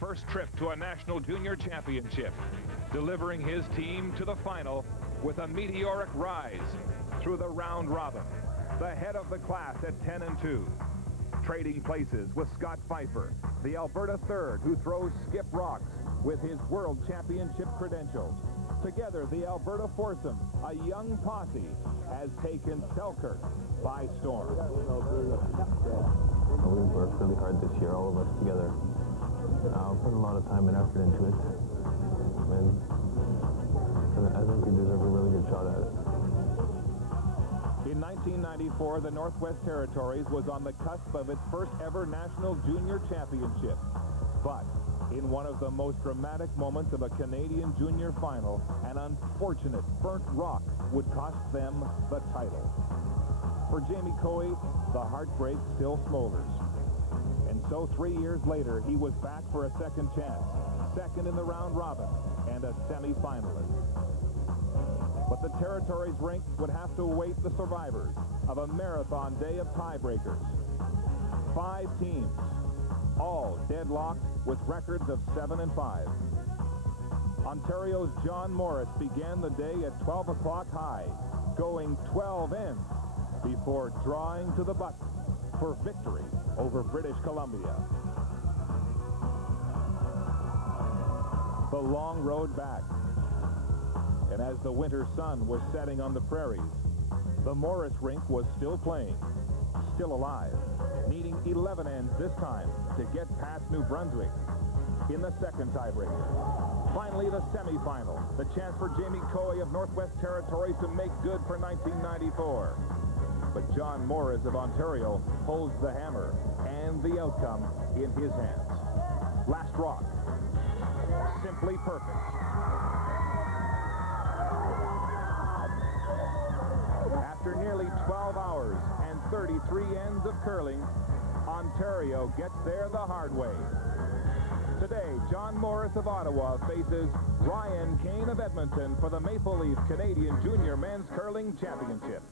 first trip to a national junior championship, delivering his team to the final with a meteoric rise through the round robin. The head of the class at 10-2. Trading places with Scott Pfeiffer, the Alberta third who throws skip rocks with his world championship credentials. Together, the Alberta foursome, a young posse, has taken Selkirk by storm. We've worked really hard this year, all of us together. Put a lot of time and effort into it. And I think we deserve a really good shot at it. In 1994, the Northwest Territories was on the cusp of its first ever national junior championship. But in one of the most dramatic moments of a Canadian junior final, an unfortunate burnt rock would cost them the title. For Jamie Coe, the heartbreak still smolders. And so 3 years later, he was back for a second chance, second in the round robin, and a semi-finalist. But the Territories rink would have to await the survivors of a marathon day of tiebreakers. 5 teams, all deadlocked with records of 7-5. Ontario's John Morris began the day at 12 o'clock high, going 12 ends before drawing to the button for victory over British Columbia. The long road back. And as the winter sun was setting on the prairies, the Morris rink was still playing, still alive, needing 11 ends this time to get past New Brunswick in the second tiebreaker. Finally, the semifinal, the chance for Jamie Coe of Northwest Territories to make good for 1994. But John Morris of Ontario holds the hammer and the outcome in his hands. Last rock, simply perfect. After nearly 12 hours and 33 ends of curling, Ontario gets there the hard way. Today, John Morris of Ottawa faces Ryan Keane of Edmonton for the Maple Leaf Canadian Junior Men's Curling Championship.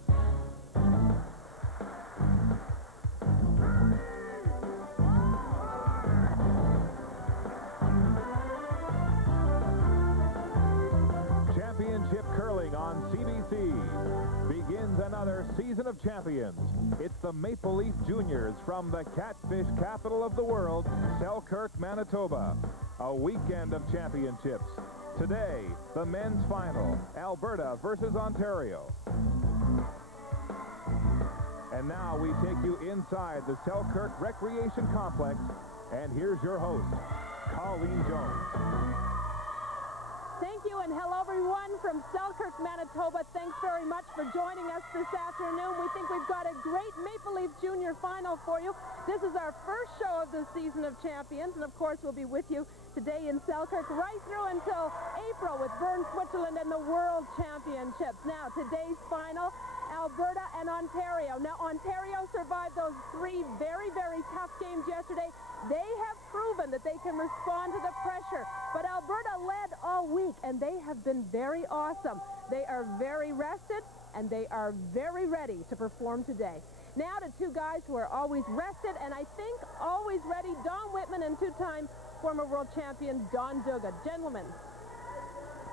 Championship curling on CBC begins another season of champions. It's the Maple Leaf Juniors from the catfish capital of the world, Selkirk, Manitoba. A weekend of championships. Today, the men's final, Alberta versus Ontario. And now we take you inside the Selkirk Recreation Complex, and here's your host, Colleen Jones. Thank you, and hello everyone from Selkirk, Manitoba. Thanks very much for joining us this afternoon. We think we've got a great Maple Leaf Junior final for you. This is our first show of the season of champions, and of course we'll be with you today in Selkirk right through until April with Bern, Switzerland and the World Championships. Now, today's final, Alberta and Ontario. Now, Ontario survived those 3 very, very tough games yesterday. They have proven that they can respond to the pressure. But Alberta led all week, and they have been very awesome. They are very rested, and they are very ready to perform today. Now to 2 guys who are always rested, and I think always ready, Don Whitman and 2-time former world champion Don Duga. Gentlemen.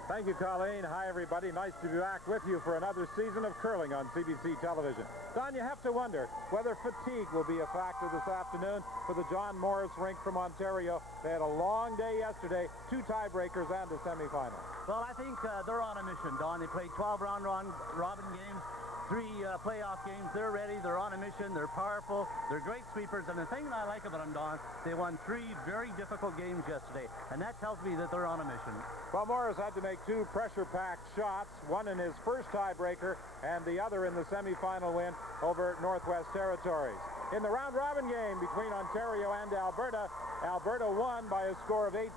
Thank you, Colleen. Hi, everybody. Nice to be back with you for another season of curling on CBC television. Don, you have to wonder whether fatigue will be a factor this afternoon for the John Morris rink from Ontario. They had a long day yesterday, 2 tiebreakers and a semifinal. Well, I think they're on a mission, Don. They played 12 round-robin games, 3 playoff games. They're ready. They're on a mission. They're powerful. They're great sweepers. And the thing that I like about them, Don, they won 3 very difficult games yesterday. And that tells me that they're on a mission. Well, Morris had to make 2 pressure-packed shots, one in his first tiebreaker and the other in the semifinal win over Northwest Territories. In the round-robin game between Ontario and Alberta, Alberta won by a score of 8-7,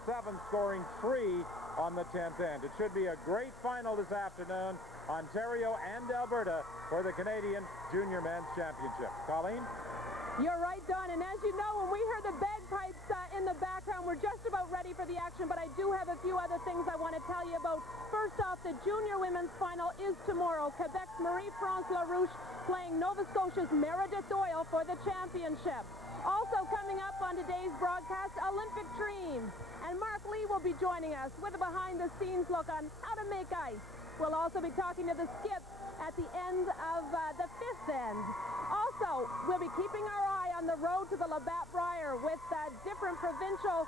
scoring 3 on the 10th end. It should be a great final this afternoon, Ontario and Alberta, for the Canadian Junior Men's Championship. Colleen? You're right, Don, and as you know, when we heard the bagpipes in the background, we're just about ready for the action, but I do have a few other things I want to tell you about. First off, the junior women's final is tomorrow. Quebec's Marie-France LaRouche playing Nova Scotia's Meredith Doyle for the championship. Also coming up on today's broadcast, Olympic Dreams. joining us with a behind-the-scenes look on how to make ice. We'll also be talking to the skips at the end of the fifth end. Also, we'll be keeping our eye on the road to the Labatt Brier with different provincial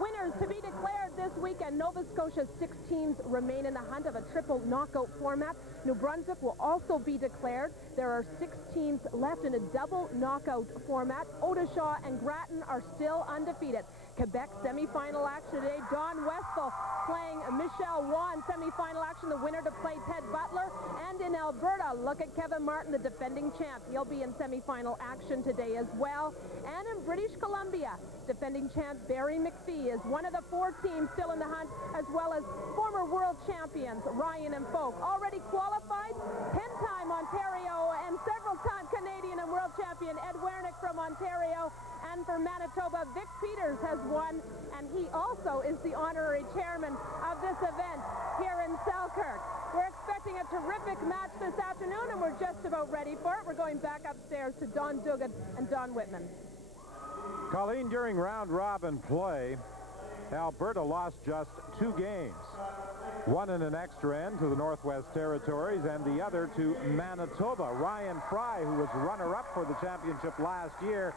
winners to be declared this weekend. Nova Scotia's 6 teams remain in the hunt of a triple knockout format. New Brunswick will also be declared. There are 6 teams left in a double knockout format. Odisha and Grattan are still undefeated. Quebec semifinal action today. Don Westphal playing Michelle Wan. Semifinal action, the winner to play Ted Butler. And in Alberta, look at Kevin Martin, the defending champ. He'll be in semifinal action today as well. And in British Columbia, defending champ Barry McPhee is one of the 4 teams still in the hunt, as well as former world champions Ryan and Folk. Already qualified, 10-time Ontario and several-time Canadian and world champion Ed Wernick from Ontario. And for Manitoba, Vic Peters has won, and he also is the honorary chairman of this event here in Selkirk. We're expecting a terrific match this afternoon, and we're just about ready for it. We're going back upstairs to Don Dugan and Don Whitman. Colleen, during round-robin play, Alberta lost just 2 games. One in an extra end to the Northwest Territories and the other to Manitoba. Ryan Fry, who was runner-up for the championship last year,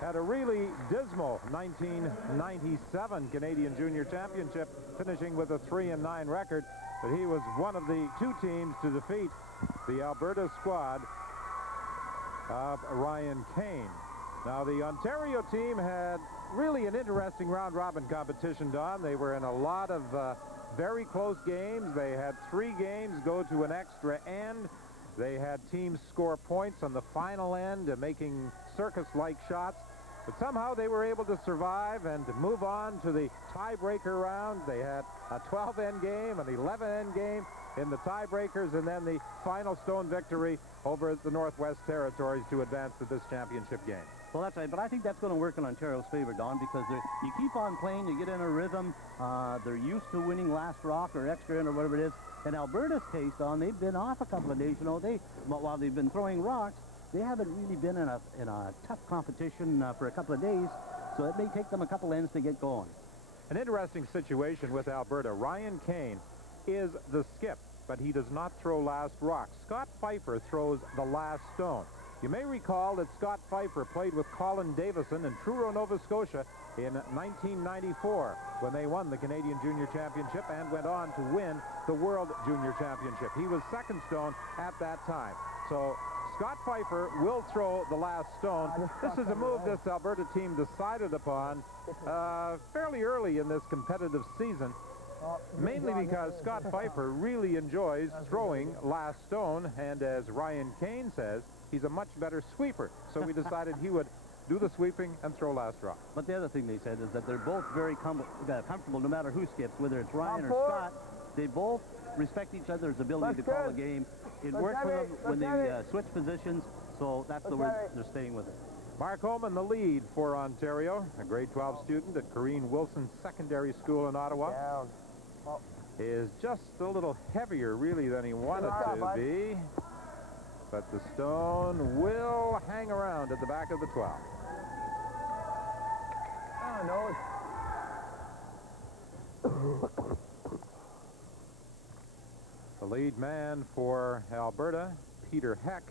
had a really dismal 1997 Canadian Junior Championship, finishing with a 3-9 record. But he was one of the 2 teams to defeat the Alberta squad of Ryan Keane. Now, the Ontario team had really an interesting round-robin competition, Don. They were in a lot of very close games. They had 3 games go to an extra end. They had teams score points on the final end, making circus-like shots. But somehow they were able to survive and to move on to the tiebreaker round. They had a 12-end game, an 11-end game in the tiebreakers, and then the final stone victory over the Northwest Territories to advance to this championship game. Well, that's right, but I think that's going to work in Ontario's favor, Don, because you keep on playing, you get in a rhythm. They're used to winning last rock or extra end or whatever it is. In Alberta's case, Don, they've been off a couple of days. You know, while they've been throwing rocks, they haven't really been in a tough competition for a couple of days, so it may take them a couple ends to get going. An interesting situation with Alberta. Ryan Keane is the skip, but he does not throw last rock. Scott Pfeiffer throws the last stone. You may recall that Scott Pfeiffer played with Colin Davison in Truro, Nova Scotia in 1994 when they won the Canadian Junior Championship and went on to win the World Junior Championship. He was second stone at that time. So Scott Pfeiffer will throw the last stone. This is a move this Alberta team decided upon fairly early in this competitive season, mainly because Scott Pfeiffer really enjoys throwing last stone, and as Ryan Keane says, he's a much better sweeper. So we decided he would do the sweeping and throw last rock. But the other thing they said is that they're both very comfortable no matter who skips, whether it's Ryan or Scott. They both respect each other's ability to call a game. It worked for them when they switch positions, so that's the word they're staying with it. Mark Holman, the lead for Ontario, a grade 12 student at Corrine Wilson Secondary School in Ottawa, is just a little heavier, really, than he wanted to be. But the stone will hang around at the back of the 12. I know. The lead man for Alberta, Peter Heck.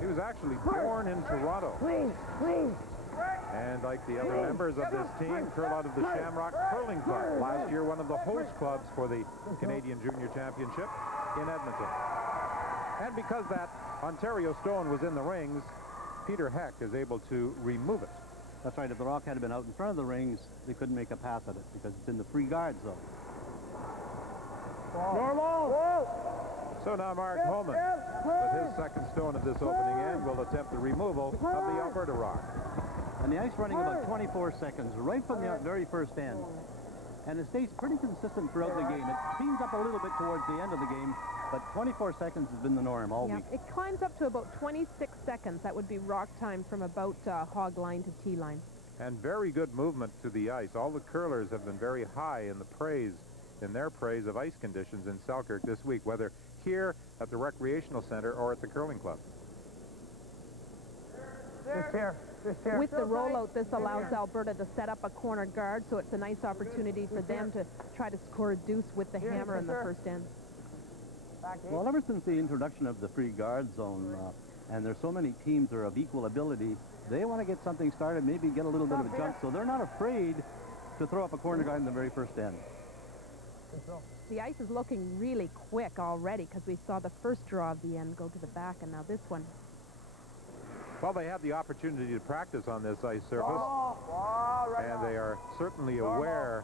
He was actually born in Toronto. And like the other members of this team, curl out of the Shamrock Curling Club. Last year, one of the host clubs for the Canadian Junior Championship in Edmonton. And because that Ontario stone was in the rings, Peter Heck is able to remove it. That's right. If the rock had been out in front of the rings, they couldn't make a pass at it because it's in the free guard zone. Normal! So now Mark Holman, with his second stone of this opening end, will attempt the removal of the Alberta rock. And the ice running about 24 seconds, right from the very first end. And it stays pretty consistent throughout the game. It speeds up a little bit towards the end of the game, but 24 seconds has been the norm all week. It climbs up to about 26 seconds. That would be rock time from about hog line to tee line. And very good movement to the ice. All the curlers have been very high in their praise of ice conditions in Selkirk this week, whether here at the Recreational Center or at the Curling Club. Here. With the rollout, this allows Alberta to set up a corner guard, so it's a nice opportunity for them to try to score a deuce with the hammer in the first end. Well, ever since the introduction of the free guard zone, and there's so many teams that are of equal ability, they want to get something started, maybe get a little bit of a jump, so they're not afraid to throw up a corner guard in the very first end. The ice is looking really quick already because we saw the first draw of the end go to the back, and now this one. Well, they have the opportunity to practice on this ice surface, and they are certainly aware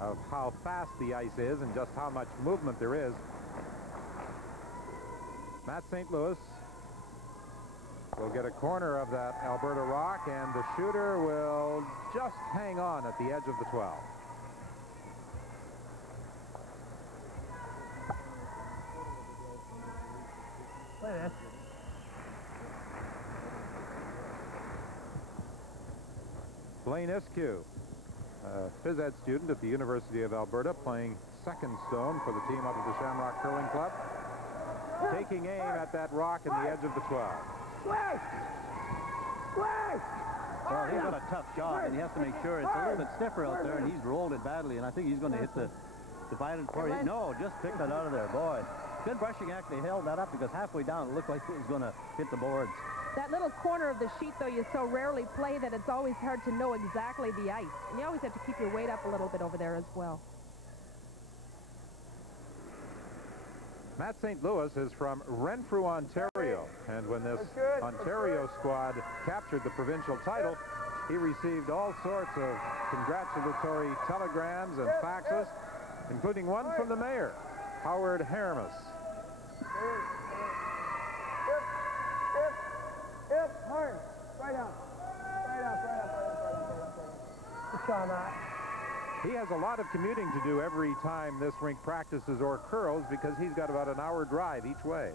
of how fast the ice is and just how much movement there is. Matt St. Louis will get a corner of that Alberta rock, and the shooter will just hang on at the edge of the 12. Blaine Iskew, a phys ed student at the University of Alberta, playing second stone for the team up at the Shamrock Curling Club, taking aim at that rock in the edge of the 12. Well, he's got a tough shot, and he has to make sure it's a little bit stiffer out there, and he's rolled it badly, and I think he's going to hit the divided part. No, just picked it out of there, boy. Good brushing actually held that up, because halfway down it looked like it was going to hit the boards. That little corner of the sheet, though, you so rarely play that it's always hard to know exactly the ice. And you always have to keep your weight up a little bit over there as well. Matt St. Louis is from Renfrew, Ontario, and when this Ontario squad captured the provincial title, he received all sorts of congratulatory telegrams and faxes, including one from the mayor, Howard Hermes. Hard. Right down. Good shot, Matt. He has a lot of commuting to do every time this rink practices or curls, because he's got about an hour drive each way.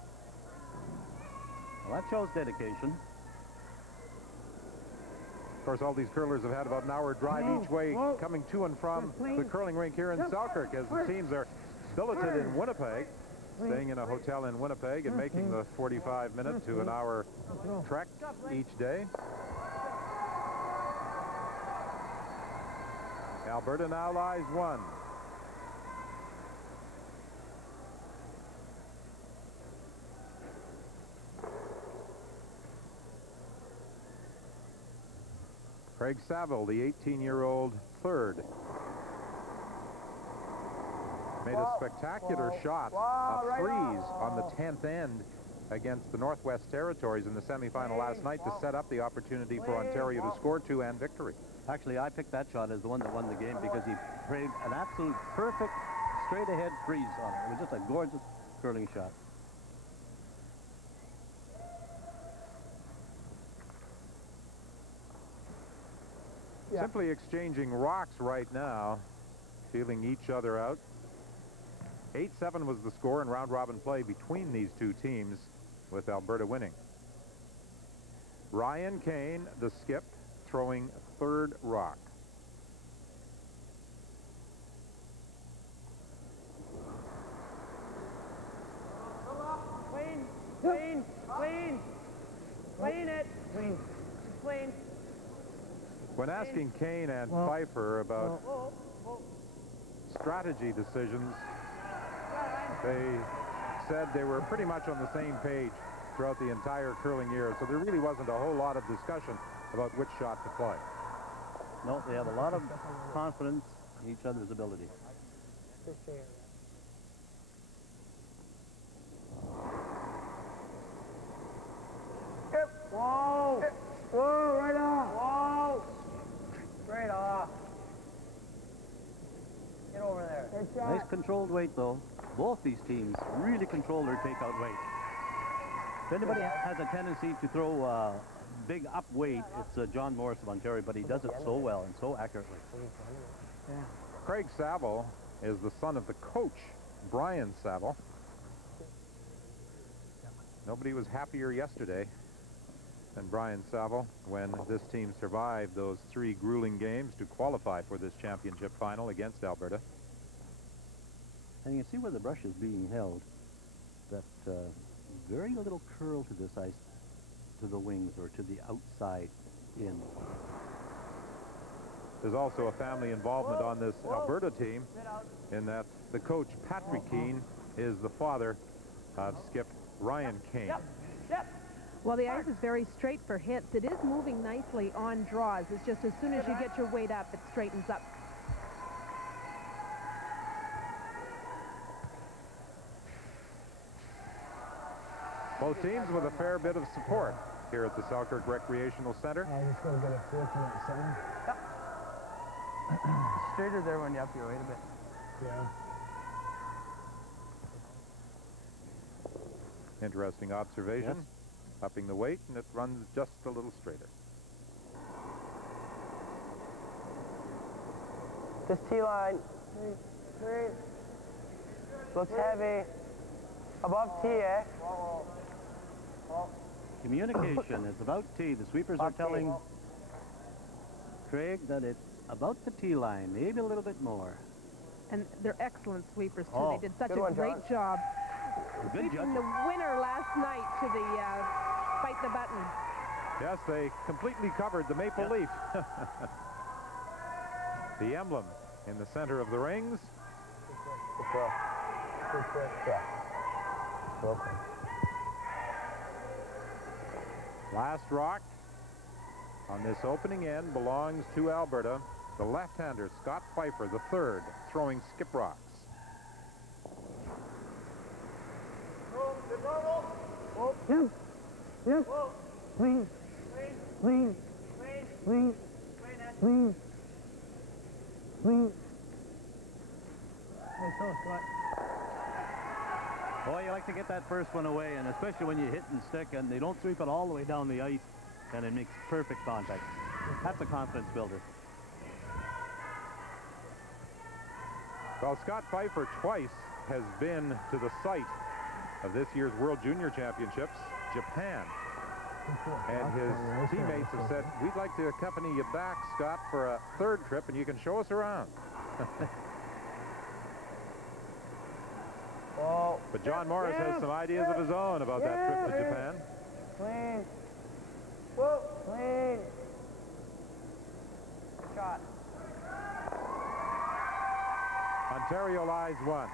Well, that shows dedication. Of course, all these curlers have had about an hour drive each way coming to and from the curling rink here in Selkirk, as the teams are billeted in Winnipeg, staying in a hotel in Winnipeg and making the 45-minute to an hour trek each day. Alberta now lies 1. Craig Saville, the 18-year-old third, made a spectacular shot, a freeze on the 10th end against the Northwest Territories in the semifinal last night to set up the opportunity for Ontario to score 2 and victory. Actually, I picked that shot as the one that won the game, because he played an absolute perfect straight-ahead freeze on it. It was just a gorgeous curling shot. Simply exchanging rocks right now, feeling each other out. 8-7 was the score in round-robin play between these two teams, with Alberta winning. Ryan Keane, the skip, throwing third rock. Clean it. Clean. When asking Keane and Pfeiffer about strategy decisions, they said they were pretty much on the same page throughout the entire curling year, so there really wasn't a whole lot of discussion about which shot to play. No, they have a lot of confidence in each other's ability. Whoa! Whoa, right off! Whoa! Straight off. Get over there. Nice controlled weight, though. Both these teams really control their takeout weight. If anybody has a tendency to throw big up weight, it's John Morris of Ontario, but he does it so well and so accurately. Craig Saville is the son of the coach, Brian Saville. Nobody was happier yesterday than Brian Saville when this team survived those 3 grueling games to qualify for this championship final against Alberta. And you can see where the brush is being held, that very little curl to this ice, to the wings or to the outside. in. There's also a family involvement on this Alberta team in that the coach, Patrick Keane, is the father of skip Ryan Keane. Well, the ice is very straight for hits. It is moving nicely on draws. It's just as soon as you get your weight up, it straightens up. Both teams with a fair bit of support here at the Selkirk Recreational Center. I just got to get a fork in that center. Straighter there when you up your weight a bit. Yeah. Interesting observation. Yes. Upping the weight, and it runs just a little straighter. This T-line. Three. Looks heavy. Above T, eh? Communication is about T. The sweepers are telling Craig that it's about the T line, maybe a little bit more. And they're excellent sweepers, too. Oh, They did such good a one, great job. Good Sweeping judging. the winner last night to the fight the button. Yes, they completely covered the maple leaf. The emblem in the center of the rings. Good throw. Good throw. Yeah. Broken. Last rock on this opening end belongs to Alberta. The left-hander, Scott Pfeiffer, the third, throwing skip rocks. Yes. Yes. Clean. Clean. Clean. Clean. Clean. Hey, so, Scott. Boy, you like to get that first one away, and especially when you hit and stick and they don't sweep it all the way down the ice, and it makes perfect contact. That's a confidence builder. Well, Scott Pfeiffer twice has been to the site of this year's World Junior Championships, Japan. And his teammates have said, we'd like to accompany you back, Scott, for a third trip, and you can show us around. Oh. But John Morris has some ideas of his own about that trip to Japan. Clean. Whoa. Clean. Shot. Ontario lies one.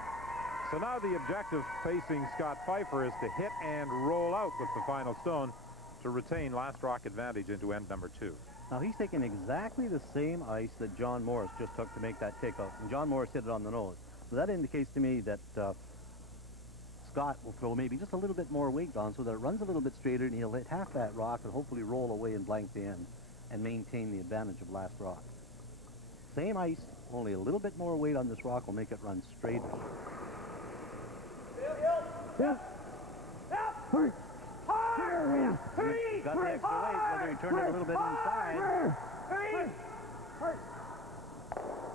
So now the objective facing Scott Pfeiffer is to hit and roll out with the final stone to retain last rock advantage into end number 2. Now, he's taking exactly the same ice that John Morris just took to make that takeout. And John Morris hit it on the nose. So that indicates to me that Scott will throw maybe just a little bit more weight on so that it runs a little bit straighter, and he'll hit half that rock and hopefully roll away and blank the end and maintain the advantage of last rock. Same ice, only a little bit more weight on this rock will make it run straighter. Yeah. Hurry. He's got the extra weight, whether he turned it a little bit inside.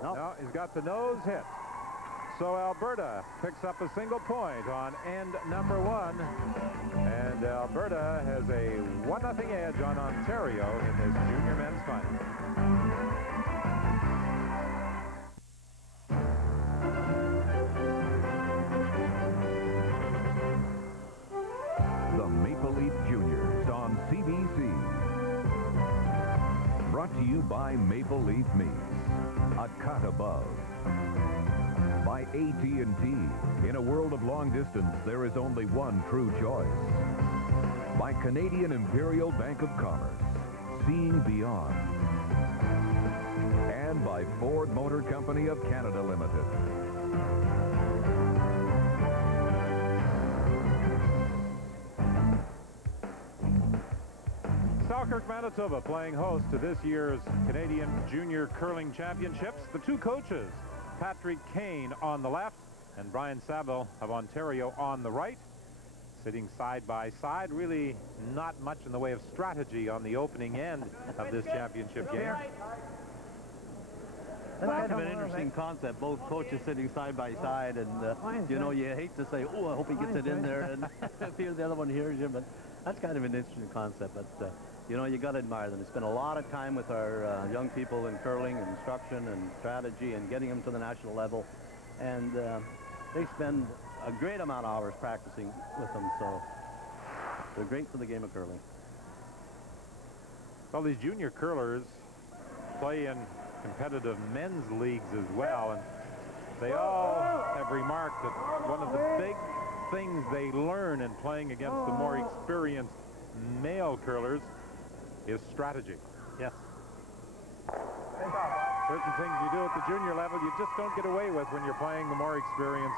No, he's got the nose hit. So Alberta picks up a single point on end number 1. And Alberta has a 1-0 edge on Ontario in this junior men's final. The Maple Leaf Juniors on CBC. Brought to you by Maple Leaf Meats, a cut above. By AT&T. In a world of long distance, there is only one true choice. By Canadian Imperial Bank of Commerce, seeing beyond. And by Ford Motor Company of Canada Limited. Selkirk, Manitoba playing host to this year's Canadian Junior Curling Championships. The two coaches, Patrick Keane on the left and Brian Saville of Ontario on the right, sitting side by side. Really not much in the way of strategy on the opening end of this championship game. That's kind of an interesting concept, both coaches sitting side by side, and you know, you hate to say, oh, I hope he gets it in there, and feel the other one hears you, but that's kind of an interesting concept. But you know, you got to admire them. They spend a lot of time with our young people in curling and instruction and strategy and getting them to the national level, and they spend a great amount of hours practicing with them, so they're great for the game of curling. Well, these junior curlers play in competitive men's leagues as well, and they all have remarked that one of the big things they learn in playing against the more experienced male curlers is strategy. Yes. Certain things you do at the junior level you just don't get away with when you're playing the more experienced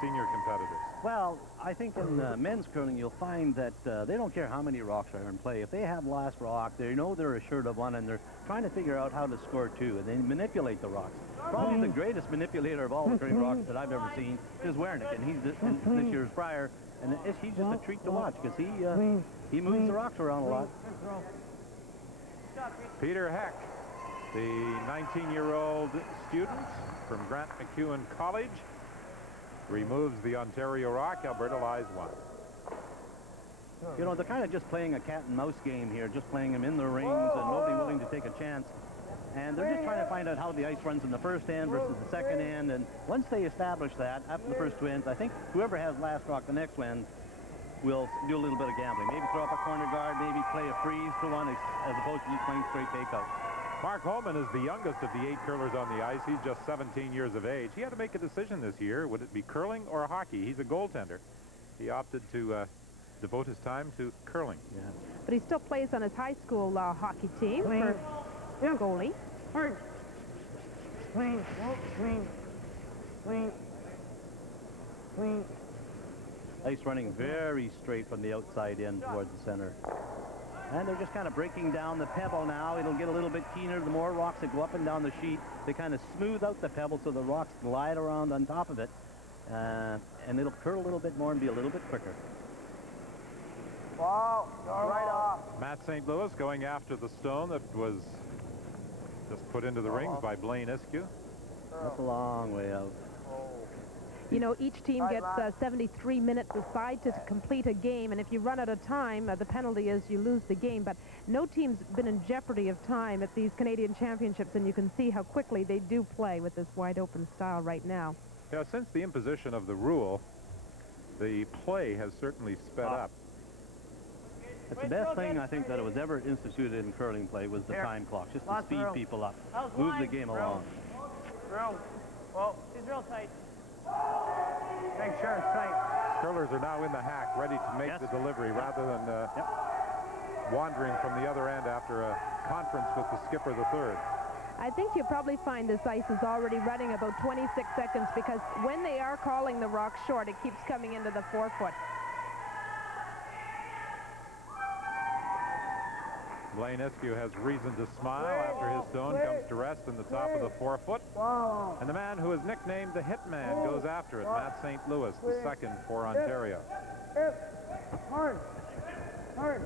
senior competitors. Well, I think in men's curling you'll find that they don't care how many rocks are in play. If they have last rock, they know they're assured of one, and they're trying to figure out how to score two, and they manipulate the rocks. Probably the greatest manipulator of all the curling rocks that I've ever seen is Wernick, and he's this year's prior, and he's just a treat to watch because he moves the rocks around a lot. Peter Heck, the 19-year-old student from Grant MacEwan College, removes the Ontario rock. Alberta lies 1. You know, they're kind of just playing a cat and mouse game here, just playing them in the rings and nobody willing to take a chance. And they're just trying to find out how the ice runs in the first end versus the second end. And once they establish that, after the first 2 ends, I think whoever has last rock the next end will do a little bit of gambling. Maybe throw up a corner guard, maybe play a freeze to one as opposed to just playing straight takeout. Mark Holman is the youngest of the 8 curlers on the ice. He's just 17 years of age. He had to make a decision this year. Would it be curling or hockey? He's a goaltender. He opted to devote his time to curling. Yeah. But he still plays on his high school hockey team for goalie. Hard. Clean. Clean. Clean. Clean. Ice running very straight from the outside in towards the center. And they're just kind of breaking down the pebble now. It'll get a little bit keener. The more rocks that go up and down the sheet, they kind of smooth out the pebble so the rocks glide around on top of it. And it'll curl a little bit more and be a little bit quicker. Wow. Right off. Matt St. Louis going after the stone that was just put into the rings by Blaine Iskew. That's a long way out. You know, each team gets 73 minutes aside to complete a game, and if you run out of time, the penalty is you lose the game. But no team's been in jeopardy of time at these Canadian Championships, and you can see how quickly they do play with this wide-open style right now. Yeah, since the imposition of the rule, the play has certainly sped up. It's the best thing I think that it was ever instituted in curling play was the time clock, just to speed people up, move the game along. Well, he's real tight. Make sure it's tight. Curlers are now in the hack, ready to make the delivery rather than wandering from the other end after a conference with the skipper, the third. I think you'll probably find this ice is already running about 26 seconds because when they are calling the rock short, it keeps coming into the forefoot. Blaine Iskew has reason to smile after his stone comes to rest in the top of the forefoot. And the man who is nicknamed the Hitman goes after it, Matt St. Louis, the second for Ontario. Hard. Hard.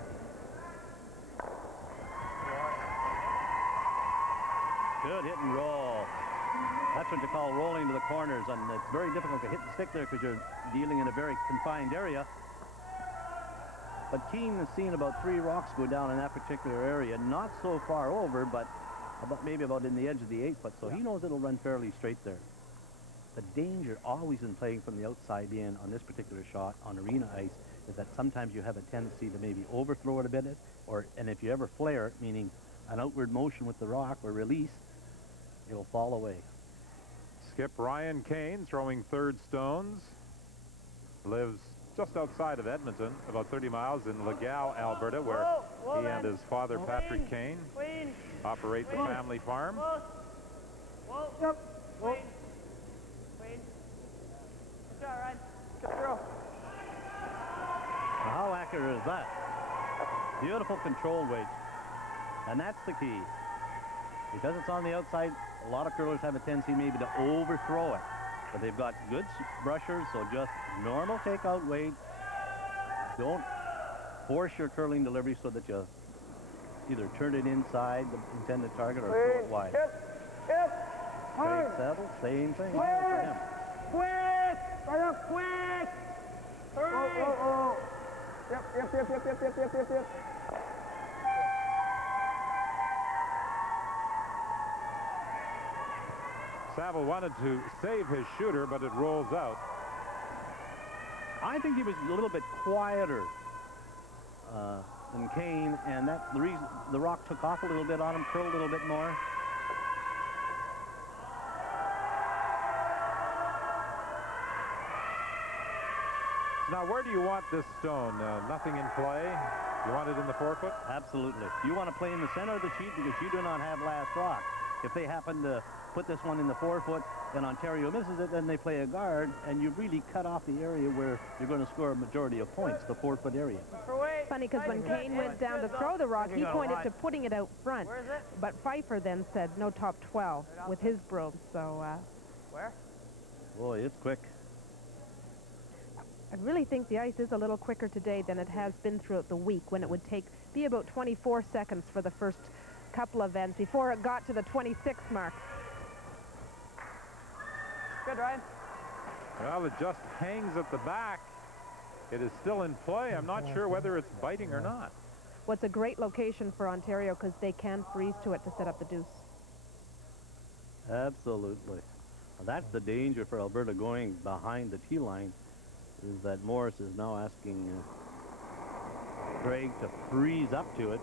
Good hit and roll. That's what you call rolling to the corners, and it's very difficult to hit the stick there because you're dealing in a very confined area. But Keane has seen about 3 rocks go down in that particular area, not so far over, but maybe about in the edge of the 8-foot, so he knows it'll run fairly straight there. The danger always in playing from the outside in on this particular shot on arena ice is that sometimes you have a tendency to maybe overthrow it a bit, and if you ever flare it, meaning an outward motion with the rock or release, it'll fall away. Skip Ryan Keane throwing third stones, lives just outside of Edmonton, about 30 miles in Legal, Alberta, where he and his father, Patrick Keane, operate the family farm. Yep. How accurate is that? Beautiful control weight. And that's the key. Because it's on the outside, a lot of curlers have a tendency maybe to overthrow it. But they've got good brushers, so just normal takeout weight. Don't force your curling delivery so that you either turn it inside the intended target or throw it wide. Straight settle, same thing for him. Quick! Right up, quick! Hurry! Yep. Saville wanted to save his shooter, but it rolls out. I think he was a little bit quieter than Keane, and that's the reason the rock took off a little bit on him, curled a little bit more. Now, where do you want this stone? Nothing in play? You want it in the 4-foot? Absolutely. You want to play in the center of the sheet because you do not have last rock. If they happen to put this one in the 4-foot and Ontario misses it, then they play a guard, and you really cut off the area where you're going to score a majority of points, the 4-foot area. Funny, because when Keane went down to throw the rock, he pointed to putting it out front. But Pfeiffer then said no top 12 with his broom. So, Where? Boy, it's quick. I really think the ice is a little quicker today than it has been throughout the week, when it would be about 24 seconds for the first couple of ends before it got to the 26 mark. Good, Ryan. Well, it just hangs at the back. It is still in play. I'm not sure whether it's biting or not. Well, it's a great location for Ontario because they can freeze to it to set up the deuce. Absolutely. Well, that's the danger for Alberta going behind the tee line, is that Morris is now asking Craig to freeze up to it.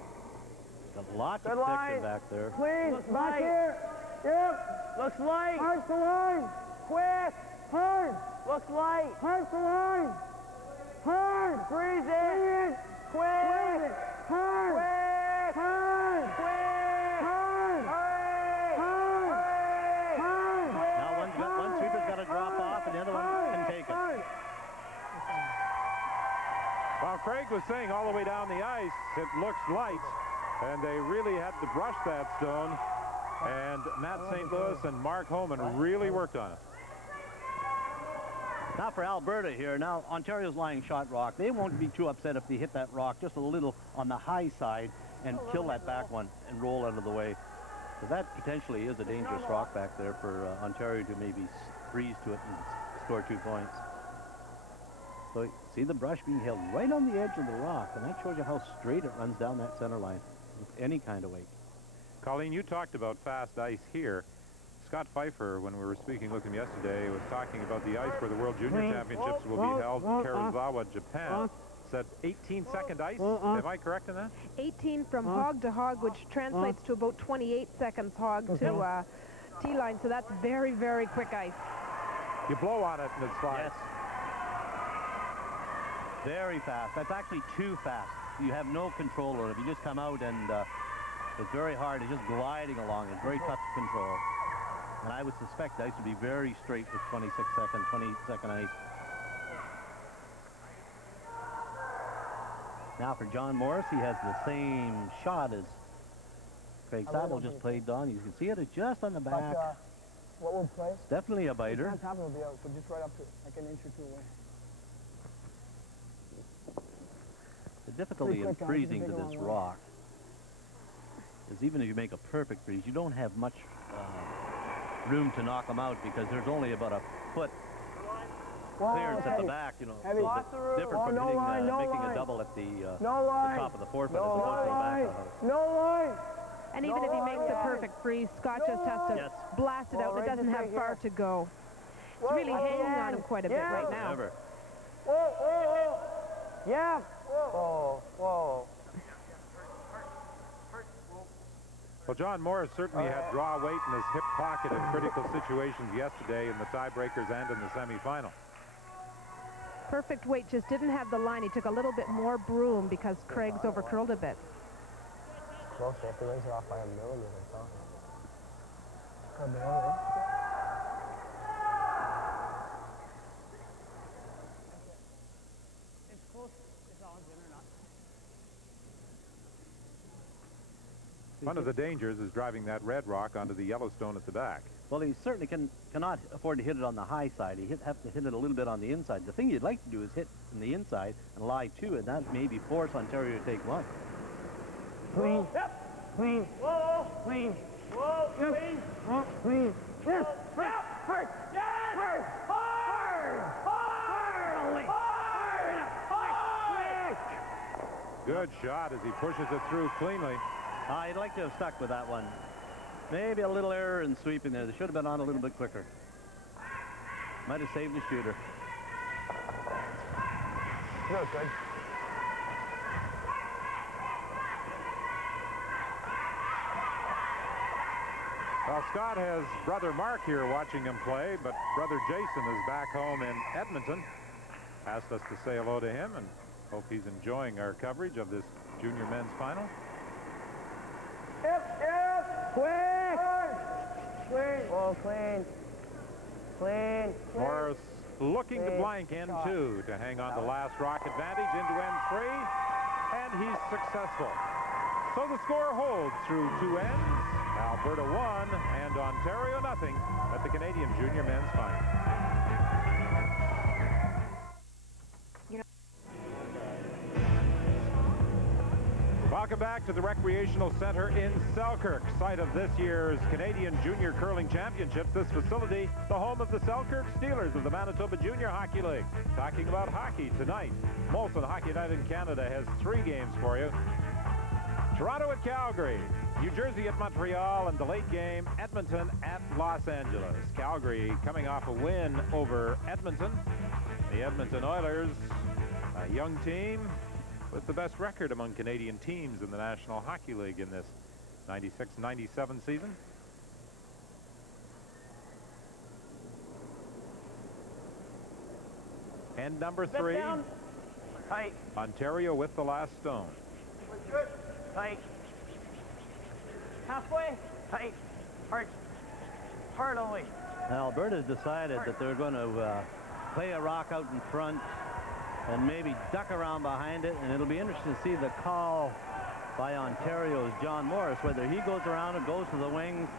Got lots of section back there. Please, back here. Yep. Looks light. Hard the line. Quick. Hard. Looks light. Hard the line. Hard. Freeze it. Quick. Hard. Quick. Hard. Quick. Hard. Hard. Now one sweeper's got to drop off and the other one can take it. Well, Craig was saying all the way down the ice, it looks light, and they really had to brush that stone, and Matt St. Louis and Mark Homan really worked on it. Now for Alberta here, now Ontario's lying shot rock. They won't be too upset if they hit that rock just a little on the high side and kill that back one and roll out of the way. So that potentially is a dangerous rock back there for Ontario to maybe freeze to it and score 2 points. So see the brush being held right on the edge of the rock, and that shows you how straight it runs down that center line with any kind of weight. Colleen, you talked about fast ice here. Scott Pfeiffer, when we were speaking with him yesterday, was talking about the ice where the World Junior Championships will be held, Karazawa, Japan. Said 18-second ice. Am I correct in that? 18 from hog to hog, which translates to about 28 seconds hog to tee line. So that's very, very quick ice. You blow on it and it slides. Yes. Very fast. That's actually too fast. You have no control over it. You just come out and it's very hard. It's just gliding along. It's very tough to control. And I would suspect the ice would be very straight with 28-second ice. Now for John Morris, he has the same shot as Craig Saville just played on. You can see it is just on the back. What will play? Definitely a biter. Top will be out, so just right up to it, like an inch or two away. The difficulty in freezing to this rock is even if you make a perfect freeze, you don't have much room to knock them out because there's only about a foot clearance at the back, you know. So it's different from making a double at the top of the 4-foot as opposed to the back of the house. No line. And even if he makes a perfect freeze, Scott just has to blast it out. It doesn't have far to go. It's really hanging on him quite a bit right now. Never. Whoa, whoa, whoa. Yeah. Whoa, whoa. Well, John Morris certainly had draw weight in his hip pocket in critical situations yesterday in the tiebreakers and in the semifinal. Perfect weight, just didn't have the line. He took a little bit more broom because Craig's overcurled a bit. Close, if he rings it off by a millimeter, a millimeter. It's close. It's all good or not. One of the dangers is driving that red rock onto the Yellowstone at the back. Well, he certainly cannot afford to hit it on the high side. He have to hit it a little bit on the inside. The thing you'd like to do is hit from the inside and lie to it. That maybe force Ontario to take one. Clean. Yep. Clean. Whoa. Clean. Whoa. Yep. Clean. Oh, clean. Yes. Hard. Hard. Yes. Hard. Hard. Hard. Hard. Hard. Good shot as he pushes it through cleanly. I'd like to have stuck with that one. Maybe a little error in sweeping there. They should have been on a little bit quicker. Might have saved the shooter. Real good. Well, Scott has brother Mark here watching him play, but brother Jason is back home in Edmonton. Asked us to say hello to him and hope he's enjoying our coverage of this junior men's final. Quick! Clean! Oh, clean. Clean. Morris looking to blank end 2 to hang on the last rock advantage into end 3, and he's successful. So the score holds through 2 ends. Alberta 1 and Ontario nothing at the Canadian Junior Men's Final. Welcome back to the Recreational Center in Selkirk, site of this year's Canadian Junior Curling Championships. This facility, the home of the Selkirk Steelers of the Manitoba Junior Hockey League. Talking about hockey tonight, Molson Hockey Night in Canada has 3 games for you. Toronto at Calgary, New Jersey at Montreal, and the late game, Edmonton at Los Angeles. Calgary coming off a win over Edmonton. The Edmonton Oilers, a young team with the best record among Canadian teams in the National Hockey League in this 96-97 season. And number 3, Tight. Ontario with the last stone. Tight. Halfway. Tight. Hard. Hard only. Alberta's decided that they're going to play a rock out in front and maybe duck around behind it, and it'll be interesting to see the call by Ontario's John Morris, whether he goes around and goes to the wings.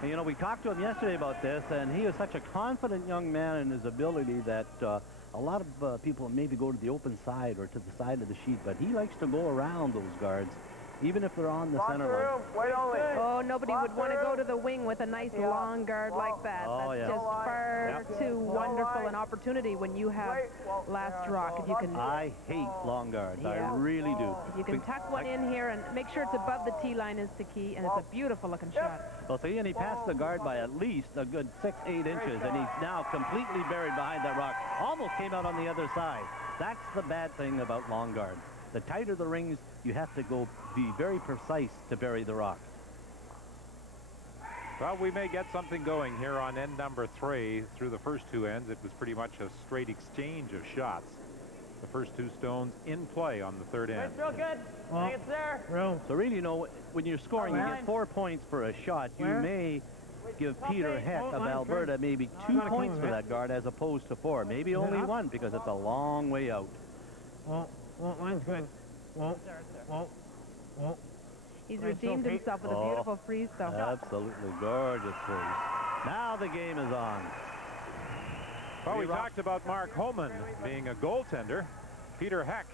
And, you know, we talked to him yesterday about this, and he is such a confident young man in his ability that a lot of people maybe go to the open side or to the side of the sheet, but he likes to go around those guards, even if they're on the center line. Oh, nobody would want to go to the wing with a nice long guard like that. Oh, That's yeah. just far too wonderful an opportunity when you have last rock. If you can, I hate long guards. Yeah. I really do. if you can tuck one in here and make sure it's above the tee line is the key, and it's a beautiful looking shot. Well, see, and he passed the guard by at least a good 6-8 inches, and he's now completely buried behind that rock. Almost came out on the other side. That's the bad thing about long guards. The tighter the rings, you have to be very precise to bury the rock. Well, we may get something going here on end number 3. Through the first 2 ends, it was pretty much a straight exchange of shots. The first 2 stones in play on the 3rd end. It's real good. I think it's there. So really, you know, when you're scoring, you get 4 points for a shot. You may give Peter Heck of Alberta maybe 2 points for that guard as opposed to 4. Maybe only 1 because it's a long way out. Well, mine's good. Well. He's redeemed himself with a beautiful freeze, though. Absolutely gorgeous freeze. Now the game is on. Well, we talked about Mark Holman being a goaltender. Peter Heck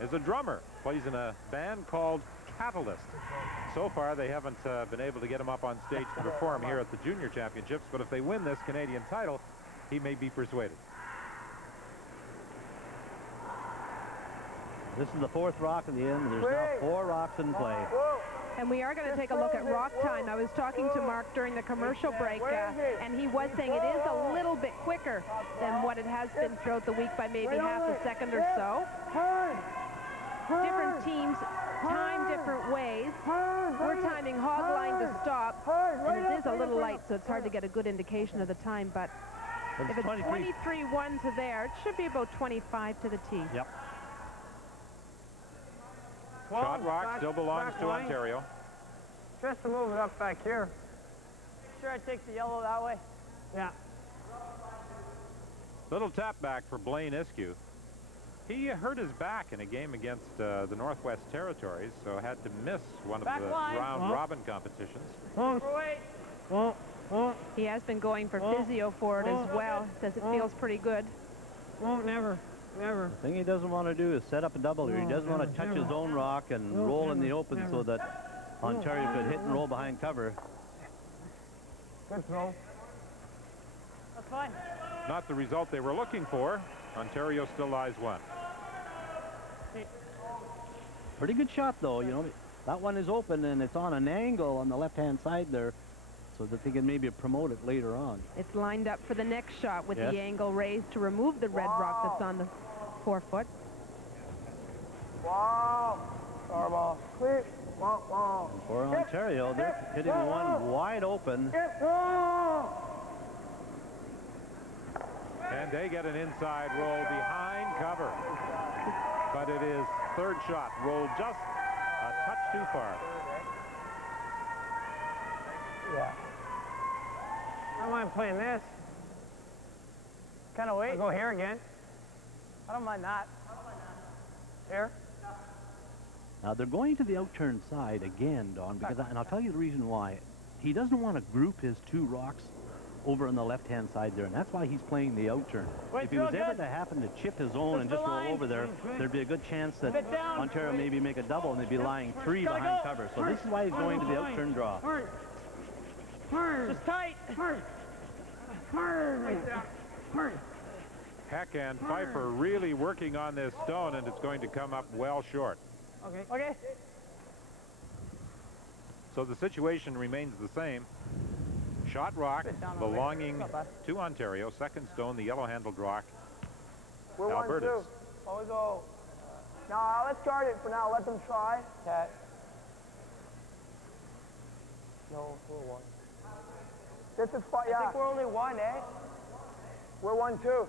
is a drummer, plays in a band called Catalyst. So far, they haven't been able to get him up on stage to perform here at the Junior Championships, but if they win this Canadian title, he may be persuaded. This is the 4th rock in the end. There's now 4 rocks in play. And we are going to take a look at rock time. I was talking to Mark during the commercial break, and he was saying it is a little bit quicker than what it has been throughout the week by maybe half a second or so. Different teams time different ways. We're timing hog line to stop, and it is a little light, so it's hard to get a good indication of the time, but if it's 23-1 to there, it should be about 25 to the tee. Yep. Shot rock still belongs to Ontario. Just to move it up back here. Sure, I take the yellow that way. Yeah. Little tap back for Blaine Iskew. He hurt his back in a game against the Northwest Territories, so had to miss one of the round-robin competitions. He has been going for physio for it as well. Says it feels pretty good. Never. The thing he doesn't want to do is set up a double here. He doesn't want to touch his own rock and roll in the open so that Ontario could hit and roll behind cover. Good throw. That's fine. Not the result they were looking for. Ontario still lies 1. Pretty good shot, though. You know, that one is open, and it's on an angle on the left-hand side there so that they can maybe promote it later on. It's lined up for the next shot with the angle raised to remove the red rock that's on the 4-foot. Wow. Starball. Clear. And for Ontario, they're hitting one wide open. And they get an inside roll behind cover. But it is third shot rolled just a touch too far. Yeah. I don't mind playing this. Kind of wait. I'll go here again. I don't mind that. Here. Now they're going to the outturned side again, Don, because and I'll tell you the reason why. He doesn't want to group his two rocks over on the left-hand side there, and that's why he's playing the outturn. If he was ever to happen to chip his own and just roll over there, there'd be a good chance that Ontario maybe make a double and they'd be lying three behind cover. So this is why he's going to the outturn draw. Just tight. Heck and Pfeiffer really working on this stone, and it's going to come up well short. Okay. So the situation remains the same. Shot rock belonging to Ontario. Second stone, the yellow-handled rock. We're Alberta's. 1-2. Oh, we go. No, let's guard it for now. Let them try. Okay. No, we're 1. This is fine. Yeah. I think we're only 1, eh? We're 1-2.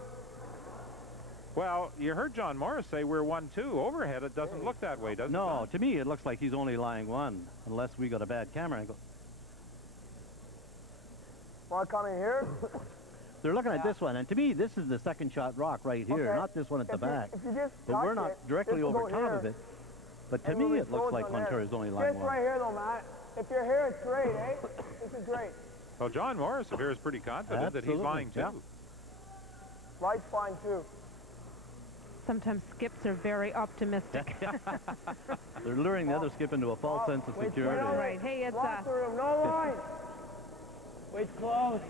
Well, you heard John Morris say we're 1-2. Overhead, it doesn't look that way, does it? No, to me, it looks like he's only lying 1, unless we got a bad camera angle. Want to come in here? They're looking at this one, and to me, this is the second shot rock right here, not this one at the back. But we're not directly over top of it. But to me, it looks like Ontario's only lying 1. This right here, though, Matt. If you're here, it's great, eh? This is great. Well, John Morris appears pretty confident that he's lying too. Yeah. Light's fine, too. Sometimes skips are very optimistic. They're luring the other skip into a false sense of security. All right. Hey, it's no line. Wait close.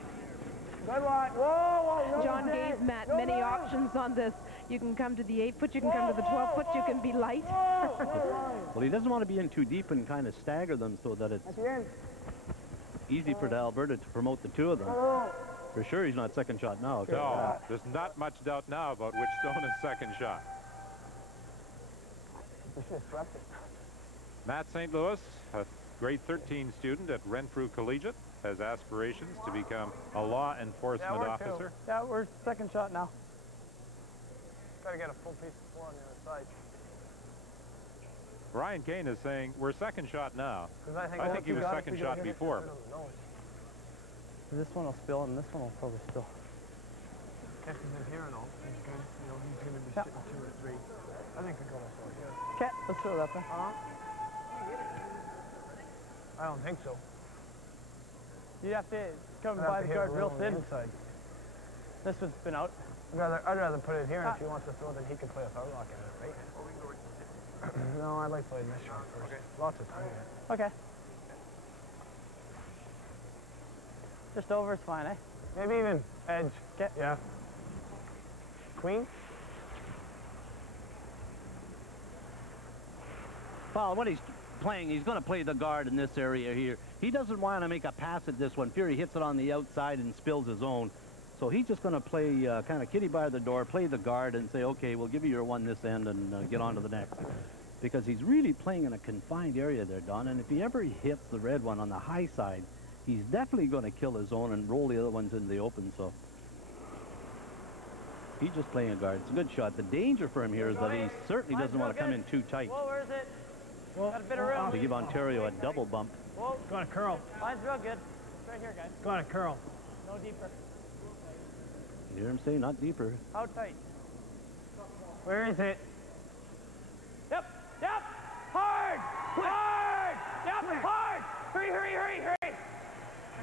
Good line. Whoa, no John gave Matt many options on this. You can come to the 8-foot, you can come to the 12-foot, you can be light. Well, he doesn't want to be in too deep and kind of stagger them so that it's easy for Alberta to promote the two of them. For sure, he's not second shot now. No, there's not much doubt now about which stone is second shot. Matt St. Louis, a grade 13 student at Renfrew Collegiate, has aspirations to become a law enforcement officer. Yeah, we're second shot now. Got to get a full piece of 4 on the other side. Ryan Keane is saying we're second shot now. I think he was second shot before. This one will spill and this one will probably spill. If he's in here and all, he's good. You know, he's going to be sitting 2 or 3. I think we go this way. Okay, let's throw that there. I don't think so. You have to come by the guard real thin. This one's been out. I'd rather put it here, and if he wants to throw, then he can play a foul rock in it, right? No, I like playing this shot first. Okay. Lots of time here. Okay. Just over is fine, eh? Maybe even edge. Okay. Yeah. Queen? Well, what he's playing, he's going to play the guard in this area here. He doesn't want to make a pass at this one. Fury hits it on the outside and spills his own. So he's just going to play kind of kitty by the door, play the guard, and say, okay, we'll give you your one this end and get on to the next. Because he's really playing in a confined area there, Don. And if he ever hits the red one on the high side, he's definitely going to kill his own and roll the other ones into the open. So he's just playing a guard. It's a good shot. The danger for him here is that he certainly doesn't want to come in too tight. Whoa, where is it? Got a bit of room. To give Ontario a double bump. Whoa. Go on a curl. Mine's real good. It's right here, guys. Go on a curl. No deeper. You hear him say not deeper. How tight? Where is it? Yep. Hard! Hard! Yep, hard! Hurry!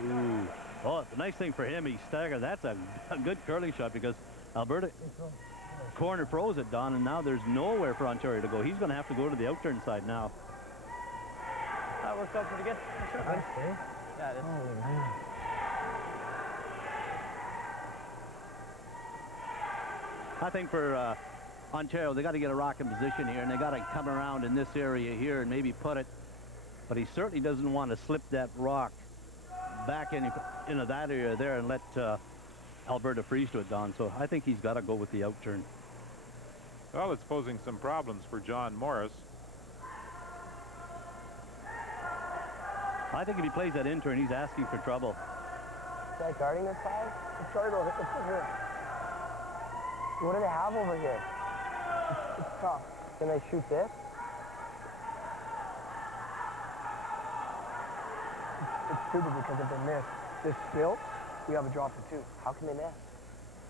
Ooh. Oh, the nice thing for him, he staggered. That's a good curling shot because Alberta corner froze it, Don, and now there's nowhere for Ontario to go. He's going to have to go to the outturn side now. That worked out pretty good. Sure, yeah, it is. Holy man. I think for Ontario, they got to get a rock in position here, and they got to come around in this area here and maybe put it. But he certainly doesn't want to slip that rock back into that area there and let Alberta freeze to it, Don. So I think he's got to go with the outturn. Well, it's posing some problems for John Morris. I think if he plays that intern, he's asking for trouble. Is that guarding this side? Let's try to go here. What do they have over here? It's tough. Can they shoot this? It's stupid because if they miss this spill, we have a drop for 2. How can they miss?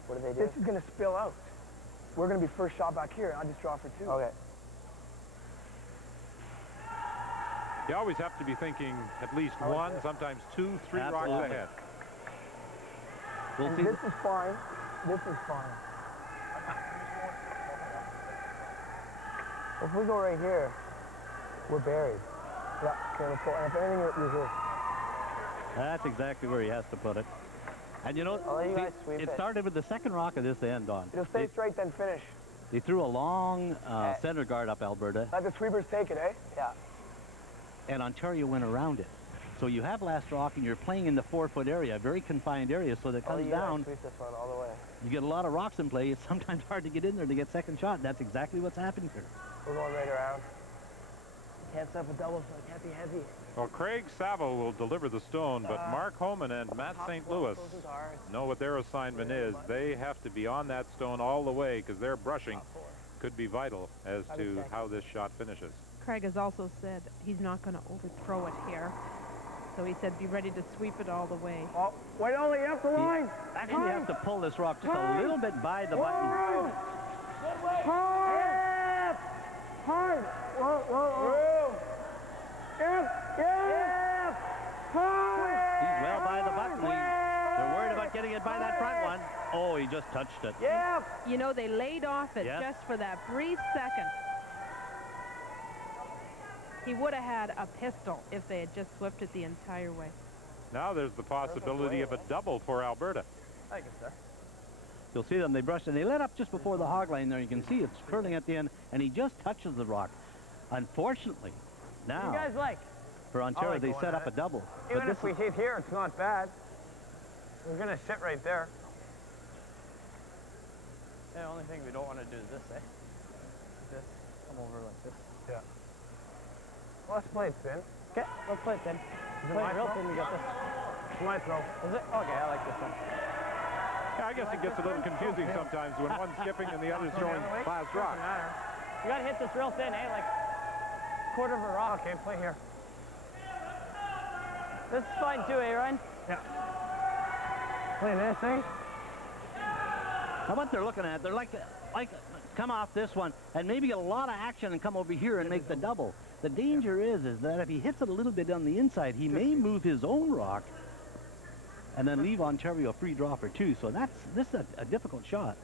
What do they do? This is going to spill out. We're going to be first shot back here, and I just draw for 2. Okay. You always have to be thinking at least 1, sometimes 2, 3 Absolutely. rocks ahead. We'll see. This is fine. This is fine. If we go right here, we're buried. Yeah, okay, let's go. And if anything, you're here. That's exactly where he has to put it. And you know, it started with the second rock of this end, Don. It'll stay straight, then finish. They threw a long center guard up Alberta. Let the sweepers take it, eh? Yeah. And Ontario went around it. So you have last rock, and you're playing in the 4-foot area, a very confined area, so that it comes down. Sweep this one all the way. You get a lot of rocks in play. It's sometimes hard to get in there to get second shot. That's exactly what's happened here. We're going right around. Can't set up a double, so it can't be heavy. Well, Craig Saville will deliver the stone, but Mark Homan and Matt St. Louis know what their assignment is. They have to be on that stone all the way because their brushing could be vital as to how this shot finishes. Craig has also said he's not going to overthrow it here. So he said be ready to sweep it all the way. Oh, wait, only up the line. Actually, you have to pull this rock just a little bit by the button. Hard! Hard! Whoa, whoa, whoa! Hard! He's well by the button. They're worried about getting it by that front one. Oh, he just touched it. Yeah! You know, they laid off it just for that brief second. He would have had a pistol if they had just swept it the entire way. Now there's the possibility of a double for Alberta. Thank you, sir. You'll see them, they brushed and they let up just before the hog line there. You can see it's curling at the end, and he just touches the rock. Unfortunately, now, you guys like? for Ontario, they set up a double. Even if we hit here, it's not bad. We're going to sit right there. The only thing we don't want to do is this, eh? This. Come over like this. Yeah. Well, let's play it thin. Okay, let's play it thin. Is it my real thin? You got this. It's my throw. Is it? Okay, I like this one. Yeah, I guess it gets a little confusing sometimes when one's skipping and the other's throwing last rock. You got to hit this real thin, eh? Like quarter of a rock. Okay, play here. This is fine too, eh, Ryan? Yeah. Play this, eh? Now what they're looking at, they're like come off this one and maybe get a lot of action and come over here and make the double. The danger is that if he hits it a little bit on the inside, he may move his own rock and then leave Ontario a free draw for 2. So this is a difficult shot.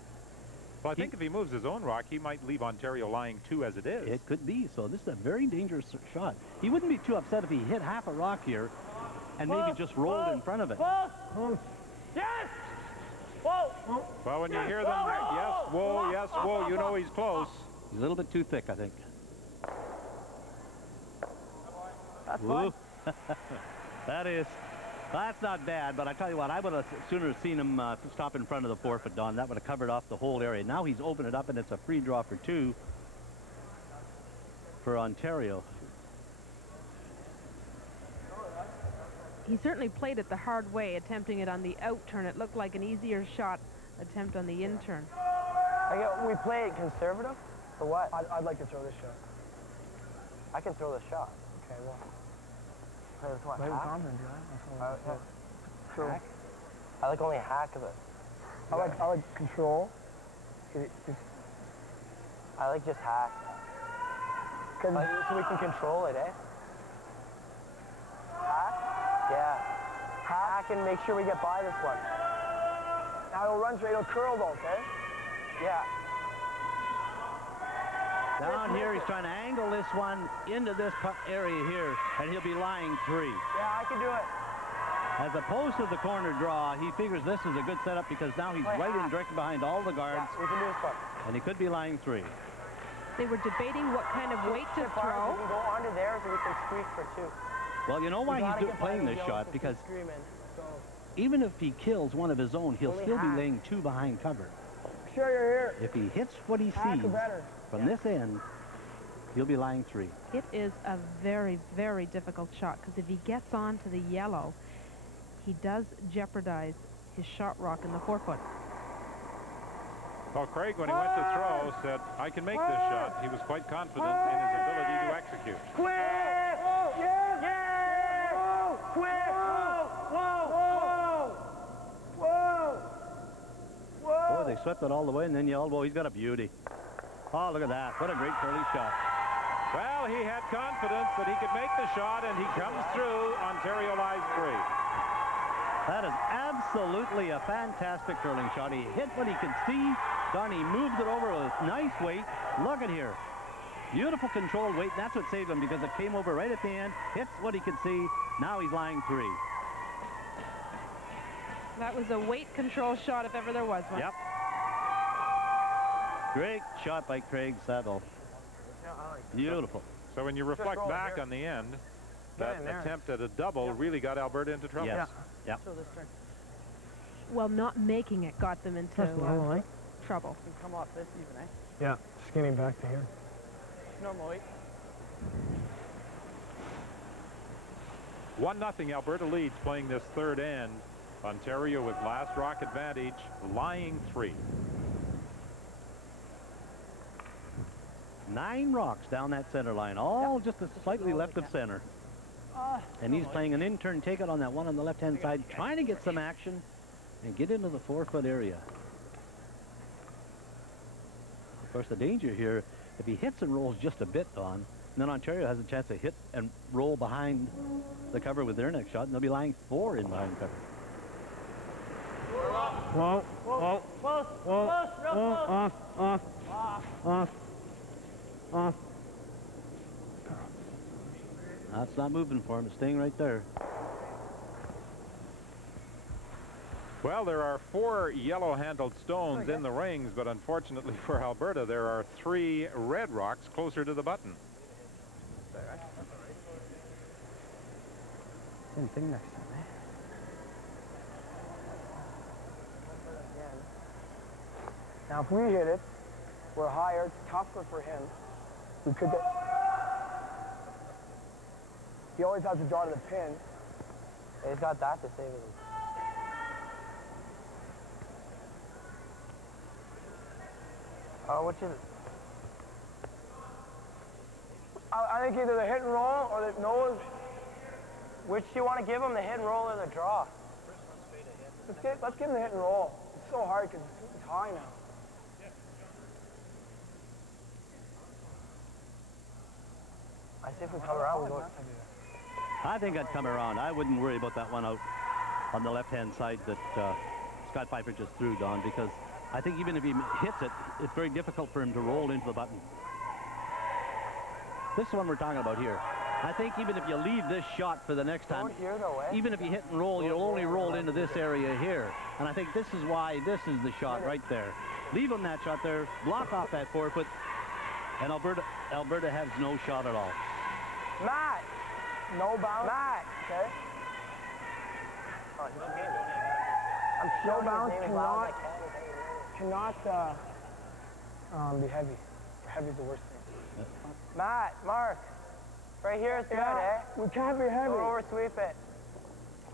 Well, I think if he moves his own rock, he might leave Ontario lying 2 as it is. It could be. So this is a very dangerous shot. He wouldn't be too upset if he hit half a rock here and maybe just rolled in front of it. Yes! Whoa! Well, when you hear them, yes, whoa, yes, whoa, you know he's close. He's a little bit too thick, I think. That's fine. That's not bad, but I tell you what, I would have sooner seen him stop in front of the 4-foot, Don. That would have covered off the whole area. Now he's opened it up, and it's a free draw for 2 for Ontario. He certainly played it the hard way, attempting it on the out turn. It looked like an easier shot attempt on the in turn. We play it conservative, or what? I'd like to throw this shot. I can throw this shot. Okay, well. Play this one. Hack? I like only hack of it. I like control. I like just hack. So we can control it, eh? Hack? Yeah. Hack and make sure we get by this one. Now it'll run straight, it'll curl though, okay? Yeah. Down here, he's trying to angle this one into this area here, and he'll be lying 3. Yeah, I can do it. As opposed to the corner draw, he figures this is a good setup because now he's right in directly behind all the guards. Yeah, we can do this one. And he could be lying 3. They were debating what kind of weight to throw. We can go onto there so we can squeak for 2. Well, you know why he's playing this shot? Because even if he kills one of his own, he'll still be laying 2 behind cover. Sure you're here. If he hits what he sees from this end, He'll be lying 3. It is a very, very difficult shot, because if he gets on to the yellow, he does jeopardize his shot rock in the 4-foot. Well, Craig, when he went to throw, said, I can make this shot. He was quite confident in his ability to execute. Quick! Yeah! Yeah! Whoa! Quick! Whoa! Whoa! Whoa! Whoa! Boy, they swept it all the way, and then you elbow. He's got a beauty. Oh, look at that. What a great curly shot. Well, he had confidence that he could make the shot, and he comes through. Ontario lies 3. That is absolutely a fantastic curling shot. He hit what he could see. Donnie moved it over with nice weight. Look at here. Beautiful controlled weight. That's what saved him, because it came over right at the end. Hits what he could see. Now he's lying 3. That was a weight control shot if ever there was one. Yep. Great shot by Craig Saville. Beautiful. So when you reflect back on the end, that attempt at a double really got Alberta into trouble. Yes. Yep. Well, not making it got them into trouble. You can come off this even, eh? Yeah, skinny back to here. Normal weight. 1-0 Alberta leads playing this third end. Ontario with last rock advantage, lying 3. 9 rocks down that center line, all just a slightly left of center. And he's playing an in-turn take-it on that one on the left-hand side, trying to get some action and get into the 4-foot area. Of course, the danger here, if he hits and rolls just a bit, Don, then Ontario has a chance to hit and roll behind the cover with their next shot, and they'll be lying 4 in behind cover. Whoa, whoa, Close, whoa, close, real whoa, close. off. That's not moving for him. It's staying right there. Well, there are 4 yellow-handled stones in the rings, but unfortunately for Alberta, there are 3 red rocks closer to the button. Same thing next time, eh? Now, if we hit it, we're higher, it's tougher for him. We could get... He always has to draw to the pin. He's got that to save him. Which is it? I think either the hit and roll or the nose. Which do you want to give him, the hit and roll or the draw? Let's give him the hit and roll. It's so hard because it's high now. I see if we come around, we go. I think I'd come around. I wouldn't worry about that one out on the left-hand side that Scott Pfeiffer just threw, Don, because I think even if he hits it, it's very difficult for him to roll into the button. This is the one we're talking about here. I think even if you leave this shot for the next time, even if you hit and roll, you'll only roll into this area here. And I think this is why this is the shot right there. Leave him that shot there, block off that 4-foot, and Alberta has no shot at all. Matt! No bounce. Matt! Okay. I'm sure bounce cannot be heavy. Heavy's the worst thing. Matt, Mark, right here is good, eh? We can't be heavy. Don't oversweep it.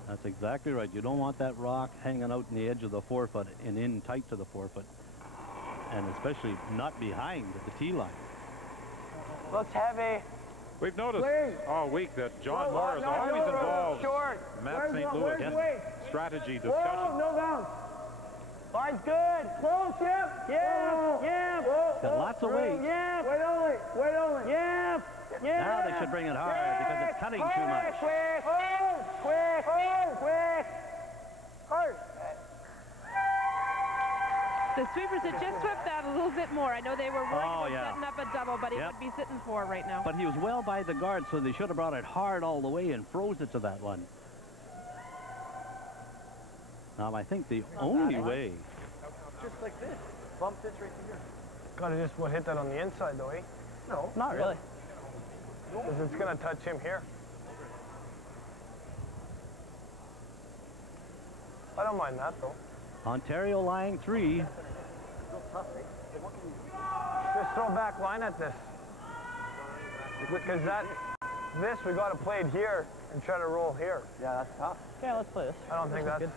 That's exactly right. You don't want that rock hanging out in the edge of the 4-foot and in tight to the 4-foot. And especially not behind the tee line. Looks heavy. We've noticed all week that John Moore is always involved in Matt St. Louis strategy discussion. Whoa, no bounce. Line's good. Close, yep. Yeah. Got lots of weight. Yeah. Wait only. Yeah. Now they should bring it hard because it's cutting too much. Quick. Hard. The sweepers had just swept that a little bit more. I know they were worried about setting up a double, but he Yep. would be sitting 4 right now. But he was well by the guard, so they should have brought it hard all the way and froze it to that one. Now, I think the only way... Just like this. Bump this right here. Gotta just hit that on the inside, though, eh? No, not really. Because it's gonna touch him here. I don't mind that, though. Ontario lying 3. Just throw back line at this. Because this we got to play it here and try to roll here. Yeah, that's tough. Yeah, let's play this. I don't think that's good.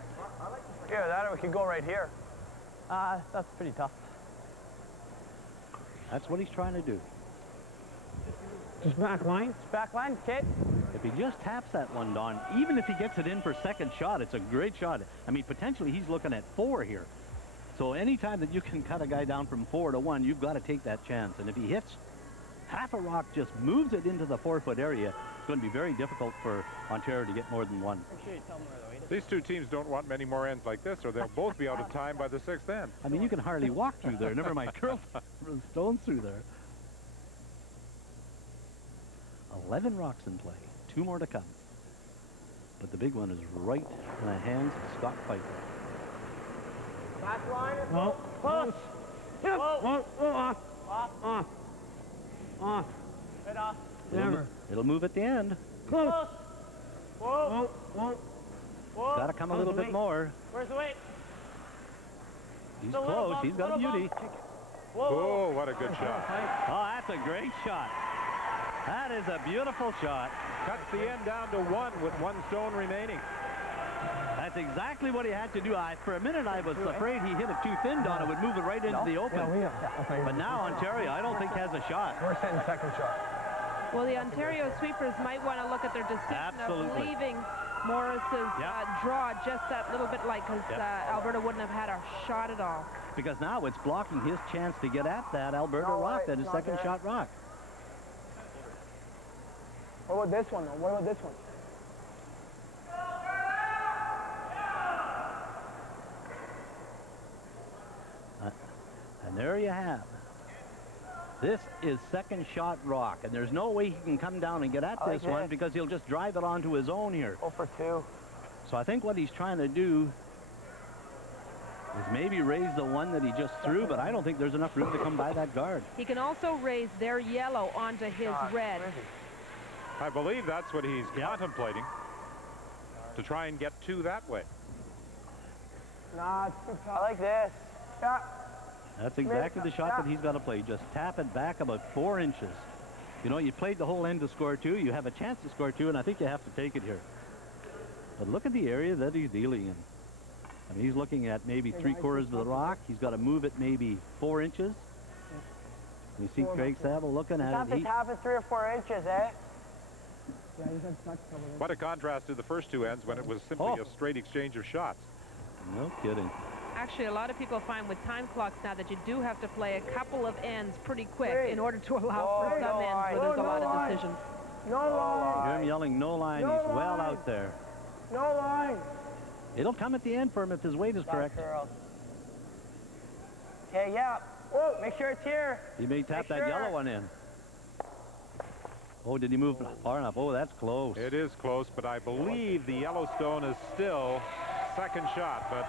Yeah, that we could go right here. That's pretty tough. That's what he's trying to do. Just back line. Just back line, okay. If he just taps that one, Don, even if he gets it in for second shot, it's a great shot. I mean, potentially he's looking at 4 here. So anytime that you can cut a guy down from 4 to 1, you've got to take that chance. And if he hits half a rock, just moves it into the 4-foot area, it's going to be very difficult for Ontario to get more than 1. Make sure you tell them where the weight is. These two teams don't want many more ends like this, or they'll both be out of time by the 6th end. I mean, you can hardly walk through there. Never mind curl stones through there. 11 rocks in play. 2 more to come. But the big one is right in the hands of Scott Pfeiffer. Back line. Whoa. Close. Yep. Whoa. Off. Off. Off. Off. Right off. Never. It'll move at the end. Close. Whoa. Whoa. Whoa. Got to come a little bit more. Where's the weight? He's close. He's got a beauty. Whoa, what a good shot. Oh, that's a great shot. That is a beautiful shot. Cuts the end down to 1 with 1 stone remaining. That's exactly what he had to do. For a minute, I was afraid he hit it too thin, Don. It would move it right into the open. But now Ontario, I don't think, has a shot. We're setting second shot. Well, the Ontario sweepers might want to look at their decision of leaving Morris's draw just that little bit light, because Alberta wouldn't have had a shot at all. Because now it's blocking his chance to get at that Alberta rock, that is second shot rock. What about this one, though? What about this one? And there you have. This is second shot rock, and there's no way he can come down and get at this one because he'll just drive it onto his own here. 0 for 2. So I think what he's trying to do is maybe raise the one that he just threw, but I don't think there's enough room to come by that guard. He can also raise their yellow onto his red. I believe that's what he's contemplating, to try and get 2 that way. Nah, it's too tough. I like this. Yeah. That's exactly the shot that he's got to play. Just tap it back about 4 inches. You know, you played the whole end to score 2. You have a chance to score 2, and I think you have to take it here. But look at the area that he's dealing in. I mean, he's looking at maybe 3/4 of the rock. He's got to move it maybe 4 inches. You see Craig Saville looking at it. Tap it 3 or 4 inches, eh? What a contrast to the first 2 ends when it was simply a straight exchange of shots. No kidding. Actually, a lot of people find with time clocks now that you do have to play a couple of ends pretty quick in order to allow for some ends where there's a lot of decisions. No line. You hear him yelling, no line. No He's well line. out there. No line. It'll come at the end for him if his weight is correct. Okay, yeah. Whoa, make sure it's here. He may tap that yellow one in. Oh, did he move far enough? Oh, that's close. It is close, but I believe the Yellowstone is still second shot, but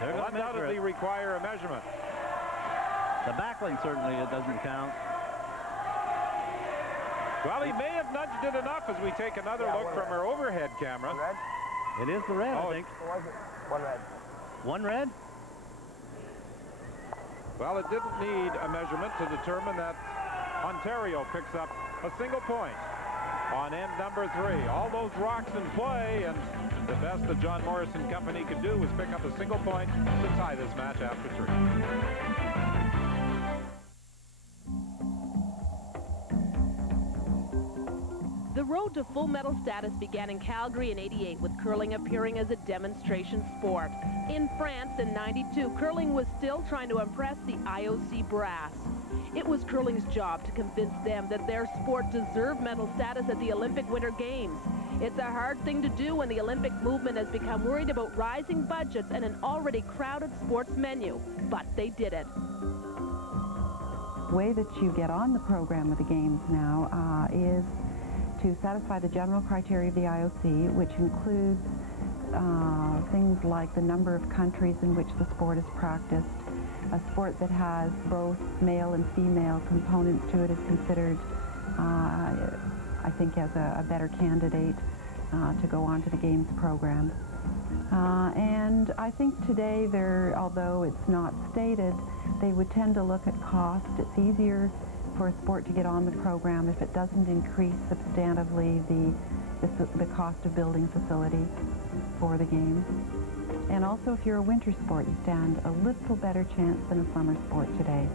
it will undoubtedly require a measurement. The backline, certainly, it doesn't count. Well, he may have nudged it enough as we take another look from our overhead camera. Red? It is the red, I think. What was it? 1 red. 1 red? Well, it didn't need a measurement to determine that Ontario picks up a single point on end number 3. All those rocks in play, and the best that John Morrison Company could do was pick up a single point to tie this match after 3. The road to full medal status began in Calgary in '88 with curling appearing as a demonstration sport. In France in '92, curling was still trying to impress the IOC brass. It was curling's job to convince them that their sport deserved medal status at the Olympic Winter Games. It's a hard thing to do when the Olympic movement has become worried about rising budgets and an already crowded sports menu, but they did it. The way that you get on the program of the Games now is to satisfy the general criteria of the IOC, which includes things like the number of countries in which the sport is practiced. A sport that has both male and female components to it is considered, I think, as a better candidate to go on to the Games program. And I think today, although it's not stated, they would tend to look at cost. It's easier for a sport to get on the program if it doesn't increase substantively the cost of building facilities for the games. And also, if you're a winter sport, you stand a little better chance than a summer sport today.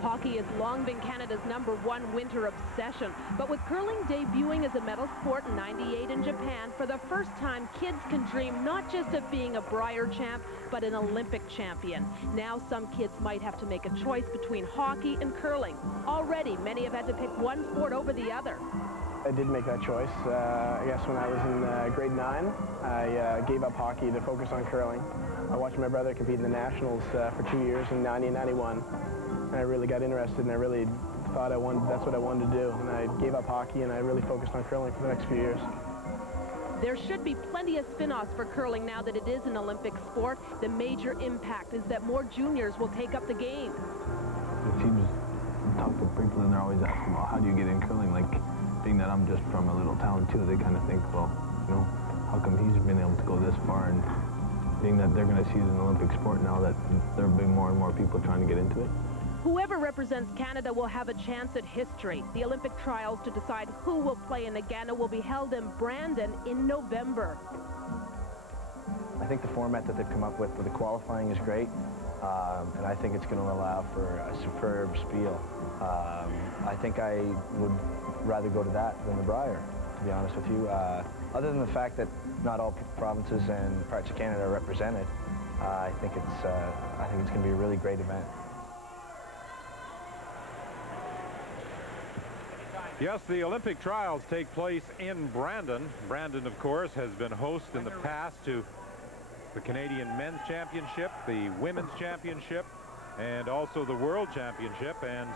Hockey has long been Canada's #1 winter obsession, but with curling debuting as a medal sport in '98 in Japan, for the first time, kids can dream not just of being a Brier champ, but an Olympic champion. Now some kids might have to make a choice between hockey and curling. Already, many have had to pick one sport over the other. I did make that choice. I guess when I was in grade 9, I gave up hockey to focus on curling. I watched my brother compete in the Nationals for 2 years in '90 and '91. And I really got interested, and I really thought that's what I wanted to do. And I gave up hockey, and I really focused on curling for the next few years. There should be plenty of spin-offs for curling now that it is an Olympic sport. The major impact is that more juniors will take up the game. The teams talk to people, and they're always asking, well, how do you get in curling? Like, being that I'm just from a little town, too, they kind of think, well, you know, how come he's been able to go this far? And being that they're going to see it as an Olympic sport now, that there'll be more and more people trying to get into it. Whoever represents Canada will have a chance at history. The Olympic trials to decide who will play in Nagano will be held in Brandon in November. I think the format that they've come up with the qualifying is great, and I think it's going to allow for a superb spiel. I think I would rather go to that than the Brier, to be honest with you. Other than the fact that not all provinces and parts of Canada are represented, I think it's going to be a really great event. Yes, the Olympic trials take place in Brandon. Brandon, of course, has been host in the past to the Canadian Men's Championship, the Women's Championship, and also the World Championship. And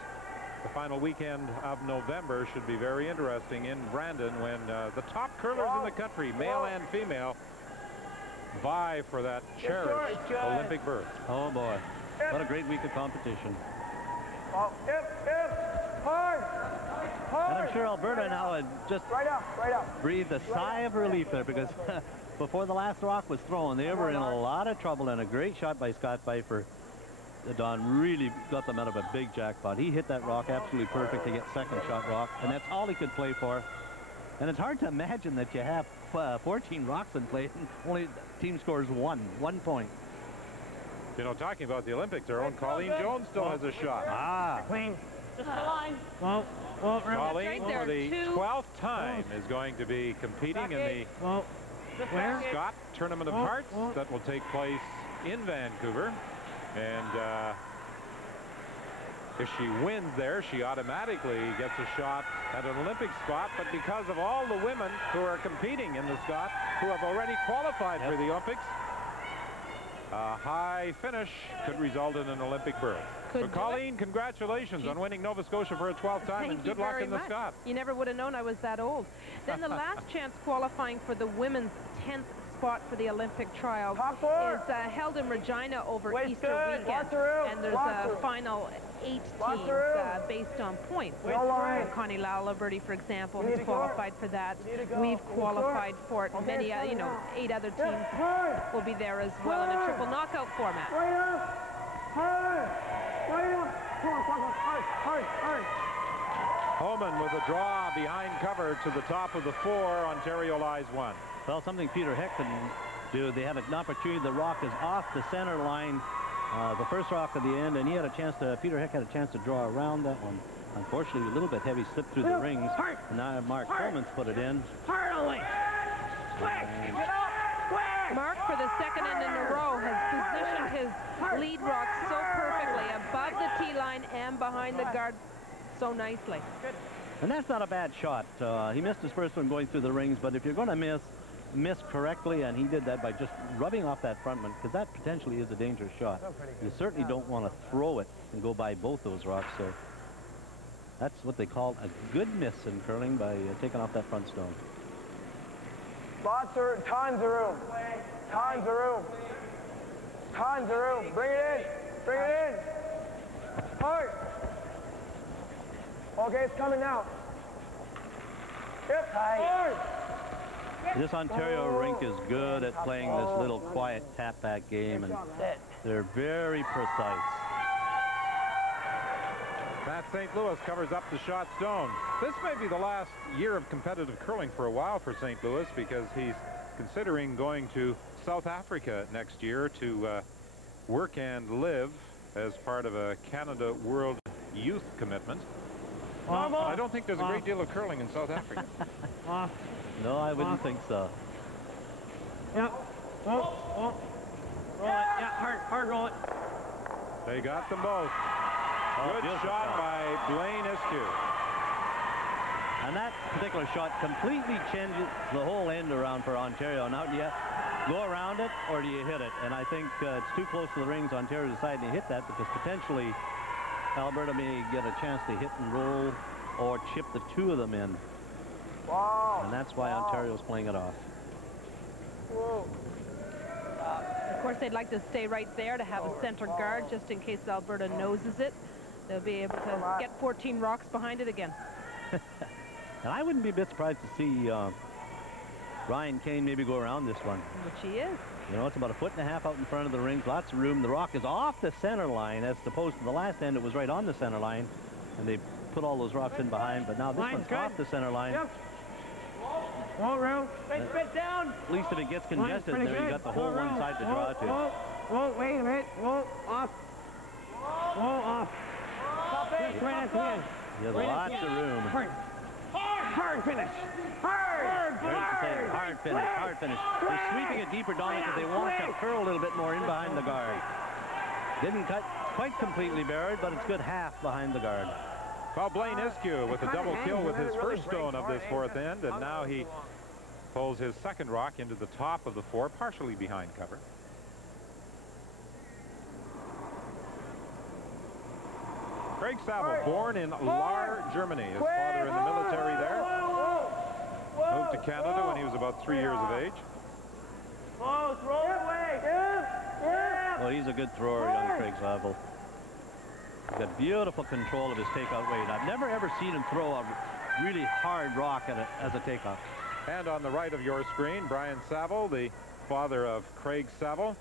the final weekend of November should be very interesting in Brandon when the top curlers in the country, male and female, vie for that cherished Olympic berth. Oh, boy. What a great week of competition. Hard! And I'm sure Alberta now had just breathed a sigh of relief there, because before the last rock was thrown, they were in a lot of trouble, and a great shot by Scott Pfeiffer. Don really got them out of a big jackpot. He hit that rock absolutely perfect to get second shot rock, and that's all he could play for. And it's hard to imagine that you have 14 rocks in play and only team scores one point. You know, talking about the Olympics, our own Colleen Jones still has a shot. Clean. Just the line. Well, Colleen, right for the 12th time, is going to be competing in the Scott Tournament of Hearts that will take place in Vancouver. And if she wins there, she automatically gets a shot at an Olympic spot. But because of all the women who are competing in the Scott, who have already qualified for the Olympics, a high finish could result in an Olympic berth. So Colleen, congratulations on winning Nova Scotia for a 12th time, and good luck in the Scott. You never would have known I was that old. Then the last chance qualifying for the women's 10th spot for the Olympic trials is held in Regina over Easter weekend. And there's a final 8 teams based on points. Connie Lalaberty, for example, has qualified for that. We've qualified for it. Many, 8 other teams will be there as well in a triple knockout format. Homan with a draw behind cover to the top of the 4. Ontario lies 1. Well, something Peter Heck can do. They have an opportunity. The rock is off the center line. The first rock at the end, and he had a chance to, Peter Heck had a chance to draw around that one. Unfortunately, a little bit heavy slip through the rings. And now Mark Coleman's put it in. Mark, for the second end in a row, has positioned his lead rock so perfectly above the tee line and behind the guard so nicely. And that's not a bad shot. He missed his first one going through the rings, but if you're going to miss correctly, and he did that by just rubbing off that front one, because that potentially is a dangerous shot. You certainly don't want to throw it and go by both those rocks. So that's what they call a good miss in curling, by taking off that front stone. Tons of room. Tons of room. Tons of room. Bring it in. Bring it in. Hard. Okay, it's coming now. Yep. Hard. This Ontario rink is good at playing this little quiet tap-back game, and they're very precise. Matt St. Louis covers up the shot stone. This may be the last year of competitive curling for a while for St. Louis, because he's considering going to South Africa next year to work and live as part of a Canada World Youth commitment. I don't think there's a great deal of curling in South Africa. No, I wouldn't think so. Yeah. Roll it. Yeah, hard roll it. They got them both. Good shot by Blaine Iskew. And that particular shot completely changes the whole end around for Ontario. Now, do you go around it or do you hit it? And I think it's too close to the rings. Ontario decided to hit that because potentially Alberta may get a chance to hit and roll or chip the two of them in. Wow. And that's why Ontario's playing it off. Whoa. Of course, they'd like to stay right there to have a center guard just in case Alberta noses it. They'll be able to get 14 rocks behind it again. And I wouldn't be a bit surprised to see Ryan Keane maybe go around this one. Which he is. You know, it's about 1.5 feet out in front of the rings, lots of room. The rock is off the center line, as opposed to the last end, it was right on the center line, and they put all those rocks in behind. But now this one's off the center line. Yep. Whoa, round. Spit down. At least if it gets congested there, you got the whole one side to draw to. Whoa, wait a minute. Whoa, off. Whoa, off. Stop it. Right at the end. There's lots of room. Hard finish. Hard finish. Hard finish. They're sweeping it deeper down because they want it to curl a little bit more in behind the guard. Didn't cut quite completely buried, but it's good half behind the guard. Well, Blaine Iskew with a double kill with his first stone of this fourth end, and now he pulls his second rock into the top of the four, partially behind cover. Craig Saville, born in Lahr, Germany. His father in the military there. Moved to Canada when he was about 3 years of age. Close, roll away. Well, he's a good thrower, young Craig Saville. He's got beautiful control of his takeout weight. I've never ever seen him throw a really hard rock as a takeoff. And on the right of your screen, Brian Saville, the father of Craig Saville,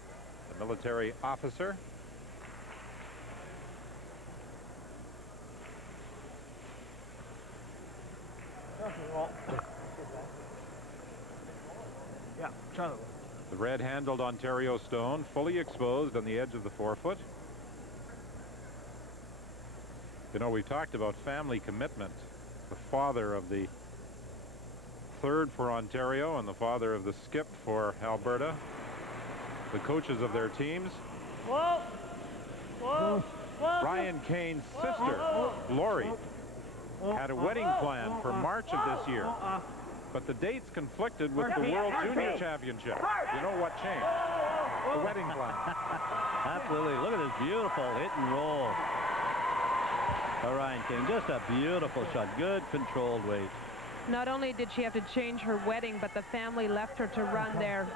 the military officer. Yeah, Charlie. The red-handled Ontario stone, fully exposed on the edge of the forefoot. You know, we talked about family commitment. The father of the third for Ontario and the father of the skip for Alberta. The coaches of their teams. Whoa. Whoa. Ryan Kane's sister, Lori, had a wedding plan for March of this year. But the dates conflicted with the World Junior Championship. You know what changed? The wedding plan. Absolutely. Look at this beautiful hit and roll. Ryan Keane, just a beautiful shot. Good controlled weight. Not only did she have to change her wedding, but the family left her to run their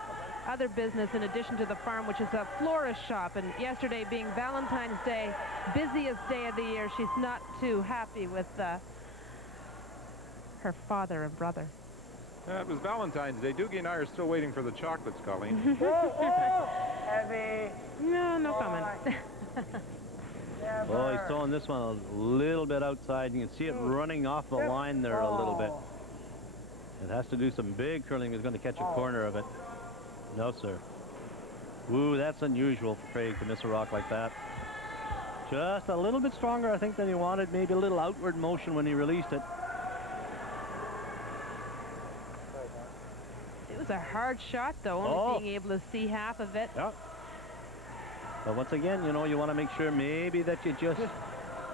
other business in addition to the farm, which is a florist shop. And yesterday being Valentine's Day, busiest day of the year, she's not too happy with her father and brother. It was Valentine's Day. Doogie and I are still waiting for the chocolates, Colleen. Heavy. No comment. Oh, he's throwing this one a little bit outside. You can see it running off the line there a little bit. It has to do some big curling. He's going to catch a corner of it. No, sir. Ooh, that's unusual for Craig to miss a rock like that. Just a little bit stronger, I think, than he wanted. Maybe a little outward motion when he released it. It was a hard shot, though, only being able to see half of it. Yeah. But once again, you know, you want to make sure maybe that you just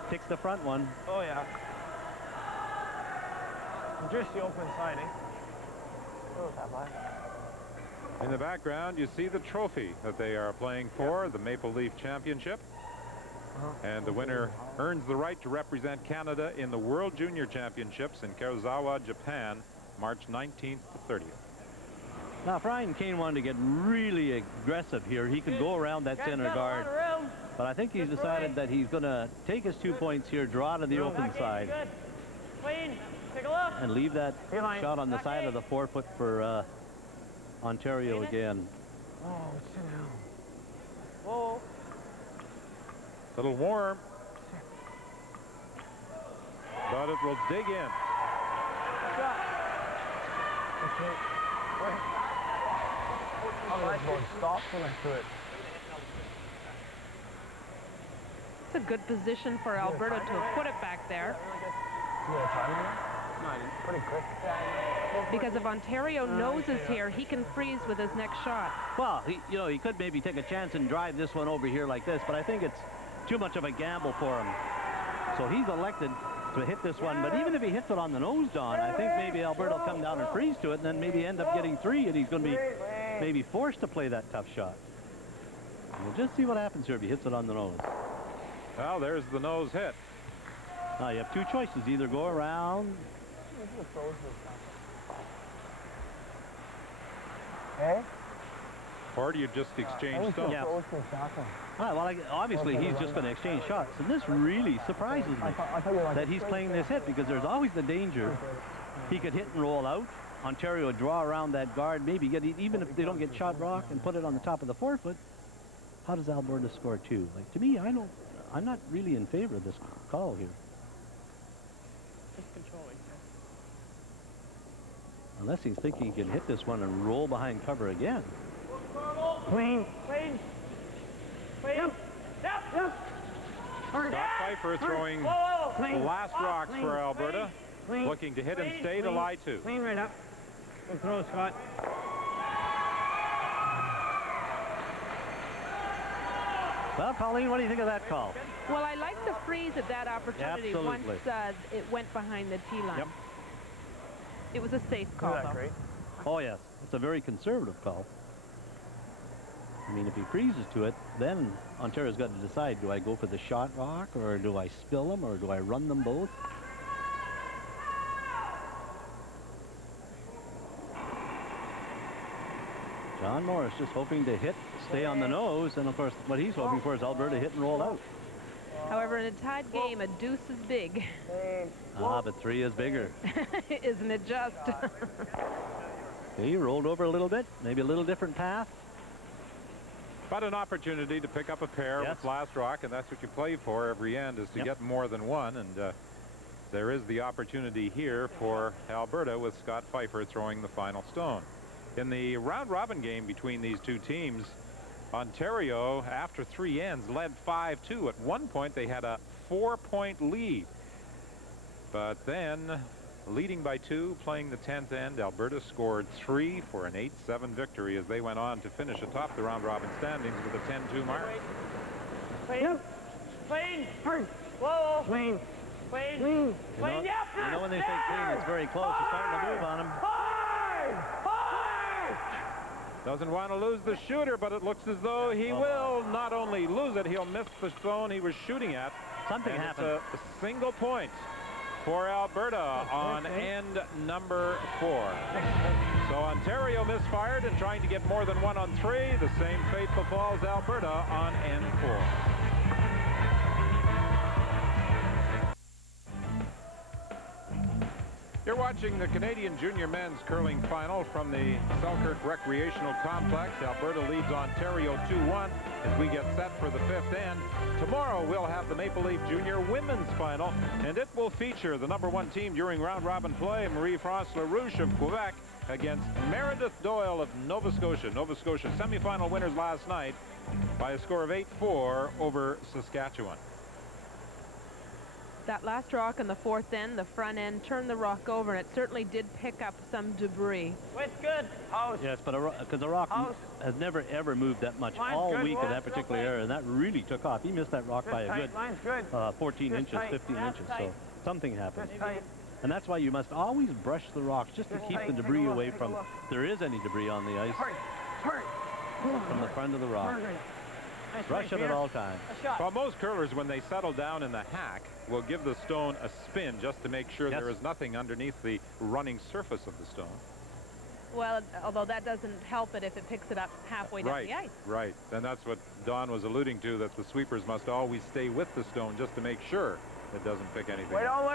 fix the front one. Oh, yeah. Just the open side, eh? In the background, you see the trophy that they are playing for, the Maple Leaf Championship. And the winner earns the right to represent Canada in the World Junior Championships in Karazawa, Japan, March 19th to 30th. Now, if Ryan Keane wanted to get really aggressive here, he could go around that center guard. But I think he's decided that he's going to take his 2 points here, draw to the open side, Clean. Take a look. and leave that shot on the side of the forefoot for Ontario again. Oh, sit down. Whoa. A little warm. but it will dig in. It's a good position for Alberta to put it back there. Pretty quick. Because if Ontario noses here, he can freeze with his next shot. Well, he could maybe take a chance and drive this one over here like this, but I think it's too much of a gamble for him. So he's elected to hit this one, but even if he hits it on the nose, Don, I think maybe Alberta will come down and freeze to it and then maybe end up getting 3, and he's going to be maybe forced to play that tough shot. We'll just see what happens here if he hits it on the nose. Well, there's the nose hit. Now you have two choices, either go around. Hey? Or do you just exchange stones? Yeah. Well, obviously he's just going to exchange shots, and this really surprises me that he's playing this hit, because there's always the danger he could hit and roll out. Ontario would draw around that guard, maybe get it, even if they don't get shot rock and put it on the top of the forefoot. How does Alberta score 2? Like, to me, I'm not really in favor of this call here. Unless he's thinking he can hit this one and roll behind cover again. Clean. Clean. Clean. Yep. Scott Pfeiffer throwing last rocks for Alberta. Looking to hit and stay to lie 2. Clean right up. Good throw, Scott. Well, Colleen, what do you think of that call? Well, I like the freeze at that opportunity. Absolutely. Once it went behind the tee line. Yep. It was a safe call, though. Great. Oh, yes. It's a very conservative call. I mean, if he freezes to it, then Ontario's got to decide, do I go for the shot rock, or do I spill them, or do I run them both? John Morris just hoping to hit, stay on the nose, and of course what he's hoping for is Alberta hit and roll out. However, in a tied game, a deuce is big. But 3 is bigger. Isn't it just? He rolled over a little bit, maybe a little different path. But an opportunity to pick up a pair with last rock, and that's what you play for every end, is to get more than one. And there is the opportunity here for Alberta with Scott Pfeiffer throwing the final stone. In the round-robin game between these two teams, Ontario, after 3 ends, led 5-2. At one point, they had a 4-point lead. But then, leading by 2, playing the 10th end, Alberta scored 3 for an 8-7 victory as they went on to finish atop the round-robin standings with a 10-2 mark. Clean. Clean. Whoa. Clean. Clean. Clean. Clean. You know when they say clean, it's very close. It's starting to move on him. Doesn't want to lose the shooter, but it looks as though he will not only lose it, he'll miss the stone he was shooting at. Something happened. It's a single point for Alberta on end number 4. So Ontario misfired and trying to get more than 1 on 3. The same fate befalls Alberta on end 4. You're watching the Canadian Junior Men's Curling Final from the Selkirk Recreational Complex. Alberta leads Ontario 2-1 as we get set for the 5th end. Tomorrow we'll have the Maple Leaf Junior Women's Final, and it will feature the #1 team during round-robin play, Marie-France LaRouche of Quebec, against Meredith Doyle of Nova Scotia. Nova Scotia semifinal winners last night by a score of 8-4 over Saskatchewan. That last rock in the 4th end, the front end, turned the rock over, and it certainly did pick up some debris. It's good. House. Yes, but because the rock has never, ever moved that much all week in that particular area, and that really took off. He missed that rock by a good 14 inches, 15 inches, so something happened. And that's why you must always brush the rocks just to keep the debris away from, if there is any debris on the ice, from the front of the rock. Brush it at all times. Well, most curlers, when they settle down in the hack, will give the stone a spin just to make sure there is nothing underneath the running surface of the stone. Well, although that doesn't help it if it picks it up halfway down the ice. Right. And that's what Don was alluding to, that the sweepers must always stay with the stone just to make sure it doesn't pick anything up.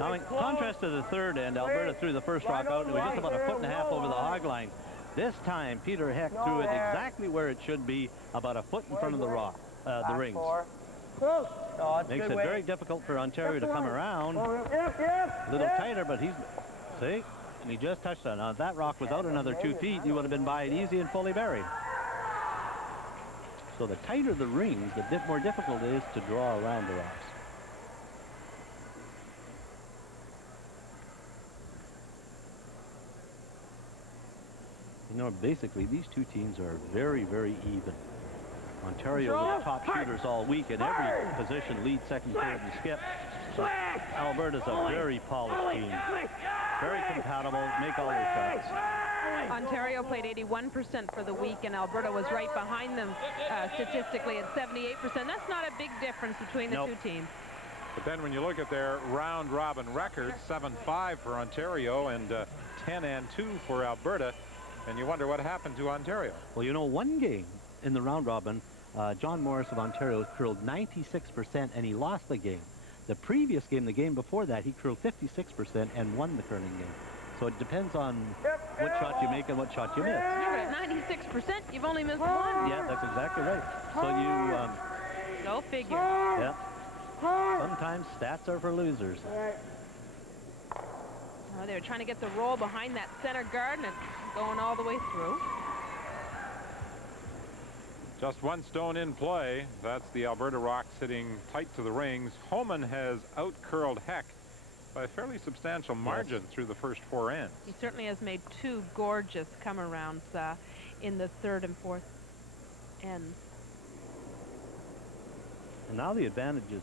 Now, in contrast to the 3rd end, Alberta threw the first rock out, and it was just about a 1.5 foot over the hog line. This time, Peter Heck threw it exactly where it should be, about a foot in front of the rock, the rings. Makes it very difficult for Ontario to come around. A little tighter, but he's, see, and he just touched on. Now, if that rock was out another 2 feet, you would have been by it easy and fully buried. So the tighter the rings, the more difficult it is to draw around the rocks. You know, basically, these two teams are very, very even. Ontario with the top shooters all week in every position, lead, second, third, and skip. But Alberta's a very polished team. Very compatible, make all their shots. Ontario played 81% for the week, and Alberta was right behind them statistically at 78%. That's not a big difference between the two teams. But then when you look at their round-robin records, 7-5 for Ontario and 10-2 for Alberta, and you wonder what happened to Ontario. Well, you know, one game in the round-robin, John Morris of Ontario curled 96%, and he lost the game. The previous game, the game before that, he curled 56% and won the curling game. So it depends on what shot you make and what shot you miss. Yeah, but at 96%, you've only missed one. Yeah, that's exactly right. So you... Go figure. Yeah. Sometimes stats are for losers. Oh, they were trying to get the roll behind that center guard, and it's going all the way through. Just one stone in play. That's the Alberta rock sitting tight to the rings. Homan has out-curled Heck by a fairly substantial margin through the first 4 ends. He certainly has made 2 gorgeous come-arounds in the 3rd and 4th ends. And now the advantages,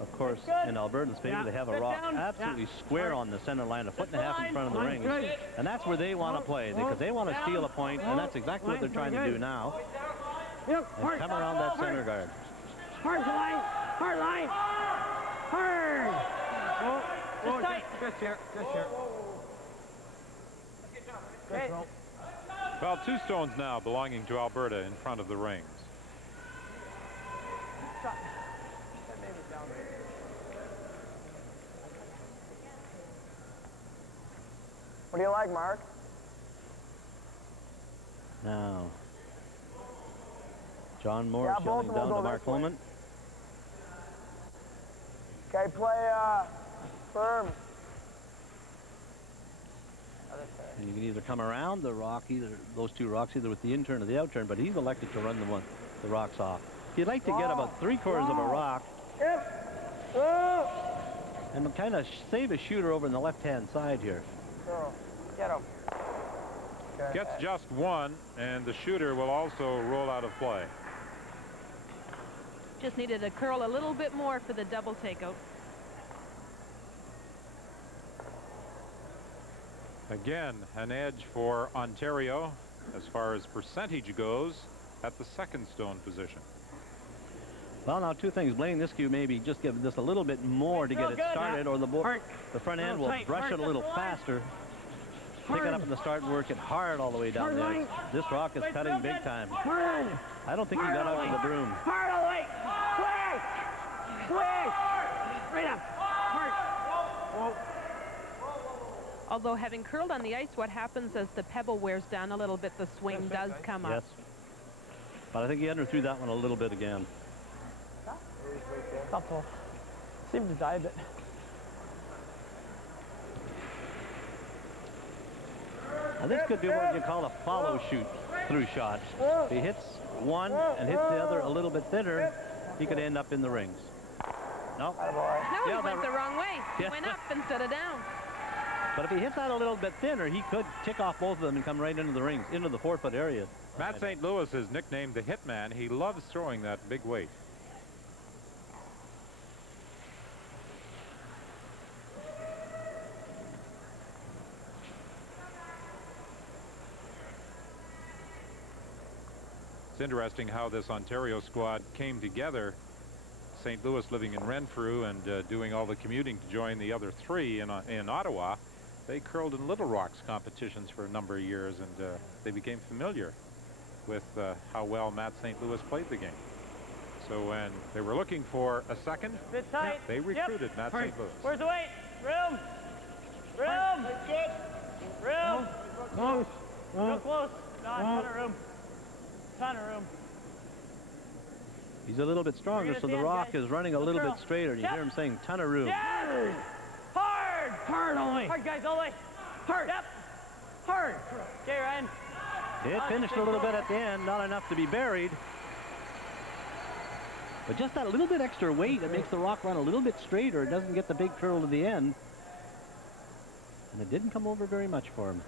of course, in Alberta's favor. They have a rock absolutely square on the center line, 1.5 feet in front of the rings. And that's where they want to play, because they want to steal a point, and that's exactly what they're trying to do now. And come around that center guard. Hard line, hard line, hard. Just tight. Just here, just here. Okay. Well, 2 stones now belonging to Alberta in front of the rings. What do you like, Mark? Now, John Moore showing down to Mark Holman. Okay, play firm. And you can either come around the rock, either those 2 rocks, either with the in turn or the out turn, but he's elected to run the rocks off. If you'd like to get about 3/4 of a rock and kind of save a shooter over in the left-hand side here. Get him. Gets just 1, and the shooter will also roll out of play. Just needed to curl a little bit more for the double takeout. Again, an edge for Ontario as far as percentage goes at the 2nd stone position. Well, now 2 things. Blaine, this cue maybe just give this a little bit more to get it started, or the front end will brush it a little faster. Pick it up at the start and work it hard all the way down there. This rock is cutting big time. I don't think he got out to the broom. Hard all the way. Quick. Quick. Right up. Hard. Although having curled on the ice, what happens as the pebble wears down a little bit, the swing does come up. Yes. But I think he under threw that one a little bit again. Couple. Seemed to die a bit. Now this could be what you call a follow shoot through shot. If he hits one and hits the other a little bit thinner, he could end up in the rings. No. No, he went the wrong way. He went up instead of down. But if he hits that a little bit thinner, he could tick off both of them and come right into the rings, into the 4-foot area. Matt St. Louis is nicknamed the Hitman. He loves throwing that big weight. It's interesting how this Ontario squad came together. St. Louis living in Renfrew and doing all the commuting to join the other 3 in Ottawa. They curled in Little Rocks competitions for a number of years, and they became familiar with how well Matt St. Louis played the game. So when they were looking for a second, they recruited Matt St. Louis. Where's the weight? Room. Room. Room. Close. Real close. No, ton of room. Ton of room. He's a little bit stronger, so the rock is running a little bit straighter. And you hear him saying, ton of room. Yes. Hard! Hard only. Hard, guys, all the way. Hard. Yep. Hard. Okay, Ryan. It finished a little bit at the end, not enough to be buried. But just that little bit extra weight, it makes the rock run a little bit straighter. It doesn't get the big curl to the end. And it didn't come over very much for him.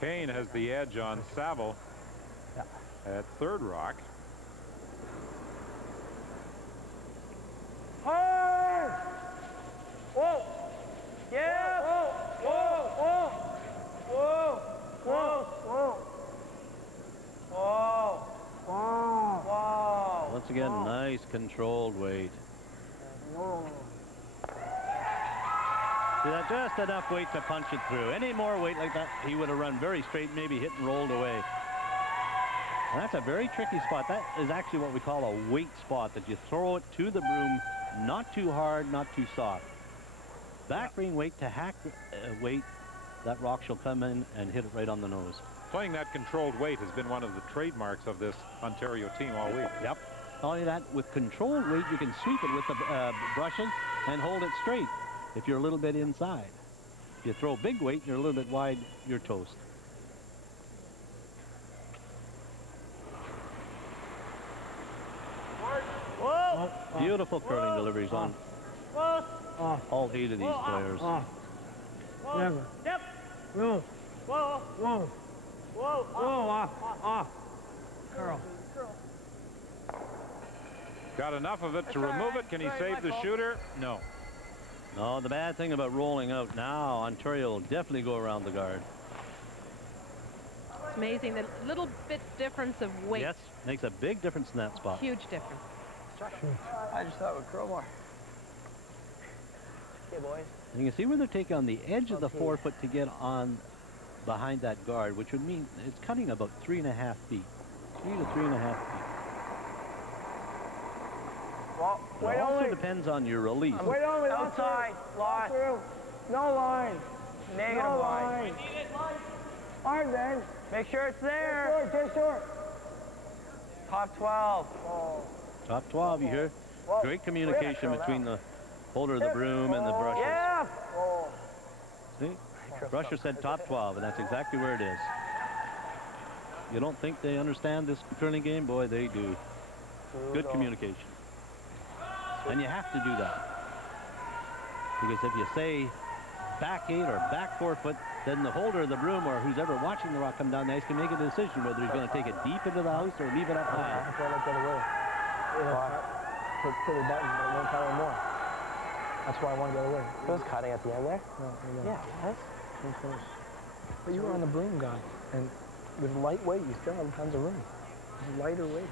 Keane has the edge on Saville at third rock. Hard! Whoa! Yeah! Whoa! Whoa! Whoa! Whoa! Whoa! Whoa! Whoa! Whoa! Once again, nice controlled weight. See that? Just enough weight to punch it through. Any more weight like that, he would have run very straight, maybe hit and rolled away. And that's a very tricky spot. That is actually what we call a weight spot, that you throw it to the broom, not too hard, not too soft. Back ring weight to hack weight, that rock shall come in and hit it right on the nose. Playing that controlled weight has been one of the trademarks of this Ontario team all week. Yep. Not only that, with controlled weight, you can sweep it with the brushes and hold it straight if you're a little bit inside. If you throw big weight and you're a little bit wide, you're toast. Whoa! Beautiful curling deliveries on all 8 of these players. Never. Yep. Whoa. Whoa. Whoa. Whoa. Whoa. Off. Curl. Got enough of it to remove it. Can he save the shooter? No. No, the bad thing about rolling out now, Ontario will definitely go around the guard. It's amazing, the little bit difference of weight. Yes, makes a big difference in that spot. Huge difference. I just thought it would curl more. Okay, boys. And you can see where they're taking on the edge of the forefoot to get on behind that guard, which would mean it's cutting about 3.5 feet. 3 to 3.5 feet. Well, It also depends on your release. Wait only. Outside. Lost. No line. Negative line. Hard then. Make sure it's there. Stay short. Top 12. Top 12, you hear? Great communication between the holder of the broom and the brusher. Yeah. See? Brusher said top 12, and that's exactly where it is. You don't think they understand this curling game? Boy, they do. Good communication. And you have to do that. Because if you say back 8 or back 4 foot, then the holder of the broom or who's ever watching the rock come down the ice can make a decision whether he's going to take it deep into the house or leave it up high. That's why I like that away. Put the button, but it won't power more. That's why I want to get away. It was cutting at the end there? No. Yeah, it was. But you were on the broom, guy, and with light weight, you still have tons of room. It's lighter weight.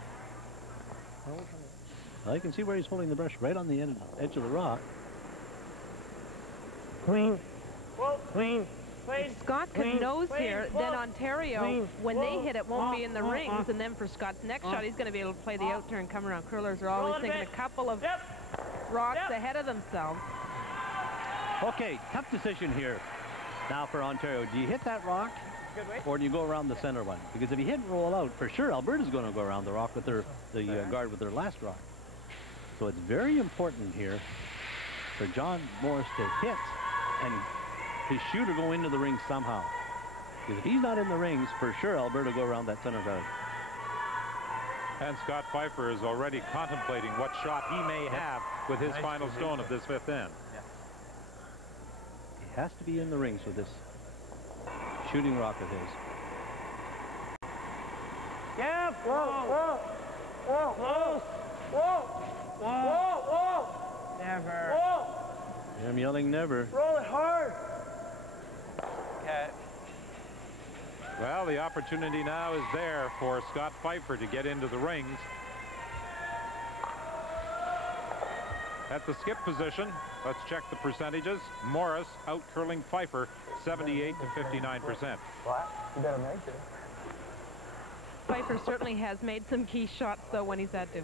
Well, you can see where he's holding the brush right on the edge of the rock. Clean. Clean. If Scott can nose here, then Ontario, when they hit it, won't be in the rings. And then for Scott's next shot, he's going to be able to play the out-turn come-around. Curlers are always thinking a couple of rocks ahead of themselves. Okay, tough decision here now for Ontario. Do you hit that rock or do you go around the center one? Because if you hit and roll out, for sure Alberta's going to go around the rock with the guard with their last rock. So it's very important here for John Morris to hit and his shooter go into the ring somehow. Because if he's not in the rings, for sure Alberta go around that center guard. And Scott Pfeiffer is already contemplating what shot he may have with his final stone of this 5th end. He has to be in the rings with this shooting rock of his. Yeah. Whoa. Close. Whoa. Never. Whoa. I'm yelling never. Roll it hard. Okay. Well, the opportunity now is there for Scott Pfeiffer to get into the rings. At the skip position, let's check the percentages. Morris out curling Pfeiffer 78 to 59%. What? You better make it. Pfeiffer certainly has made some key shots, though, when he's had to.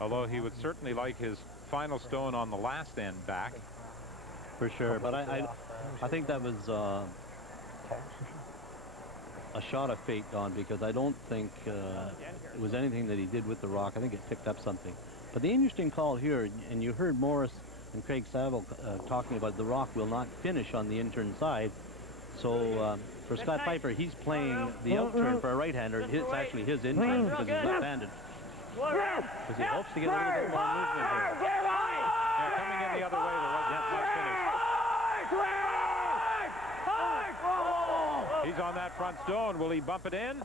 Although he would certainly like his final stone on the last end back. For sure, but I think that was a shot of fate, Don, because I don't think it was anything that he did with the rock. I think it picked up something. But the interesting call here, and you heard Morris and Craig Saville talking about the rock will not finish on the intern side. So for Scott Pfeiffer, he's playing the outturn for a right-hander. It's actually his intern because he's left-handed. Because he hopes to get a little bit more movement here. Yeah, coming in the other way, there wasn't much finish. He's on that front stone. Will he bump it in?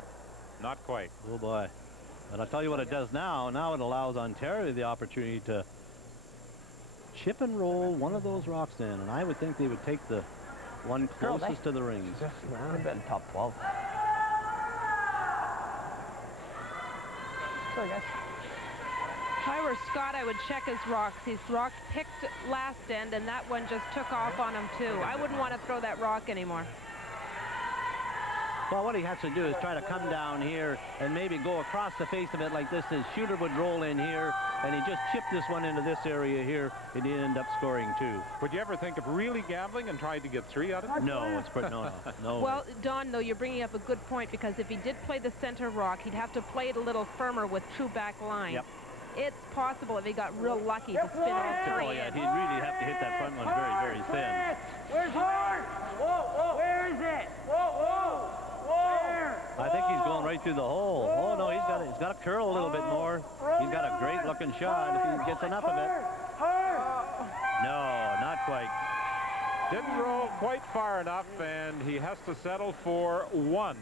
Not quite. Oh, boy. And I'll tell you what it does now. Now it allows Ontario the opportunity to chip and roll one of those rocks in. And I would think they would take the one closest to the rings. Just a bit in top 12. So I guess. If I were Scott, I would check his rocks. His rock picked last end, and that one just took off on him, too. I wouldn't want to throw that rock anymore. Well, what he has to do is try to come down here and maybe go across the face of it like this. His shooter would roll in here, and he just chipped this one into this area here, and he ended up scoring 2. Would you ever think of really gambling and trying to get 3 out of it? No, it's no. Well, Don, though, you're bringing up a good point, because if he did play the center rock, he'd have to play it a little firmer with true back line. Yep. It's possible if he got real lucky to spin all 3. Oh, yeah, he'd really have to hit that front one very, very thin. Where's Hart? Whoa, where is it? Whoa. I think he's going right through the hole. Oh, no, he's got to curl a little bit more. He's got a great-looking shot if he gets enough of it. No, not quite. Didn't roll quite far enough, and he has to settle for 1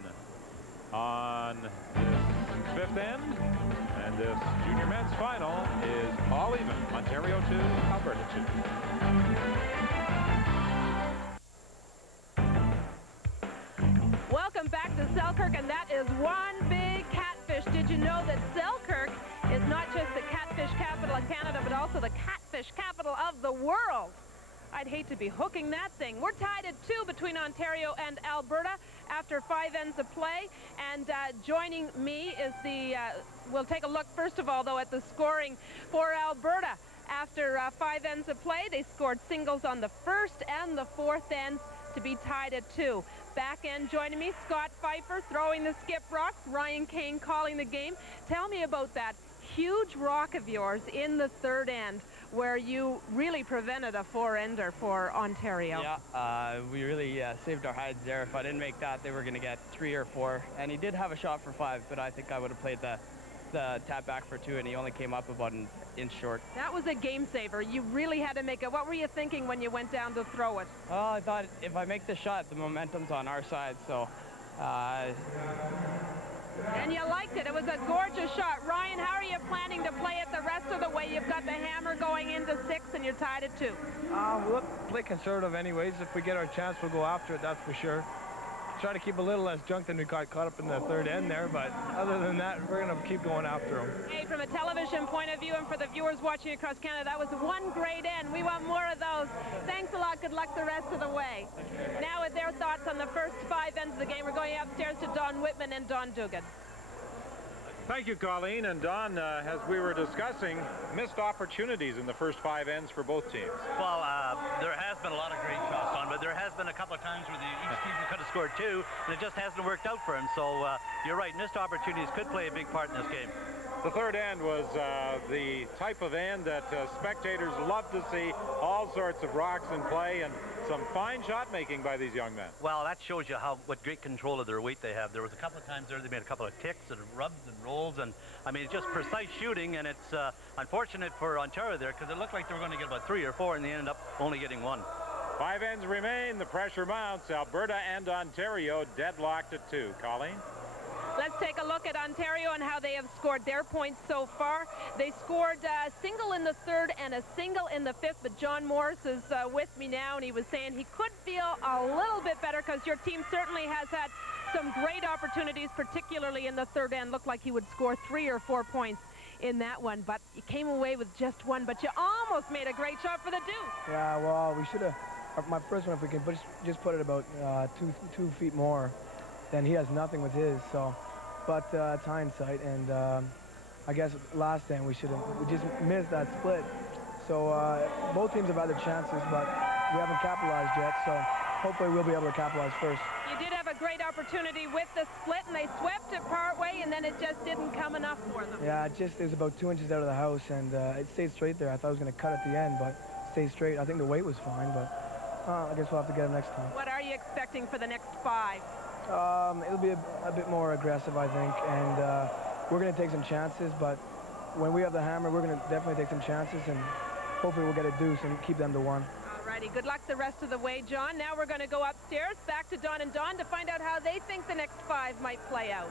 on this 5th end. And this junior men's final is all even. Ontario 2, Alberta 2. Welcome back to Selkirk, and that is one big catfish. Did you know that Selkirk is not just the catfish capital of Canada, but also the catfish capital of the world? I'd hate to be hooking that thing. We're tied at 2 between Ontario and Alberta after 5 ends of play. And joining me is the, we'll take a look first of all, though, at the scoring for Alberta. After 5 ends of play, they scored singles on the 1st and the 4th ends to be tied at 2. Back end joining me, Scott Pfeiffer throwing the skip rock, Ryan Keane calling the game. Tell me about that huge rock of yours in the 3rd end, where you really prevented a 4-ender for Ontario. Yeah, we really saved our hides there. If I didn't make that, they were going to get 3 or 4. And he did have a shot for 5, but I think I would have played the tap back for 2, and he only came up about an inch short. That was a game saver. You really had to make it. What were you thinking when you went down to throw it? Well, I thought if I make the shot, the momentum's on our side, so... And you liked it. It was a gorgeous shot. Ryan, how are you planning to play it the rest of the way? You've got the hammer going into 6, and you're tied at 2. We'll play conservative anyways. If we get our chance, we'll go after it, that's for sure. Try to keep a little less junk than we got caught up in the 3rd end there, but other than that, we're going to keep going after them. Hey, from a television point of view and for the viewers watching across Canada, that was one great end. We want more of those. Thanks a lot. Good luck the rest of the way. Now with their thoughts on the first 5 ends of the game, we're going upstairs to Don Whitman and Don Dugan. Thank you, Colleen. And Don, as we were discussing, missed opportunities in the first 5 ends for both teams. Well, there has been a lot of great shots, Don, but there has been a couple of times where each team could have scored 2, and it just hasn't worked out for him. So you're right, missed opportunities could play a big part in this game. The 3rd end was the type of end that spectators love to see. All sorts of rocks in play and some fine shot making by these young men. Well, that shows you what great control of their weight they have. There was a couple of times there they made a couple of ticks and rubs and rolls, and I mean, it's just precise shooting, and it's unfortunate for Ontario there because it looked like they were going to get about 3 or 4, and they ended up only getting 1. 5 ends remain. The pressure mounts. Alberta and Ontario deadlocked at 2. Colleen? Let's take a look at Ontario and how they have scored their points so far. They scored a single in the 3rd and a single in the 5th, but John Morris is with me now, and he was saying he could feel a little bit better because your team certainly has had some great opportunities, particularly in the 3rd end. Looked like he would score 3 or 4 points in that one, but you came away with just 1, but you almost made a great shot for the deuce. Yeah, well, we should have... My first one, if we could just put it about 2 feet more, then he has nothing with his, so... But it's hindsight, and I guess last end we just missed that split. So both teams have had their chances, but we haven't capitalized yet, so hopefully we'll be able to capitalize first. You did have a great opportunity with the split, and they swept it partway, and then it just didn't come enough for them. Yeah, it was about 2 inches out of the house, and it stayed straight there. I thought I was going to cut at the end, but it stayed straight. I think the weight was fine, but I guess we'll have to get him next time. What are you expecting for the next 5? It'll be a bit more aggressive, I think, and we're going to take some chances, but when we have the hammer, we're going to definitely take some chances, and hopefully we'll get a deuce and keep them to 1. Alrighty, good luck the rest of the way, John. Now we're going to go upstairs, back to Don and Don, to find out how they think the next 5 might play out.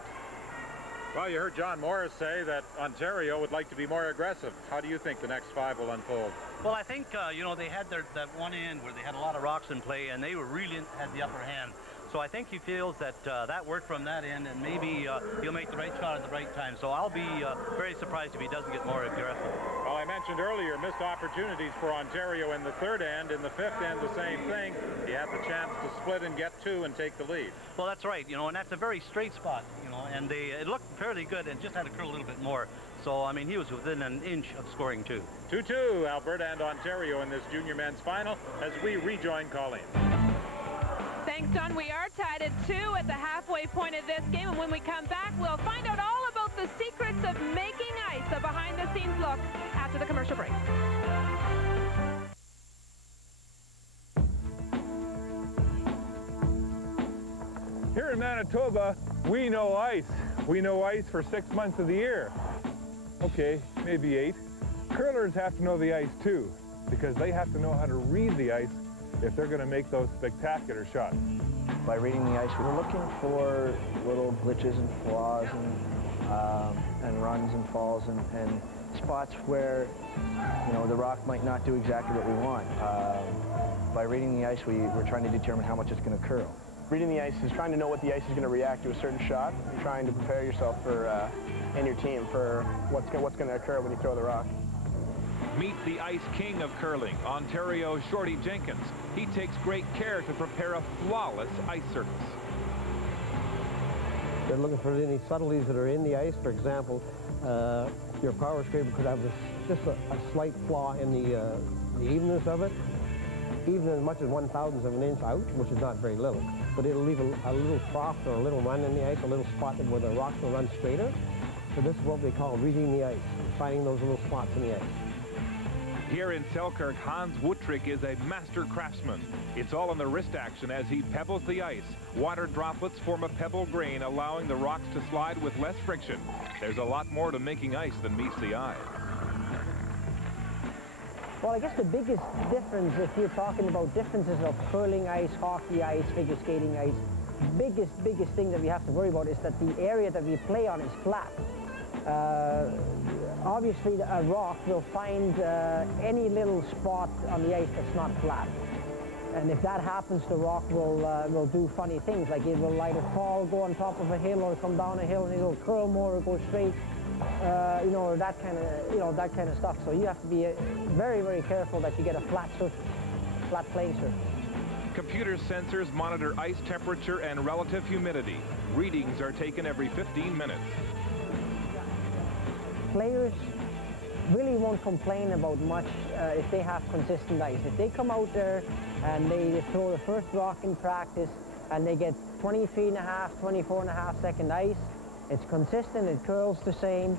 Well, you heard John Morris say that Ontario would like to be more aggressive. How do you think the next 5 will unfold? Well, I think, you know, they had that one end where they had a lot of rocks in play, and they were really had the upper hand. So I think he feels that that worked from that end, and maybe he'll make the right shot at the right time. So I'll be very surprised if he doesn't get more aggressive. Well, I mentioned earlier missed opportunities for Ontario in the 3rd end. In the 5th end, the same thing. He had the chance to split and get 2 and take the lead. Well, that's right, you know, and that's a very straight spot, you know, and it looked fairly good and just had to curl a little bit more. So, I mean, he was within an inch of scoring 2. 2-2, Alberta and Ontario in this junior men's final as we rejoin Colleen. Thanks, Don. We are tied at 2 at the halfway point of this game, and when we come back, we'll find out all about the secrets of making ice, a behind-the-scenes look after the commercial break. Here in Manitoba, we know ice. We know ice for 6 months of the year. Okay, maybe 8. Curlers have to know the ice too, because they have to know how to read the ice if they're going to make those spectacular shots. By reading the ice, we were looking for little glitches and flaws and runs and falls and spots where, you know, the rock might not do exactly what we want. By reading the ice, we're trying to determine how much it's going to curl. Reading the ice is trying to know what the ice is going to react to a certain shot. You're trying to prepare yourself for, and your team for what's going to occur when you throw the rock. Meet the ice king of curling, Ontario's Shorty Jenkins. He takes great care to prepare a flawless ice surface. They're looking for any subtleties that are in the ice. For example, your power scraper could have just a slight flaw in the evenness of it, even as much as 1/1000th of an inch out, which is not very little. But it'll leave a little trough or a little run in the ice, a little spot where the rocks will run straighter. So this is what we call reading the ice, finding those little spots in the ice. Here in Selkirk, Hans Wuttrich is a master craftsman. It's all in the wrist action as he pebbles the ice. Water droplets form a pebble grain, allowing the rocks to slide with less friction. There's a lot more to making ice than meets the eye. Well, I guess the biggest difference, if you're talking about differences of curling ice, hockey ice, figure skating ice, biggest thing that we have to worry about is that the area that we play on is flat. Obviously, a rock will find any little spot on the ice that's not flat. And if that happens, the rock will do funny things, like it will either fall, go on top of a hill, or come down a hill, and it'll curl more or go straight, you know, or that kind of stuff. So you have to be very, very careful that you get a flat surface, flat playing surface. Computer sensors monitor ice temperature and relative humidity. Readings are taken every 15 minutes. Players really won't complain about much if they have consistent ice. If they come out there and they throw the first rock in practice and they get 23.5, 24.5 second ice, it's consistent, it curls the same,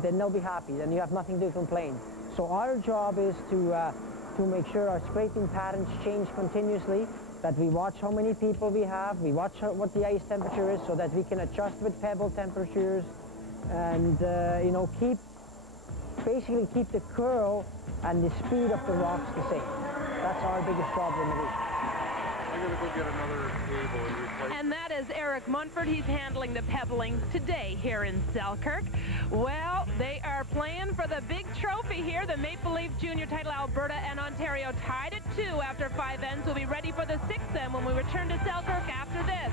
then they'll be happy. Then you have nothing to complain. So our job is to make sure our scraping patterns change continuously, that we watch how many people we have, we watch what the ice temperature is so that we can adjust with pebble temperatures, and you know, basically keep the curl and the speed of the rocks the same. That's our biggest job in the league. I'm going to go get another cable and replace. And that is Eric Munford. He's handling the pebbling today here in Selkirk. Well, they are playing for the big trophy here, the Maple Leaf Junior title. Alberta and Ontario tied at 2 after 5 ends. We'll be ready for the 6th end when we return to Selkirk after this.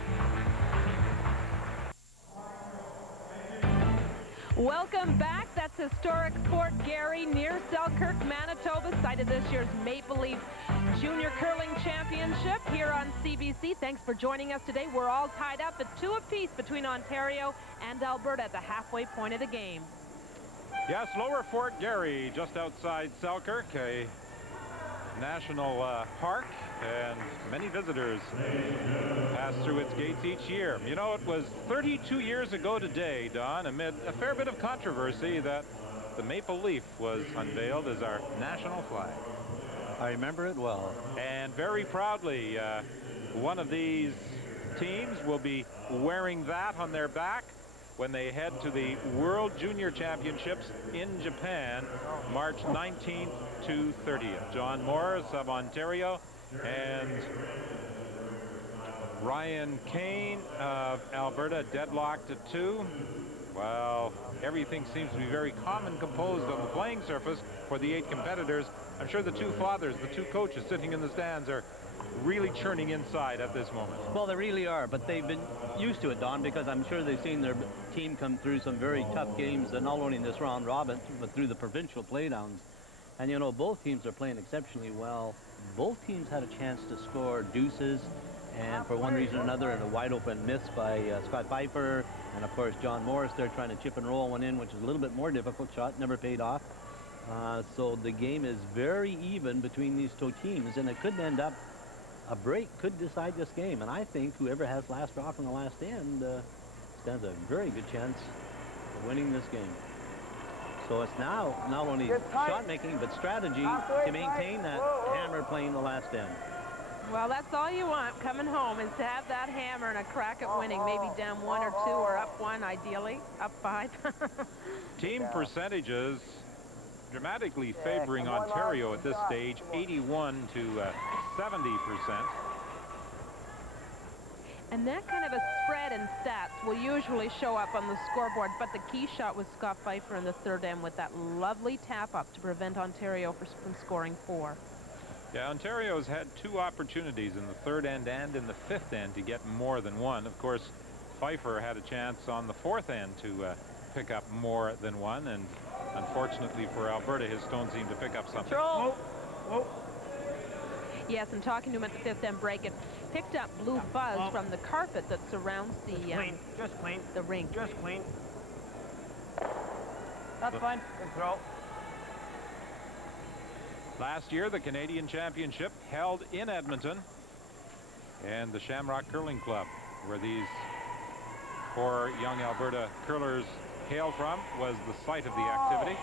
Welcome back. That's historic Fort Garry near Selkirk, Manitoba, site of this year's Maple Leaf Junior Curling Championship here on CBC. Thanks for joining us today. We're all tied up at 2 apiece between Ontario and Alberta at the halfway point of the game. Yes, Lower Fort Garry, just outside Selkirk, a national park and many visitors pass through its gates each year. You know, it was 32 years ago today, Don, amid a fair bit of controversy, that the maple leaf was unveiled as our national flag. I remember it well. And very proudly, one of these teams will be wearing that on their back when they head to the World Junior Championships in Japan, March 19th to 30th. John Morris of Ontario and Ryan Keane of Alberta deadlocked at 2. Well, everything seems to be very calm and composed on the playing surface for the 8 competitors. I'm sure the 2 fathers, the 2 coaches sitting in the stands, are really churning inside at this moment. Well, they really are, but they've been used to it, Don, because I'm sure they've seen their team come through some very tough games, and not only in this round robin, but through the provincial playdowns. And, you know, both teams are playing exceptionally well. Both teams had a chance to score deuces, and for one reason or another, a wide open miss by Scott Pfeiffer, and of course John Morris there trying to chip and roll one in, which is a little bit more difficult shot, never paid off. So the game is very even between these 2 teams, and it could end up, a break could decide this game, and I think whoever has last drop on the last end stands a very good chance of winning this game. So it's now not only shot making but strategy to maintain that hammer playing the last end. Well, that's all you want coming home, is to have that hammer and a crack at winning. Maybe down 1 or 2 or up 1, ideally up 5. Team percentages dramatically favoring Ontario at this stage, 81 to 70%. And that kind of a spread in stats will usually show up on the scoreboard, but the key shot was Scott Pfeiffer in the 3rd end with that lovely tap-up to prevent Ontario from scoring 4. Yeah, Ontario's had 2 opportunities in the 3rd end and in the 5th end to get more than 1. Of course, Pfeiffer had a chance on the 4th end to pick up more than 1, and unfortunately for Alberta, his stone seemed to pick up something. Control. Whoa. Yes, and talking to him at the 5th end break, it picked up blue fuzz from the carpet that surrounds the the rink. Just clean. That's fine. Control. Last year, the Canadian Championship held in Edmonton, and the Shamrock Curling Club, where these 4 young Alberta curlers hail from, was the site of the activity.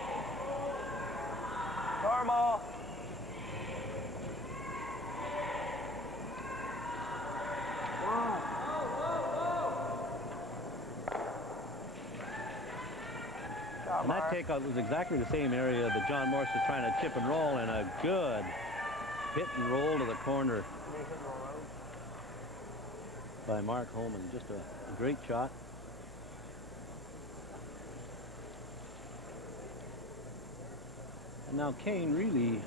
Normal. And that takeout was exactly the same area that John Morris was trying to chip and roll, and a good hit and roll to the corner by Mark Holman. Just a great shot. And now Keane really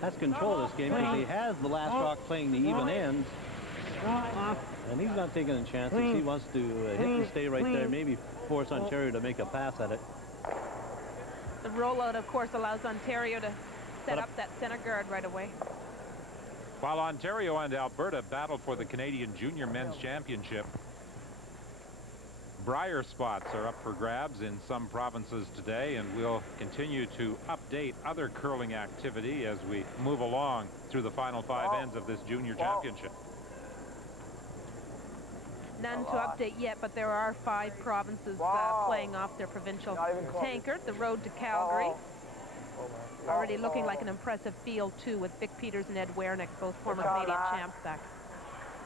has control of this game because he has the last rock playing the even ends. And he's not taking a chance. He wants to hit and stay right there, maybe force Ontario to make a pass at it. The rollout, of course, allows Ontario to set up that center guard right away. While Ontario and Alberta battle for the Canadian Junior Men's Championship, briar spots are up for grabs in some provinces today, and we'll continue to update other curling activity as we move along through the final 5 ends of this junior championship. None to update yet, but there are 5 provinces playing off their provincial tankard. The road to Calgary. Already looking like an impressive field, too, with Vic Peters and Ed Wernick, both former Canadian champs back.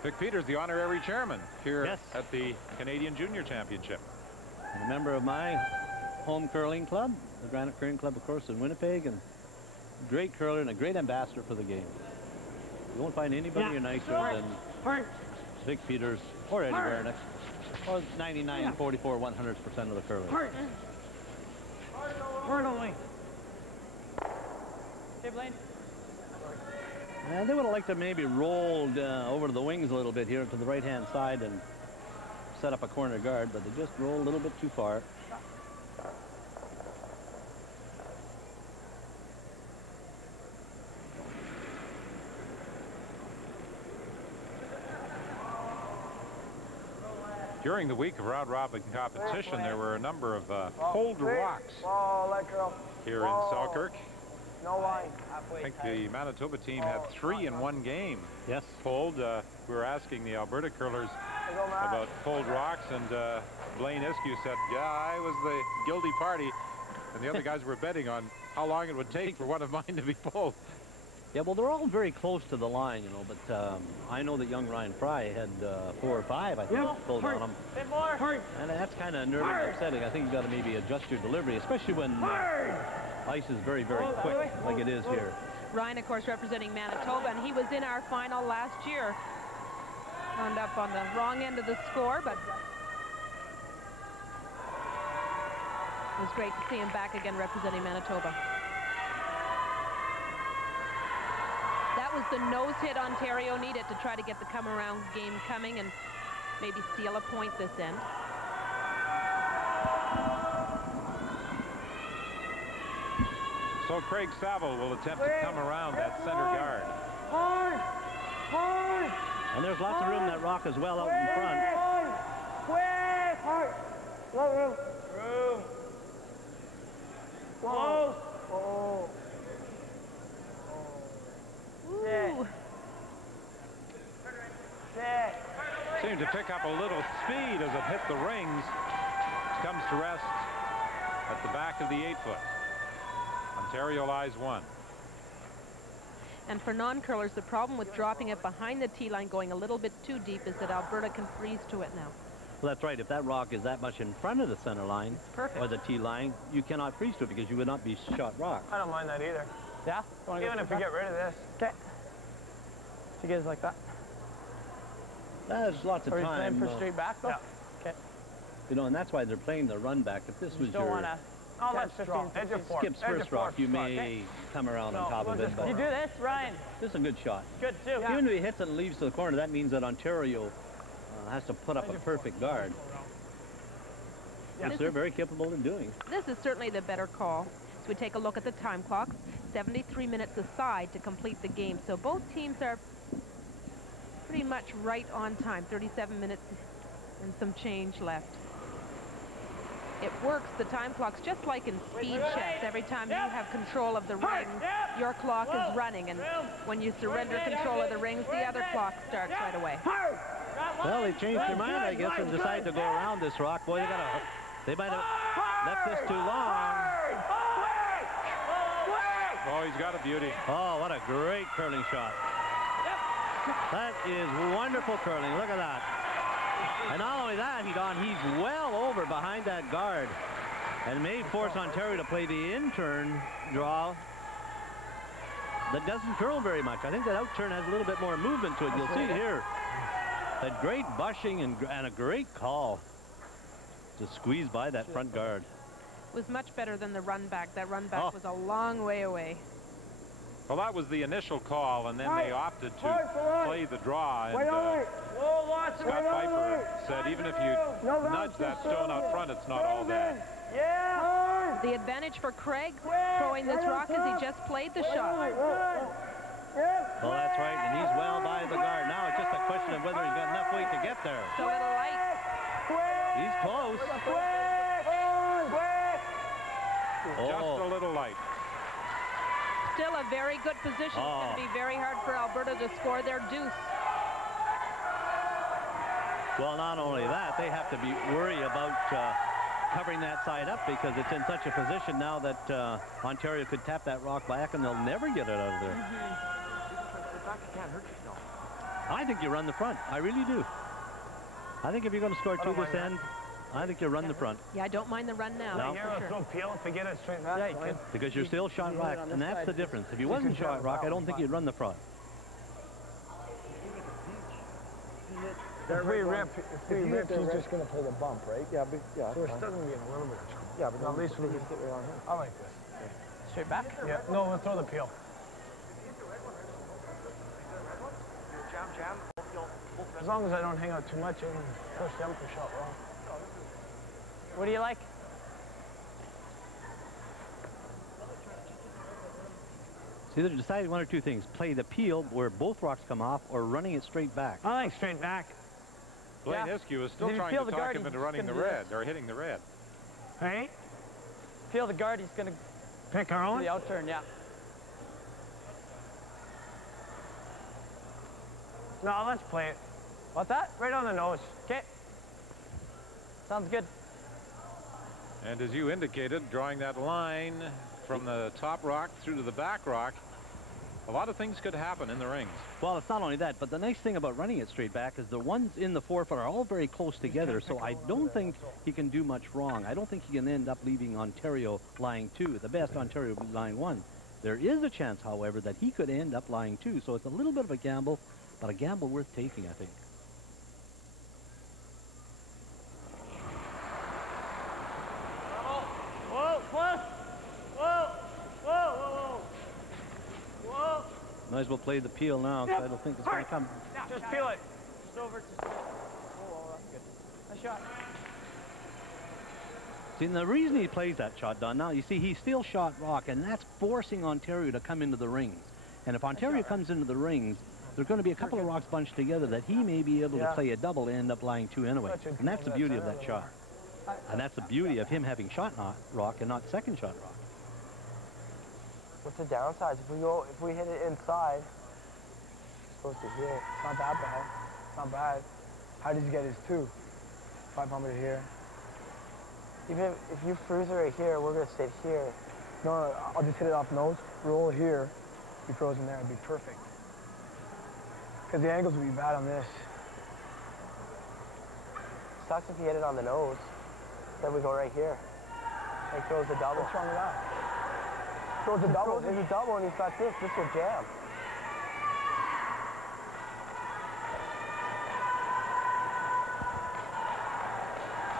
Vic Peters, the honorary chairman here at the Canadian Junior Championship. And a member of my home curling club, the Granite Curling Club, of course, in Winnipeg, and great curler and a great ambassador for the game. You won't find anybody nicer than Vic Peters or Eddie Wernick, or 99, 44, 100% of the curlers. And they would have liked to maybe rolled over to the wings a little bit here to the right-hand side and set up a corner guard, but they just rolled a little bit too far. During the week of round-robin competition, there were a number of cold rocks here in Selkirk. No line. I think the Manitoba team had 3 in one game. Yes. Pulled. We were asking the Alberta curlers about pulled rocks, and Blaine Iskew said, yeah, I was the guilty party. And the other guys were betting on how long it would take for one of mine to be pulled. Yeah, well, they're all very close to the line, you know, but I know that young Ryan Fry had 4 or 5, I think, pulled on him. Bit more. And that's kind of nerving and upsetting. I think you've got to maybe adjust your delivery, especially when ice is very, very quick, like it is here. Ryan, of course, representing Manitoba, and he was in our final last year. Wound up on the wrong end of the score, but it was great to see him back again representing Manitoba. That was the nose hit Ontario needed to try to get the come-around game coming and maybe steal a point this end. So Craig Saville will attempt to come around that center guard. And there's lots of room in that rock as well out in front. Room. Close. Oh. Ooh. Seemed to pick up a little speed as it hit the rings. Comes to rest at the back of the 8-foot. Ontario lies 1. And for non-curlers, the problem with dropping it behind the tee line going a little bit too deep is that Alberta can freeze to it now. Well, that's right. If that rock is that much in front of the center line or the tee line, you cannot freeze to it because you would not be shot rock. I don't mind that either. Yeah? Even if we get rid of this. Okay. If you guys like that. There's lots of Are we time. playing for straight back, though? Yeah. Okay. You know, and that's why they're playing the run back. If this was Don't your wanna. Oh, that's 15, Skip's first rock, you may come around on top of it. But you do this, Ryan. This is a good shot. Good, too. Yeah. Even if he hits it and leaves to the corner, that means that Ontario has to put up a perfect guard. Which they're very capable of doing. This is certainly the better call. So we take a look at the time clocks. 73 minutes aside to complete the game. So both teams are pretty much right on time. 37 minutes and some change left. It works, the time clock's just like in speed chess. Every time you have control of the ring, your clock is running. And when you surrender control of the rings, the other clock starts right away. Well, they changed their mind, I guess, and decided to go around this rock. Boy, they might have left this too long. Oh, he's got a beauty. Oh, what a great curling shot. That is wonderful curling. Look at that. And not only that, he's well over behind that guard and may force Ontario to play the in-turn draw that doesn't curl very much. I think that out-turn has a little bit more movement to it. You'll see it here. That great bushing and a great call to squeeze by that front guard. It was much better than the run back. That run back was a long way away. Well, that was the initial call, and then they opted to play the draw. And Scott Pfeiffer said, even if you nudge that stone out front, it's not all bad. The advantage for Craig throwing this rock is he just played the shot. Well, that's right, and he's well by the guard. Now it's just a question of whether he's got enough weight to get there. It's a little light. He's close. Just a little light. Still a very good position. It's going to be very hard for Alberta to score their deuce. Well, not only that, they have to worry about covering that side up because it's in such a position now that Ontario could tap that rock back and they'll never get it out of there. I think you run the front. I really do. I think if you're going to score to this end, I think you run the front. Yeah, I don't mind the run now. No. For sure. Peel if they get it straight back. Because you're still shot rock, and that's the difference. If you wasn't shot rock, I don't think you'd run the front. If we rip, he's just going to play the bump, right? Yeah, but, yeah. So we're still going to be in a little bit of trouble. Yeah, but at least we can sit right on here. I like this. Okay. Straight back? Yeah. No, we'll throw the peel. As long as I don't hang out too much, I can push them for shot wrong. What do you like? So either decide one or two things. Play the peel where both rocks come off or running it straight back. I like straight back. Blaine Iskew is still trying to talk him into running the red, or hitting the red. Hey? Feel the guard, he's going to pick our own? The out turn, yeah. No, let's play it. What's that? Right on the nose. Okay. Sounds good. And as you indicated, drawing that line from the top rock through to the back rock, a lot of things could happen in the rings. Well, it's not only that, but the nice thing about running it straight back is the ones in the forefoot are all very close together, so I don't think he can do much wrong. I don't think he can end up leaving Ontario lying 2. At the best, Ontario will be lying 1. There is a chance, however, that he could end up lying 2, so it's a little bit of a gamble, but a gamble worth taking, I think. Whoa, close. Whoa, whoa, whoa, whoa. Whoa. Might as well play the peel now, because I don't think it's going to come. Just peel it. Just over to straight. Oh, that's good. Nice shot. See, and the reason he plays that shot, Don, now, you see, he still shot rock, and that's forcing Ontario to come into the rings. And if Ontario comes into the rings, there's going to be a couple of rocks bunched together that he may be able to play a double and end up lying 2 anyway. And that's the beauty of that shot. And that's the beauty of him having shot rock and not second shot rock. What's the downside? If we hit it inside, it's supposed to hit. It's not that bad. It's not bad. How did you get his 2? 500 here. Even if you freeze it right here, we're gonna sit here. No, I'll just hit it off nose, roll it here, be frozen there, it'd be perfect. Because the angles would be bad on this. Sucks if you hit it on the nose. Then we go right here. He throws a double. What's wrong with that? Throws a double. There's a double, and he's got this. This will jam.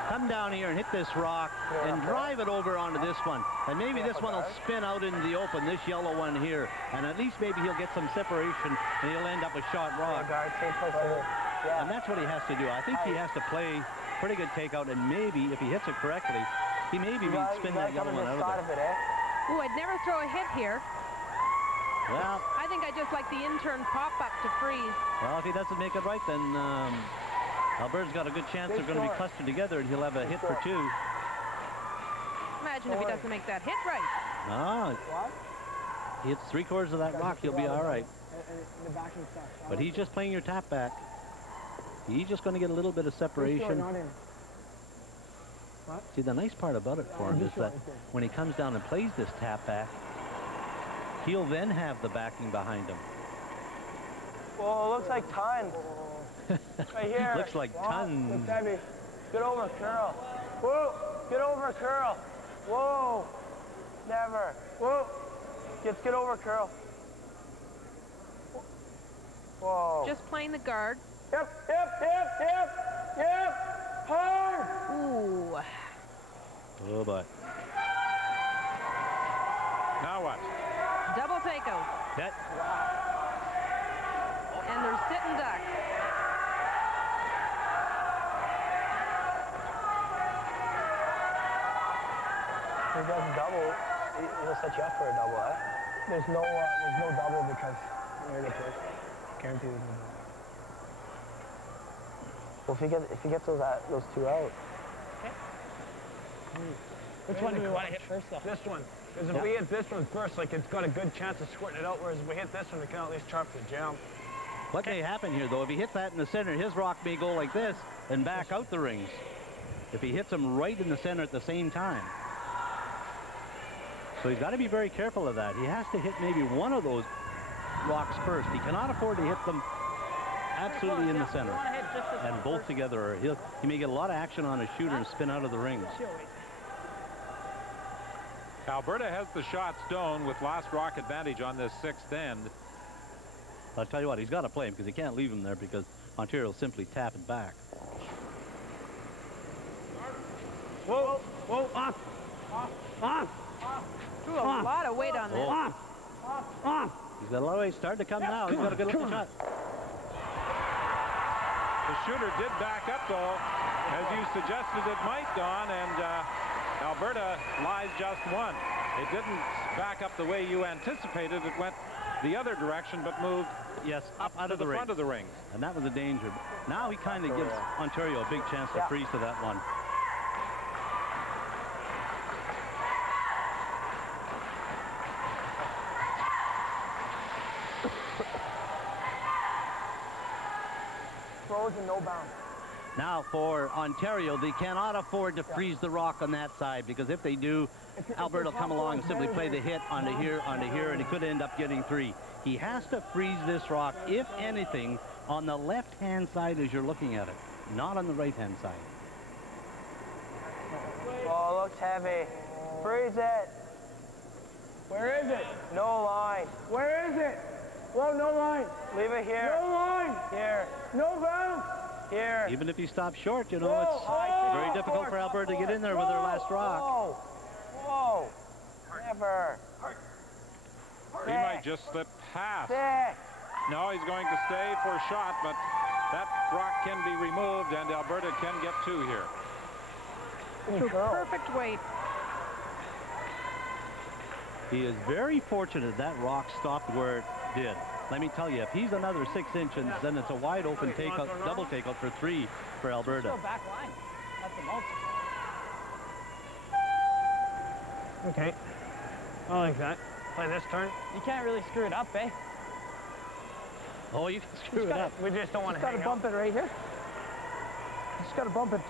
Come down here and hit this rock and drive it over onto this one. And maybe this one will spin out into the open, this yellow one here. And at least maybe he'll get some separation and he'll end up with shot rock. And that's what he has to do. I think he has to play pretty good takeout, and maybe if he hits it correctly, he maybe spin that yellow one out of there. Ooh, I'd never throw a hit here. Well, I think I just like the in-turn pop-up to freeze. well, if he doesn't make it right, then Alberta's got a good chance they're going to be clustered together, and he'll have a hit for 2. Imagine if he doesn't make that hit right. No, he hits 3/4 of that rock, he'll be all right. But he's just playing your tap back. He's just going to get a little bit of separation. See, the nice part about it for him is that when he comes down and plays this tap back, he'll then have the backing behind him. Whoa, looks like tons. Right here. Looks like tons. Looks heavy. Get over, curl. Whoa, get over, curl. Whoa, never. Whoa, get over, curl. Whoa. Just playing the guard. Yep. Hard. Ooh. Oh, boy. Now what? Double takeout. That. And they're sitting duck. If he does a double, he'll set you up for a double, eh? There's no double because you're the first. Guaranteed there's no double. Well, if he gets those 2 out. Which one do we want to hit first, though? This one. Because if we hit this one first, like, it's got a good chance of squirting it out, whereas if we hit this one, we can at least try for the jam. What may happen here, though, if he hits that in the center, his rock may go like this and back out the rings. If he hits them right in the center at the same time. So he's got to be very careful of that. He has to hit maybe one of those rocks first. He cannot afford to hit them absolutely in the center. And both together, or he may get a lot of action on his shooter and spin out of the rings. Alberta has the shot stone with last rock advantage on this 6th end. I'll tell you what, he's got to play him because he can't leave him there because Ontario will simply tap it back. Whoa, on. Threw a lot of weight on this. On. He's got a lot of weight. Starting to come now. He's got a good looking shot. The shooter did back up, though, as you suggested it might, Don, and Alberta lies just 1. It didn't back up the way you anticipated. It went the other direction, but moved up out of the front of the ring. And that was a danger. Now he kind of gives Ontario a big chance to freeze to that one. goes and no bounce. Now for Ontario, they cannot afford to freeze the rock on that side, because if they do, Alberta will come along and simply play the hit onto here, and he could end up getting 3. He has to freeze this rock, if anything, on the left-hand side as you're looking at it, not on the right-hand side. Oh, looks heavy. Freeze it. Where is it? No line. Where is it? Whoa, no line. Leave it here. No line. Here. No bounce. Here. Even if he stops short, you know, it's very difficult for Alberta to get in there with their last rock. Whoa. Whoa. Never. He might just slip past. No, he's going to stay for a shot, but that rock can be removed, and Alberta can get 2 here. Perfect weight. He is very fortunate that rock stopped where it did. Let me tell you, if he's another 6 inches, then it's a wide open takeout, double takeout for 3 for Alberta. Go back line. That's the most. Okay. I like that. Play this turn. You can't really screw it up, eh? Oh, you can screw it up. We just don't want to hang Just got to bump it right here. Just got to bump it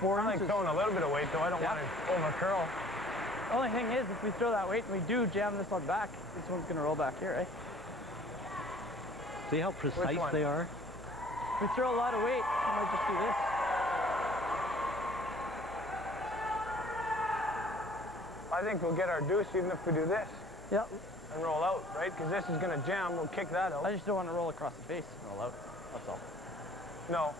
4 inches. I like throwing a little bit of weight, though. I don't want to over curl. The only thing is, if we throw that weight and we do jam this one back, this one's going to roll back here, right? See how precise they are? If we throw a lot of weight, we might just do this. I think we'll get our deuce even if we do this. Yep. And roll out, right? Because this is going to jam. We'll kick that out. I just don't want to roll across the face and roll out. That's all. No.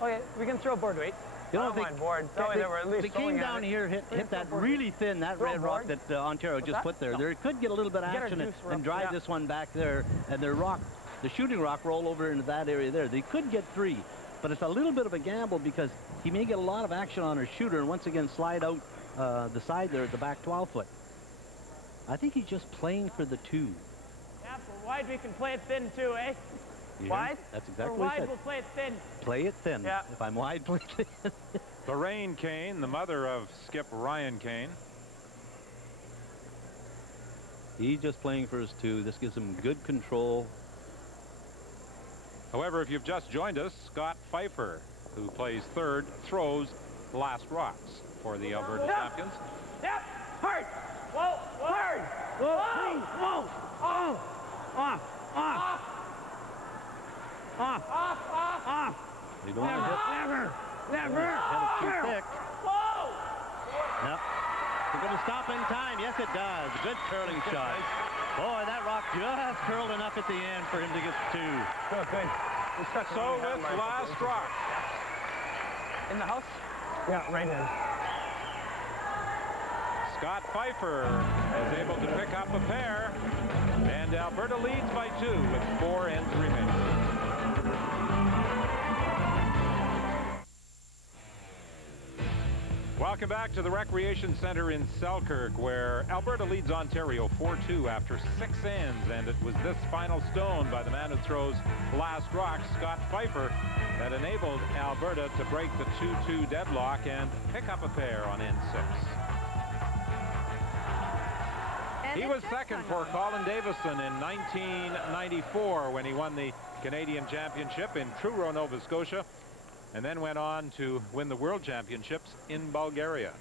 Okay, we can throw board weight. You know, I don't mind board. That way that we're at least the Keane down here hit that really thin, that red rock that Ontario just put there. There could get a little bit of action and drive this one back there, and their rock, the shooting rock, roll over into that area there. They could get 3, but it's a little bit of a gamble because he may get a lot of action on her shooter and once again slide out the side there at the back 12-foot. I think he's just playing for the 2. Yeah, for wide we can play it thin too, eh? Yeah, wide? That's exactly for what he wide said. we'll play it thin. Play it thin. Yeah. If I'm wide, play it thin. Lorraine Keane, the mother of skip Ryan Keane. He's just playing for his 2. This gives him good control. However, if you've just joined us, Scott Pfeiffer, who plays 3rd, throws the last rocks for the Alberta champions. Yep. Hard. Whoa. Hard. Whoa. Whoa. Oh. Off. Off. Off. Off. Off. Off. You don't want to hit. Never. Hit it too thick. Whoa. Yep. Is it going to stop in time? Yes, it does. Good curling shot. Boy, that rock just curled enough at the end for him to get 2. Good. So with last rock. In the house? Yeah, right in. Scott Pfeiffer is able to pick up a pair, and Alberta leads by 2 with 4 ends remaining. Welcome back to the Recreation Center in Selkirk, where Alberta leads Ontario 4-2 after 6 ends, and it was this final stone by the man who throws last rock, Scott Pfeiffer, that enabled Alberta to break the 2-2 deadlock and pick up a pair on end 6. He was second for Colin Davison in 1994 when he won the Canadian Championship in Truro, Nova Scotia, and then went on to win the World Championships in Bulgaria.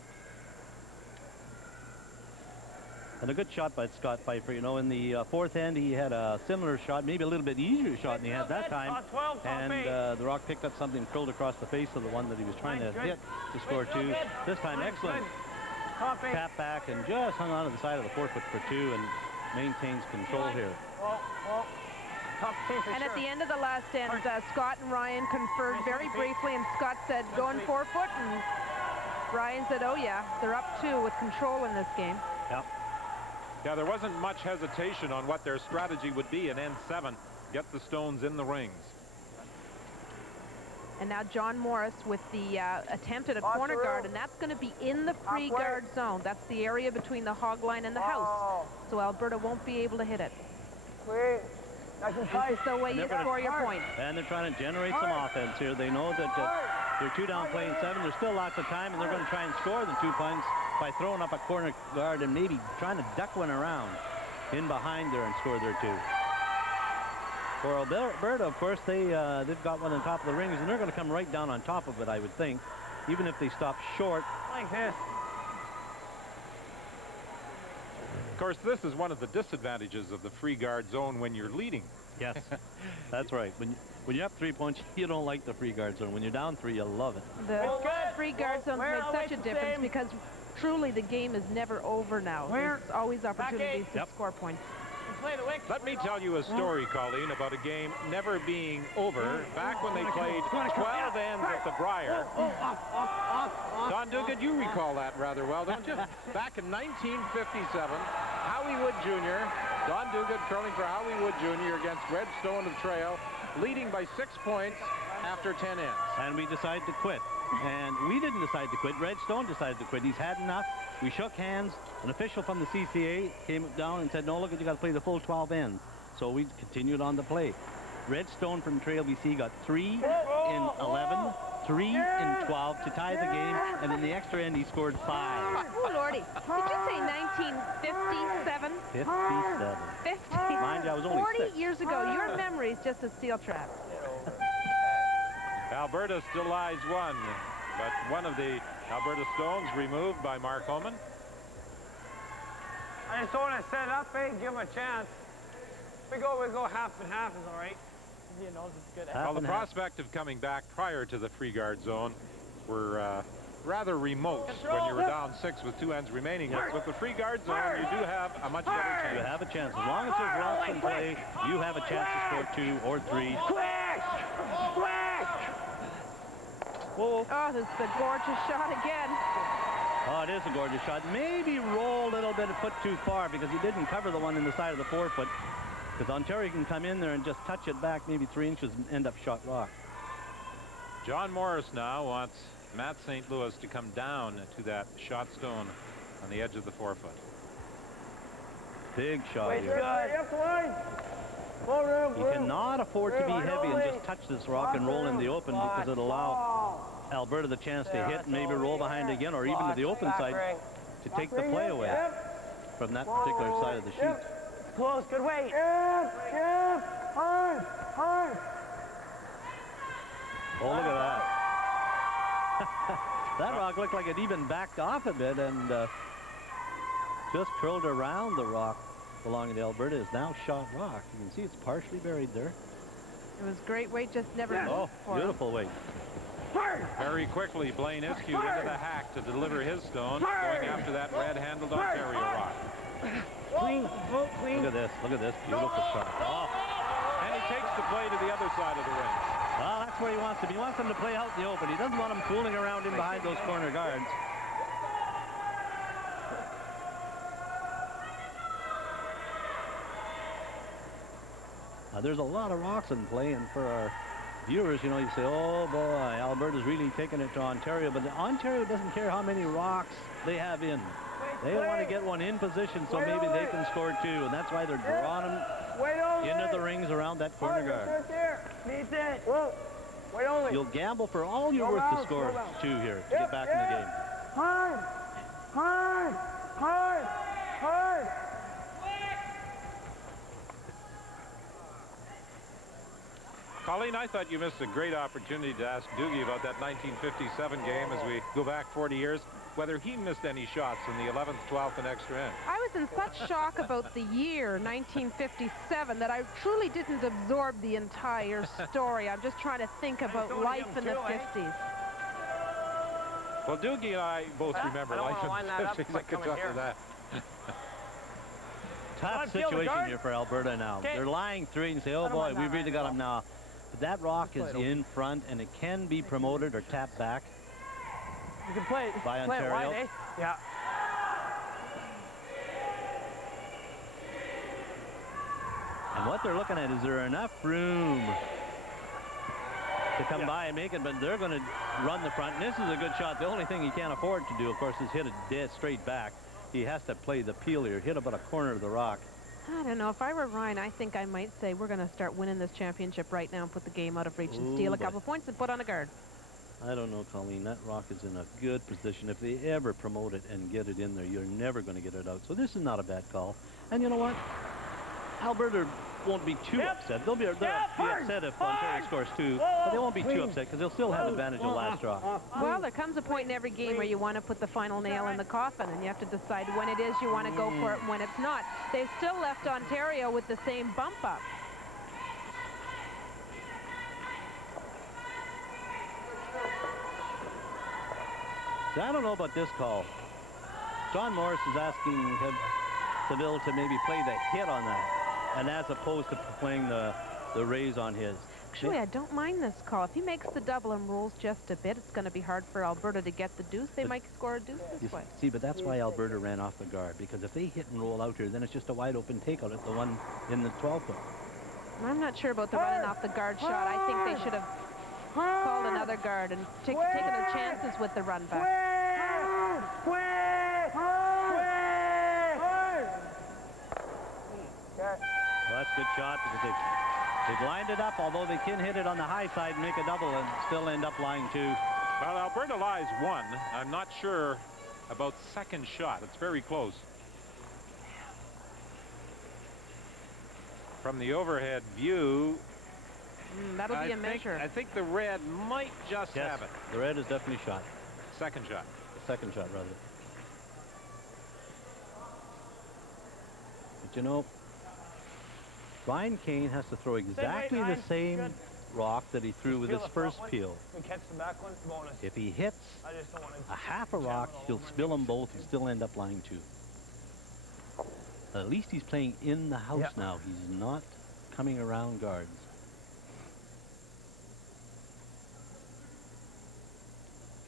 And a good shot by Scott Pfeiffer. You know, in the 4th end, he had a similar shot, maybe a little bit easier shot than he had that time. And the rock picked up something curled across the face of the one that he was trying to hit to score 2. This time, excellent tap back and just hung on to the side of the 4-foot for 2 and maintains control here. And at the end of the last end, Scott and Ryan conferred very briefly, and Scott said, going 4-foot, and Ryan said, oh yeah, they're up 2 with control in this game. Yep. Yeah, there wasn't much hesitation on what their strategy would be in end 7. Get the stones in the rings. And now John Morris with the attempt at a corner guard, and that's going to be in the free guard zone. That's the area between the hog line and the house. So Alberta won't be able to hit it. This is the way you score your points. And they're trying to generate some offense here. They know that they're 2 down playing 7. There's still lots of time, and they're going to try and score the 2 points by throwing up a corner guard and maybe trying to duck one around in behind there and score their 2. For Alberta, of course, they've got one on top of the rings, and they're going to come right down on top of it, I would think, even if they stop short. Like this. Of course, this is one of the disadvantages of the free guard zone when you're leading. Yes, that's right. When you have 3 points, you don't like the free guard zone. When you're down 3, you love it. The free guard zone's made such a difference because truly the game is never over now. There's always opportunities to score points. Let me tell you a story, Colleen, about a game never being over. Back when they played 12 ends at the Briar. Don Duguid, you recall that rather well, don't you? Back in 1957, Howie Wood Jr., Don Duguid curling for Howie Wood Jr. against Red Stone of Trail, leading by 6 points after 10 ends. And we decided to quit. And we didn't decide to quit. Red Stone decided to quit. He's had enough. We shook hands. An official from the CCA came down and said, no, look, you got to play the full 12 ends. So we continued on to play. Red Stone from Trail BC got 3 in 11, 3 in 12 to tie the game, and in the extra end he scored 5. Oh, Lordy. Did you say 1957? 57. 50. Mind you, I was only 40 6. years ago. Your memory is just a steel trap. Alberta still lies 1, but one of the Alberta Stones removed by Mark Homan. I just want to set up, give him a chance. We go half and half is all right. You know, it's good. Well, the prospect of coming back prior to the free guard zone were rather remote when you were down 6 with 2 ends remaining. With the free guard zone, you do have a much better chance. You have a chance. As long as there's rocks in play, you have a chance to score 2 or 3. Quick! Quick! Oh, this is a gorgeous shot again. Oh, it is a gorgeous shot. Maybe roll a little bit a foot too far because he didn't cover the one in the side of the 4-foot. Because Ontario can come in there and just touch it back maybe 3 inches and end up shot rock. John Morris now wants Matt St. Louis to come down to that shot stone on the edge of the 4-foot. Big shot here. He He cannot afford to be heavy and just touch this rock and roll in the open because it'll allow Alberta the chance to hit and maybe roll behind again, or even to the open side to take the play away from that particular side of the sheet. Close, good weight. Hard. Oh, look at that. That rock looked like it even backed off a bit and just curled around the rock belonging to Alberta. Is now shot rock. You can see it's partially buried there. It was great weight, just never Oh, beautiful weight. Very quickly, Blaine Iskew into the hack to deliver his stone, going after that red-handled Ontario rock. Clean. Look at this beautiful shot. Oh. And he takes the play to the other side of the ring. Well, that's where he wants them. He wants them to play out in the open. He doesn't want them fooling around in behind those corner guards. There's a lot of rocks in play, and for our viewers, you know, you say, oh boy, Alberta's really taking it to Ontario, but Ontario doesn't care how many rocks they have in. They want to get one in position so maybe they can score 2, and that's why they're drawing them into the rings around that corner guard. You'll gamble for all you're worth to score 2 here to get back in the game. Hard. Colleen, I thought you missed a great opportunity to ask Doogie about that 1957 game as we go back 40 years, whether he missed any shots in the 11th, 12th, and extra end. I was in such shock about the year 1957 that I truly didn't absorb the entire story. I'm just trying to think about life in the 50s. Well, Doogie and I both remember life in the 50s. I could talk to that. Tough situation here for Alberta now. They're lying 3 and say, oh boy, we've really got them now. But that rock is in front, and it can be promoted or tapped back. You can play it. By Play Ontario. it wide, eh? Yeah. And what they're looking at is there enough room to come by and make it, but they're going to run the front. And this is a good shot. The only thing he can't afford to do, of course, is hit it dead straight back. He has to play the peel here, hit about a corner of the rock. I don't know. If I were Ryan, I think I might say we're going to start winning this championship right now and put the game out of reach and steal a couple points and put on a guard. I don't know, Colleen. That rock is in a good position. If they ever promote it and get it in there, you're never going to get it out. So this is not a bad call. And you know what? Alberta won't be too upset. They'll be upset if Ontario scores 2, but they won't be too upset because they'll still have advantage of last draw. Well, there comes a point in every game where you want to put the final nail in the coffin, and you have to decide when it is you want to go for it and when it's not. They've still left Ontario with the same bump up. I don't know about this call. John Morris is asking Seville to maybe play the hit on that, and as opposed to playing the raise on his. Actually, I don't mind this call. If he makes the double and rolls just a bit, it's going to be hard for Alberta to get the deuce. They might score a deuce this way. See, but that's why Alberta ran off the guard, because if they hit and roll out here, then it's just a wide open takeout at the one in the 12-foot. I'm not sure about the running off the guard shot. I think they should have called another guard and taken their chances with the run back. Well, that's a good shot because they've lined it up, although they can hit it on the high side and make a double and still end up lying 2. Well, Alberta lies 1. I'm not sure about second shot. It's very close. From the overhead view, that'll be a measure. I think the red might just have it. The red is definitely shot. Second shot. The second shot, rather. But you know, Brian Keane has to throw exactly the same rock that he threw with his first peel. If he hits a half a rock, he'll spill them both and still end up lying 2. At least he's playing in the house now. He's not coming around guards.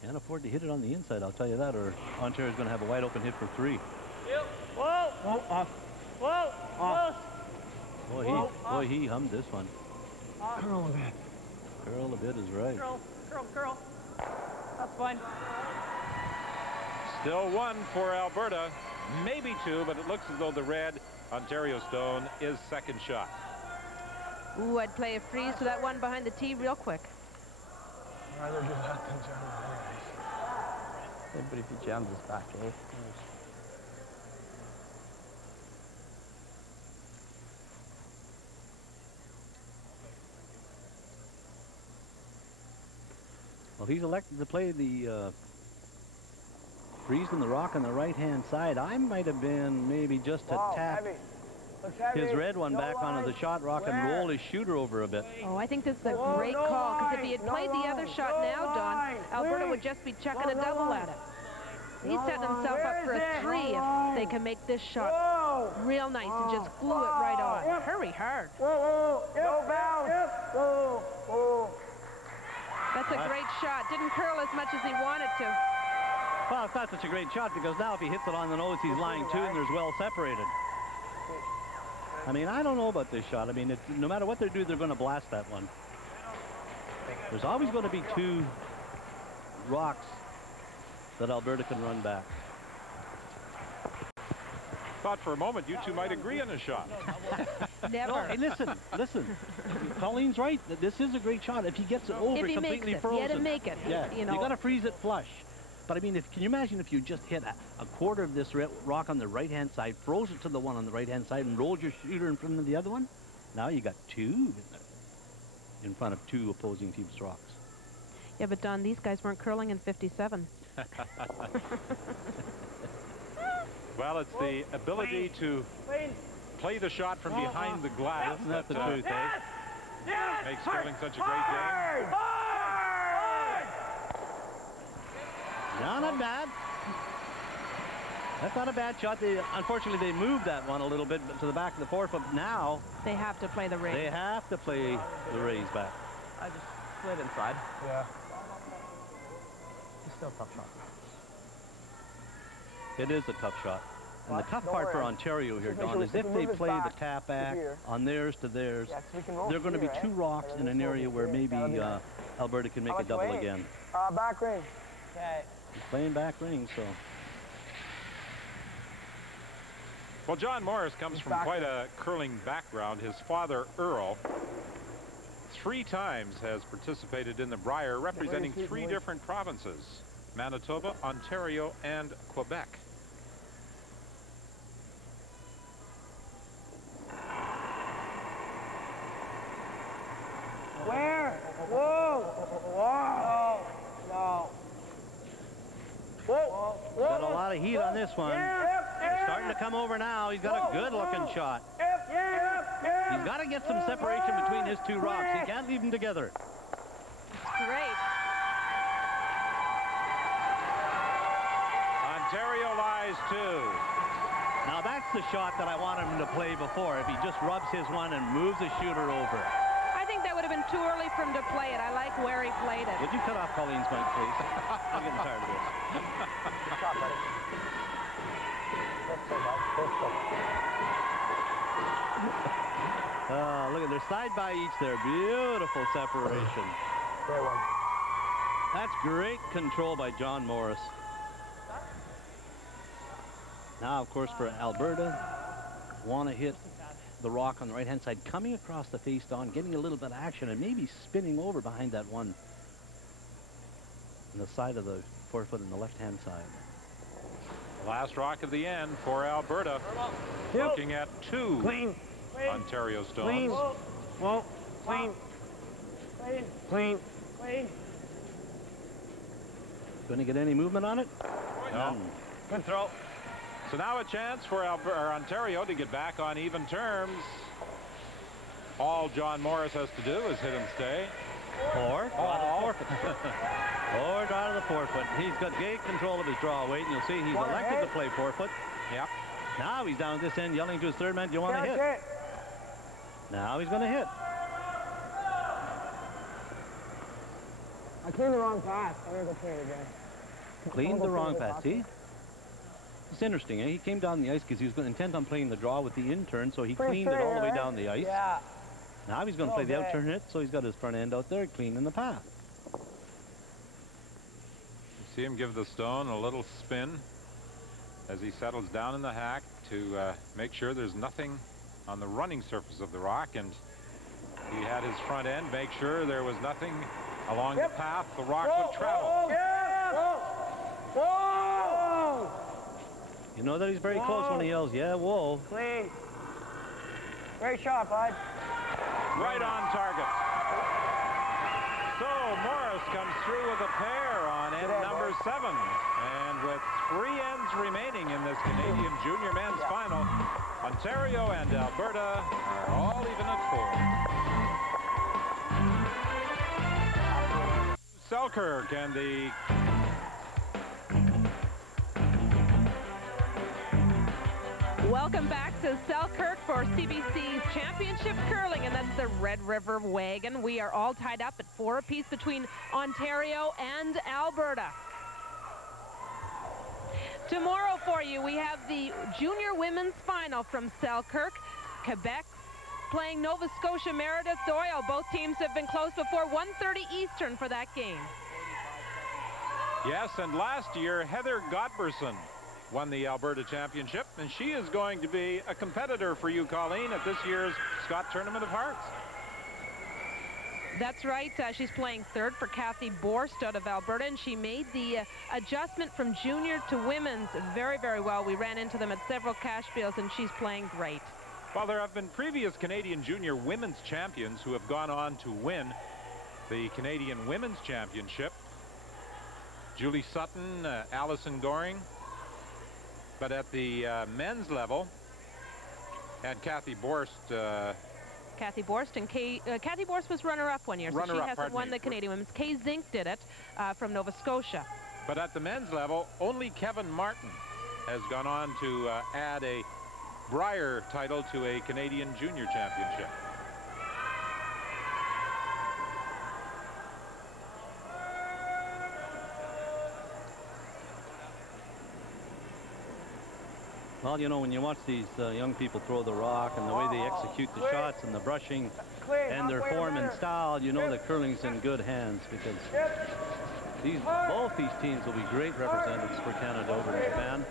Can't afford to hit it on the inside, I'll tell you that, or Ontario's going to have a wide open hit for 3. Whoa! Whoa! Off. Whoa! Off. Boy, he hummed this one. Curl a bit. Curl a bit is right. Curl. That's fine. Still 1 for Alberta. Maybe 2, but it looks as though the red Ontario stone is second shot. Ooh, I'd play a freeze to that one behind the tee real quick. I'd rather do that than jam it anyways. Yeah, but if he jams us back, eh? Well, he's elected to play the freeze and the rock on the right-hand side. I might have been maybe just to tap his red one back onto the shot rock and roll his shooter over a bit. Oh, I think this is a great call, because if he had played the other shot now, Don, Alberta would just be chucking a double at it. He's setting himself up for a 3 if they can make this shot real nice and just glue it right on. Hurry hard. No bounce. That's a great shot. Didn't curl as much as he wanted to. Well, it's not such a great shot because now if he hits it on the nose, he's lying 2 and there's well separated. I mean, I don't know about this shot. I mean, no matter what they do, they're going to blast that one. There's always going to be 2 rocks that Alberta can run back. Thought for a moment you two might agree on a shot. Never. No, hey, listen. Pauline's right. This is a great shot. If he gets it over, if he completely makes it, frozen. he had to make it. Yeah, you know. got to freeze it flush. But I mean, can you imagine if you just hit a quarter of this rock on the right-hand side, froze it to the one on the right-hand side, and rolled your shooter in front of the other one? Now you got 2 in front of 2 opposing teams' rocks. Yeah, but Don, these guys weren't curling in 57. Well, it's the ability to play the shot from behind the glass. Isn't that the truth, eh? Makes curling such a great game. No, not bad. That's not a bad shot. Unfortunately, they moved that one a little bit to the back of the 4, but now they have to play the raise. They have to play the raise back. I just slid inside. Yeah. It's still a tough shot. It is a tough shot. And the tough part for Ontario here, Don, is if they play the tap back on theirs to theirs, they're going to be 2 rocks in an area where maybe Alberta can make a double again. Back ring. Okay. He's playing back ring, so. Well, John Morris comes from quite a curling background. His father, Earl, 3 times has participated in the Brier, representing 3 different provinces: Manitoba, Ontario, and Quebec. this one. They're starting to come over now. He's got a good-looking shot. He's got to get some separation between his two rocks. He can't leave them together. Great. Ontario lies 2. Now that's the shot that I wanted him to play before. If he just rubs his one and moves the shooter over. I think that would have been too early for him to play it. I like where he played it. Would you cut off Colleen's mic, please? I'm getting tired of this. Good shot, buddy. Look at, they're side by each there. Beautiful separation. Great one. That's great control by John Morris. Now, of course, for Alberta, want to hit the rock on the right-hand side, coming across the face on, getting a little bit of action, and maybe spinning over behind that one on the side of the 4-foot on the left-hand side. Last rock of the end for Alberta. Looking at 2 Clean. Ontario stones. Clean. Whoa. Clean. Clean. Clean. Clean. Going to get any movement on it? No. Good throw. So now a chance for Ontario to get back on even terms. All John Morris has to do is hit and stay. Or draw to the 4-foot. Or draw to the 4-foot. He's got great control of his draw weight, and you'll see he's elected to play 4-foot. Yep. Now he's down at this end yelling to his third man, do you want to hit? Now he's going to hit. I cleaned the wrong pass. I'm going to go play it again. Cleaned the wrong pass, see? It's interesting, eh? He came down the ice because he was intent on playing the draw with the in-turn, so he cleaned it all the way down the ice. Yeah. Now he's going to play the out-turn hit, so he's got his front end out there cleaning the path. You see him give the stone a little spin as he settles down in the hack to make sure there's nothing on the running surface of the rock, and he had his front end make sure there was nothing along the path the rock would travel. Whoa! You know that he's very close when he yells, yeah, whoa. Clean. Great shot, bud. Right on target. So Morris comes through with a pair on end number 7. And with 3 ends remaining in this Canadian junior men's final, Ontario and Alberta are all even at 4. Selkirk and the Welcome back to Selkirk for CBC's championship curling, and that's the Red River Wagon. We are all tied up at 4 apiece between Ontario and Alberta. Tomorrow for you, we have the junior women's final from Selkirk. Quebec playing Nova Scotia Meredith Doyle. Both teams have been close before. 1:30 Eastern for that game. Yes, and last year, Heather Godberson won the Alberta Championship, and she is going to be a competitor for you, Colleen, at this year's Scott Tournament of Hearts. That's right. She's playing third for Kathy Borst out of Alberta, and she made the adjustment from junior to women's very, very well. We ran into them at several cash fields, and she's playing great. Well, there have been previous Canadian junior women's champions who have gone on to win the Canadian Women's Championship. Julie Sutton, Allison Goring. But at the men's level, and Kathy Borst. Kathy Borst and Kathy Borst was runner-up one year, so she hasn't won the Canadian Women's. Kay Zink did it from Nova Scotia. But at the men's level, only Kevin Martin has gone on to add a Brier title to a Canadian Junior Championship. Well, you know, when you watch these young people throw the rock and the way they execute the shots and the brushing and their form and style, you know that curling's in good hands, because both these teams will be great representatives for Canada over in Japan.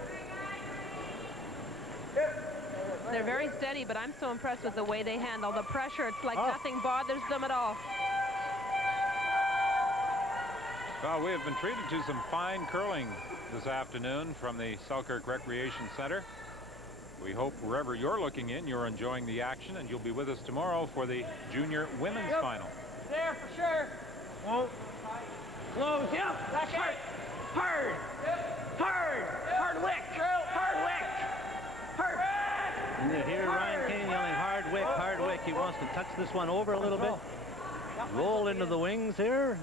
They're very steady, but I'm so impressed with the way they handle the pressure. It's like nothing bothers them at all. Well, we have been treated to some fine curling this afternoon from the Selkirk Recreation Center. We hope wherever you're looking in, you're enjoying the action, and you'll be with us tomorrow for the junior women's final. There for sure. Whoa. Close. Yep. That's right. Hard. Hard. Hard lick. wants to touch this one over a little bit. Roll into the wings here.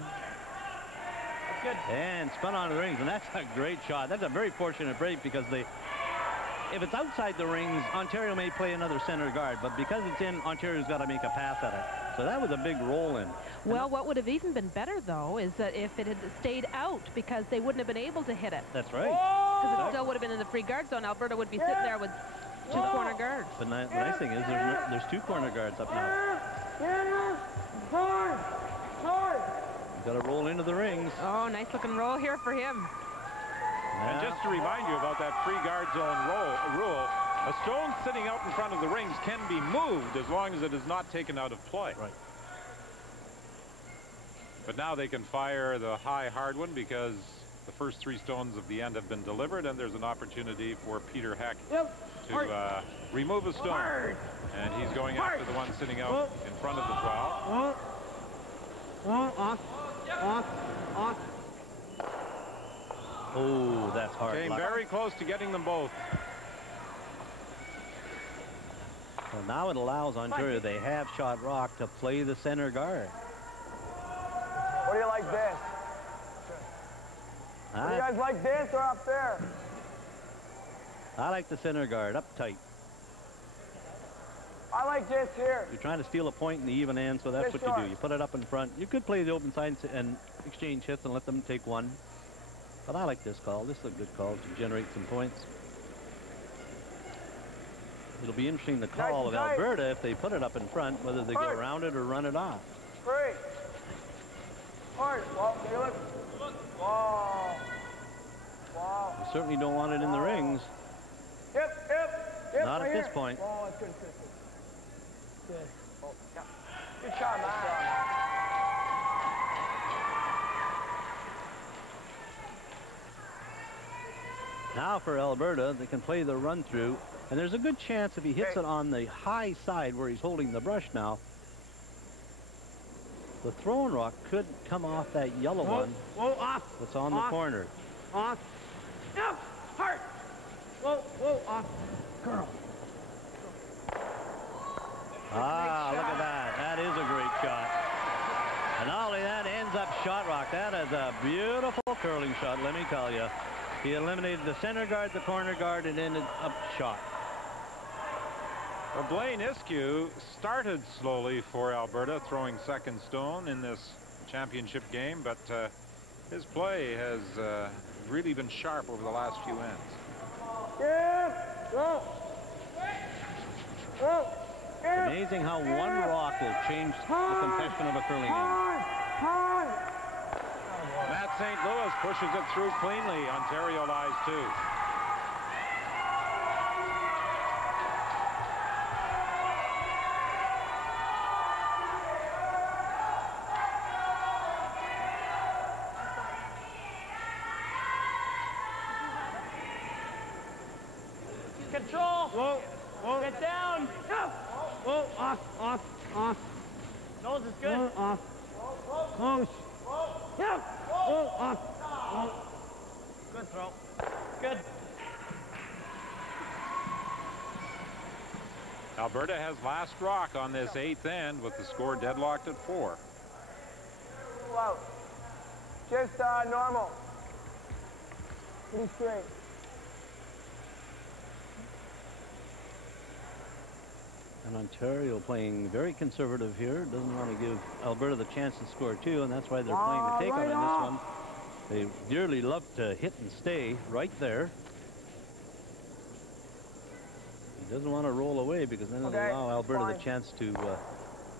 That's good. And spun onto the rings, and that's a great shot. That's a very fortunate break because if it's outside the rings, Ontario may play another center guard, but because it's in, Ontario's got to make a pass at it. So that was a big roll in. Well, what would have even been better, though, is that if it had stayed out, because they wouldn't have been able to hit it. That's right. Because it still would have been in the free guard zone. Alberta would be sitting there with two corner guards. But the nice thing is there's two corner guards up now. Got to roll into the rings. Oh, nice looking roll here for him. And just to remind you about that free guard zone rule, a stone sitting out in front of the rings can be moved as long as it is not taken out of play. Right. But now they can fire the high hard one because the first 3 stones of the end have been delivered, and there's an opportunity for Peter Heck to remove a stone. And he's going after the one sitting out in front of the 12. Oh, that's hard. Came very close to getting them both. Well, now it allows Ontario, they have shot rock, to play the center guard. What do you like, this? Do you guys like this or up there? I like the center guard, up tight. I like this here. You're trying to steal a point in the even end, so that's what you do. You put it up in front. You could play the open side and exchange hits and let them take one. But I like this call. This is a good call to generate some points. It'll be interesting the call of Alberta if they put it up in front, whether they go around it or run it off. Free. Hard. Well, you look. Wow. Wow. You certainly don't want it in the rings. Yep. Not at this point. Oh, that's good. Good. Oh, yeah. Good shot, man. Now for Alberta, they can play the run through, and there's a good chance if he hits it on the high side where he's holding the brush now, the throwing rock could come off that yellow one that's on the corner. Off. Yep. Hard. Whoa, off. Girl. Ah, look at that. That is a great shot. And not only that, ends up shot rock. That is a beautiful curling shot, let me tell you. He eliminated the center guard, the corner guard, and ended up shot. Well, Blaine Iskew started slowly for Alberta, throwing second stone in this championship game, but his play has really been sharp over the last few ends. It's amazing how one rock will change the complexion of a curling game. Matt St. Louis pushes it through cleanly. Ontario lies 2. Control. Whoa. Get down. Whoa. Off. Nose is good. Off. Close. Yeah. Off. Good throw. Good. Alberta has last rock on this 8th end with the score deadlocked at 4. Wow. Just normal. Pretty straight. And Ontario playing very conservative here. Doesn't want to give Alberta the chance to score 2, and that's why they're playing the take on in this one. They dearly love to hit and stay right there. He doesn't want to roll away because then it'll allow Alberta the chance to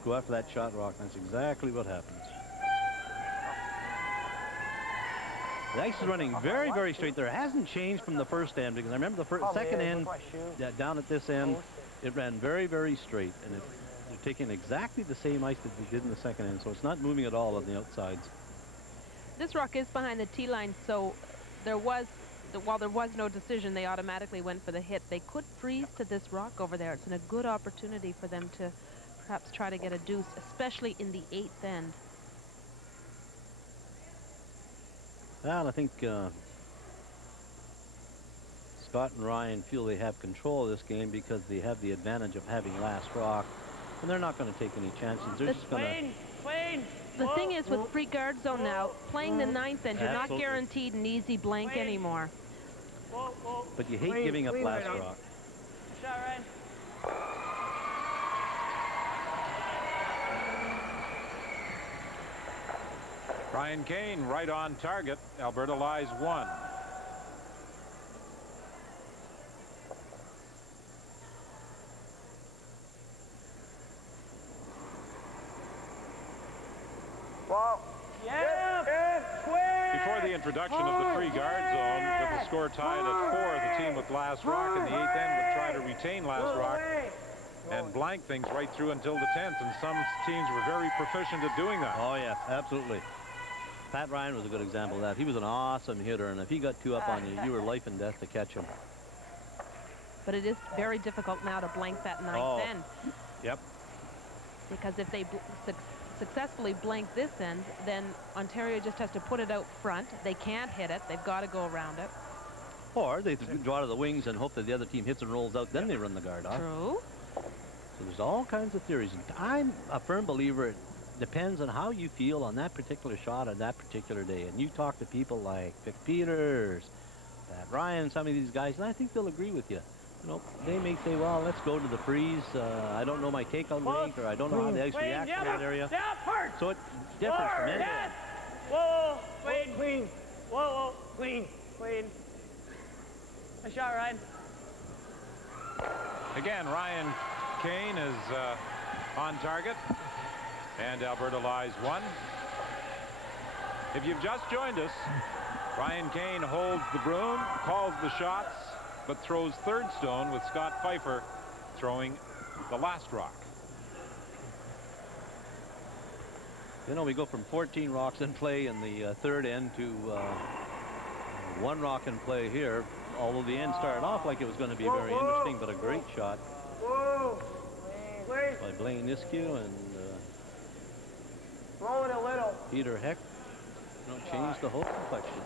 go after that shot rock. That's exactly what happens. The ice is running very, very straight there. It hasn't changed from the first end because I remember the second end down at this end. It ran very, very straight, and they're taking exactly the same ice that they did in the second end, so it's not moving at all on the outsides. This rock is behind the tee line, so while there was no decision, they automatically went for the hit. They could freeze to this rock over there. It's a good opportunity for them to perhaps try to get a deuce, especially in the 8th end. Well, I think Scott and Ryan feel they have control of this game because they have the advantage of having last rock. And they're not going to take any chances. They're just going to... The thing is, with free guard zone now, playing the ninth end, you're not Absolutely. guaranteed an easy blank anymore. But you hate giving up last rock. Shot right. Brian Keane right on target. Alberta lies 1. Well, Before the introduction of the free guard zone, with the score tied at 4, the team with last rock in the 8th end would try to retain last rock and blank things right through until the 10th, and some teams were very proficient at doing that. Oh, yeah, absolutely. Pat Ryan was a good example of that. He was an awesome hitter, and if he got 2 up on you, you were life and death to catch him. But it is very difficult now to blank that ninth end. Yep. Because if they successfully blank this end, then Ontario just has to put it out front. They can't hit it. They've got to go around it. Or they draw to the wings and hope that the other team hits and rolls out, then they run the guard off. True. So there's all kinds of theories. I'm a firm believer it depends on how you feel on that particular shot on that particular day. And you talk to people like Vic Peters, Pat Ryan, some of these guys, and I think they'll agree with you. You know, they may say, well, let's go to the freeze. I don't know my takeout rate, or I don't know how the eggs react in that area. So it differs from end to end. Whoa, clean. Whoa, clean. A shot, Ryan. Again, Ryan Keane is on target, and Alberta lies 1. If you've just joined us, Ryan Keane holds the broom, calls the shots, but throws third stone, with Scott Pfeiffer throwing the last rock. You know, we go from 14 rocks in play in the third end to 1 rock in play here, although the end started off like it was going to be very interesting, but a great shot by Blaine Iskew and Roll it a little. Peter Heck. Changed the whole complexion.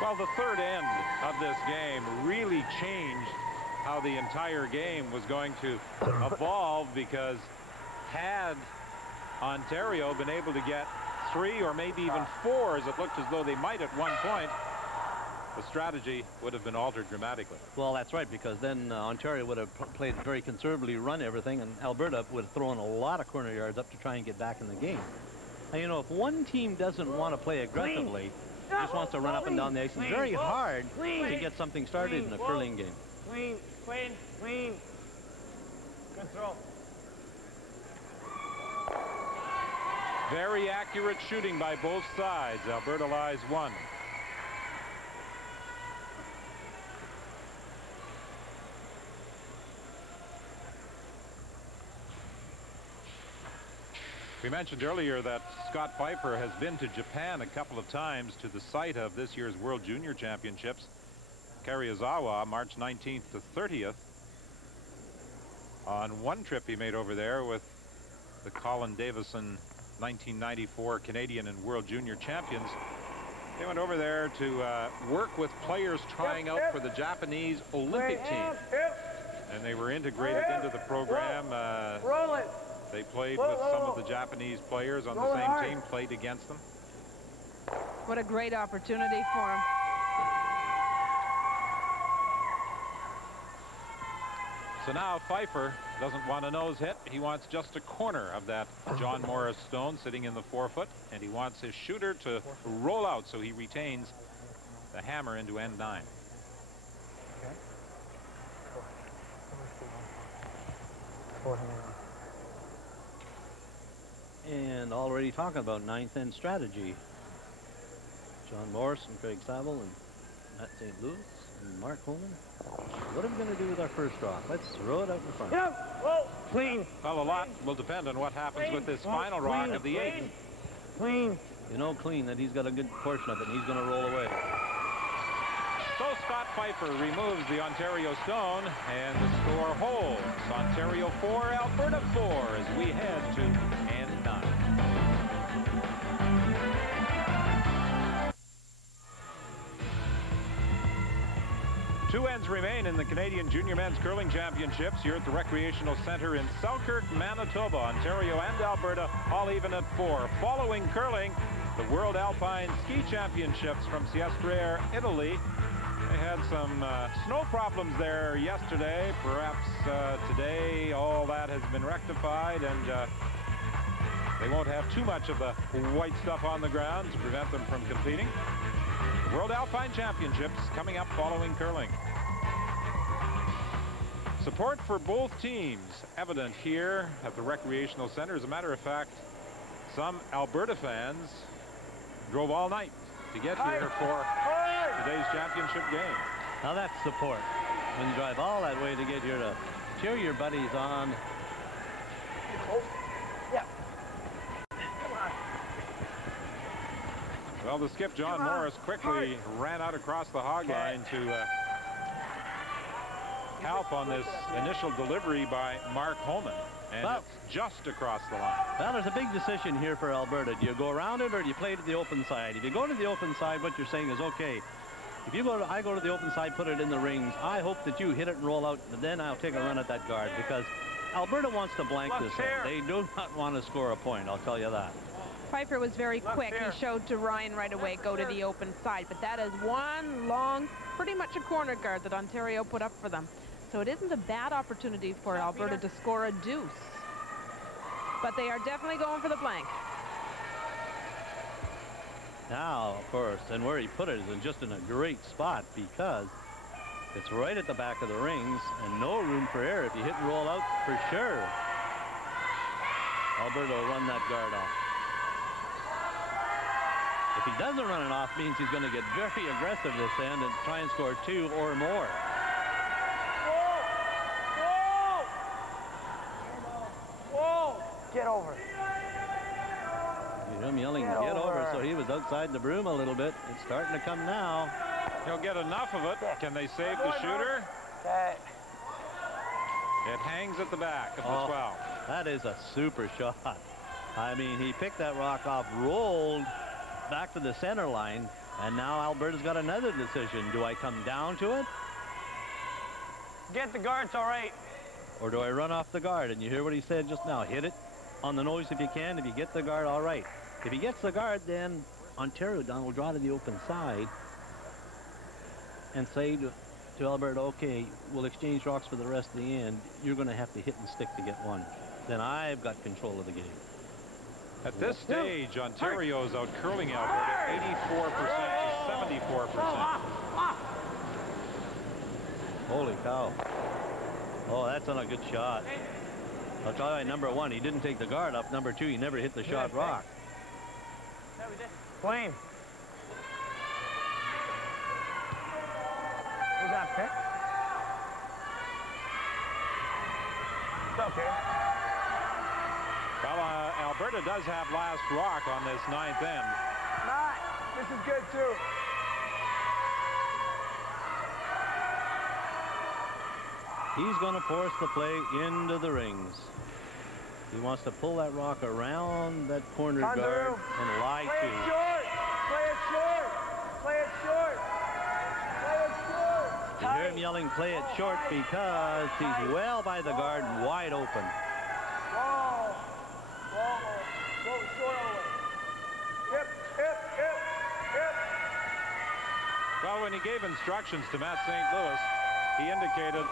Well, the third end of this game really changed how the entire game was going to evolve, because had Ontario been able to get 3 or maybe even 4, as it looked as though they might at one point, the strategy would have been altered dramatically. Well, that's right, because then Ontario would have played very conservatively, run everything, and Alberta would have thrown a lot of corner yards up to try and get back in the game. And, you know, if one team doesn't want to play aggressively, just wants to run up and down the ice, it's very hard to get something started in a curling game. Clean. Good throw. Very accurate shooting by both sides. Alberta lies 1. We mentioned earlier that Scott Pfeiffer has been to Japan a couple of times, to the site of this year's World Junior Championships, Karuizawa, March 19th to 30th. On one trip he made over there with the Colin Davison 1994 Canadian and World Junior Champions. They went over there to work with players trying out for the Japanese Olympic team. And they were integrated into the program. Roll it. They played with some of the Japanese players on the same team, played against them. What a great opportunity for him. So now Pfeiffer doesn't want a nose hit. He wants just a corner of that John Morris stone sitting in the 4-foot, and he wants his shooter to roll out so he retains the hammer into end 9. And already talking about 9th end strategy. John Morris and Craig Saville and Matt St. Louis and Mark Holman. What are we going to do with our first rock? Let's throw it out in front. Clean. Well, a lot will depend on what happens with this final rock of the 8th. Clean. You know, Clean, that he's got a good portion of it, and he's going to roll away. So Scott Pfeiffer removes the Ontario stone, and the score holds. Ontario 4, Alberta 4, as we head to end 9. Two ends remain in the Canadian Junior Men's Curling Championships here at the Recreational Center in Selkirk, Manitoba. Ontario and Alberta all even at 4. Following curling, the World Alpine Ski Championships from Sestriere, Italy. They had some snow problems there yesterday. Perhaps today all that has been rectified, and they won't have too much of the white stuff on the ground to prevent them from competing. The World Alpine Championships coming up following curling. Support for both teams evident here at the Recreational Center. As a matter of fact, some Alberta fans drove all night to get here for today's championship game. Now that's support. When you drive all that way to get here to cheer your buddies on. Yeah. Well, the skip, John Morris, quickly ran out across the hog line to help on this initial delivery by Mark Homan. And it's just across the line. Well, there's a big decision here for Alberta. Do you go around it or do you play to the open side? If you go to the open side, what you're saying is, okay, if you go to, I go to the open side, put it in the rings. I hope that you hit it and roll out, and then I'll take a run at that guard, because Alberta wants to blank this end. They do not want to score a point, I'll tell you that. Pfeiffer was very quick. He showed to Ryan right away, go to the open side. But that is one long, pretty much a corner guard that Ontario put up for them. So it isn't a bad opportunity for Alberta to score a deuce. But they are definitely going for the blank. Now, of course, and where he put it is just in a great spot, because it's right at the back of the rings and no room for error. If you hit and roll out, for sure, Alberta will run that guard off. If he doesn't run it off, means he's going to get very aggressive this end and try and score 2 or more. Get over. You hear him yelling, get over, so he was outside the broom a little bit. It's starting to come now. He'll get enough of it. Can they save the shooter? Okay. It hangs at the back of the 12. That is a super shot. I mean, he picked that rock off, rolled back to the center line, and now Alberta's got another decision. Do I come down to it? Get the guards, all right. Or do I run off the guard? And you hear what he said just now. Hit it on the nose if you can. If you get the guard, all right. If he gets the guard, then Ontario down will draw to the open side and say to Alberta, okay, we'll exchange rocks for the rest of the end. You're going to have to hit and stick to get one. Then I've got control of the game. At this stage, Ontario's out curling Alberta 84% to 74%. Holy cow. Oh, that's not a good shot. I'll tell you, number 1, he didn't take the guard up. Number 2, he never hit the shot rock. Flame. Who's that pick? It's okay. Well, Alberta does have last rock on this 9th end. Matt, this is good too. He's going to force the play into the rings. He wants to pull that rock around that corner guard and lie to. Play it short. Play it short. Play it short. Play it short. You hear him yelling, play it short, because he's well by the guard and wide open. Whoa. Whoa. Go short all the way. Hip. Well, when he gave instructions to Matt St. Louis, he indicated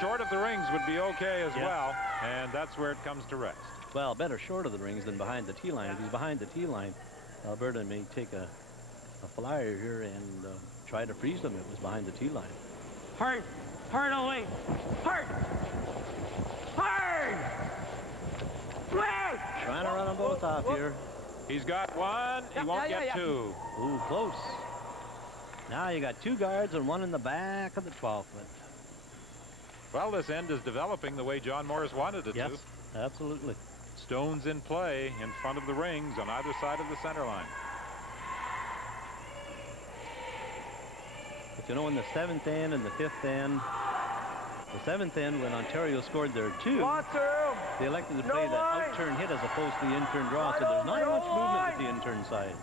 short of the rings would be okay as well, and that's where it comes to rest. Well, better short of the rings than behind the tee line. If he's behind the tee line, Alberta may take a flyer here and try to freeze them if it was behind the tee line. Hard away. Hard. Trying to run them both off here. He's got one. He won't get two. Ooh, close. Now you got 2 guards and 1 in the back of the 12th foot. Well, this end is developing the way John Morris wanted it to. Yes, absolutely. Stones in play in front of the rings on either side of the center line. But you know, in the 7th end and the 5th end, the 7th end, when Ontario scored their 2, they elected to play the out-turn hit as opposed to the in-turn draw, so there's not much movement with the in-turn side.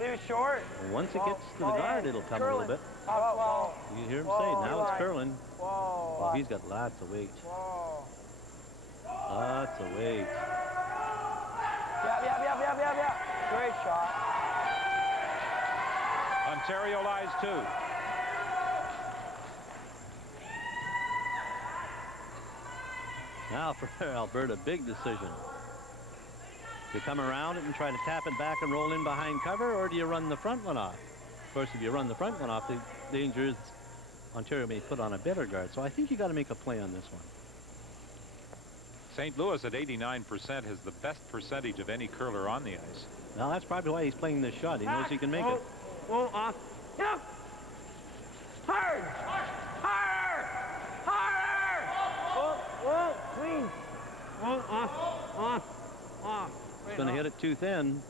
Leave it short. And once it gets to the guard, it'll come a little bit. You hear him say, now it's curling. Oh, he's got lots of weight. Lots of weight. Yeah. Great shot. Ontario lies 2. Now for Alberta, big decision. Do you come around it and try to tap it back and roll in behind cover, or do you run the front one off? Of course, if you run the front one off, the danger is Ontario may put on a better guard. So I think you got to make a play on this one. St. Louis at 89% has the best percentage of any curler on the ice. Now that's probably why he's playing this shot. He knows he can make it. Off. Yep. Hard. Whoa, clean. Off. He's going to hit it too thin.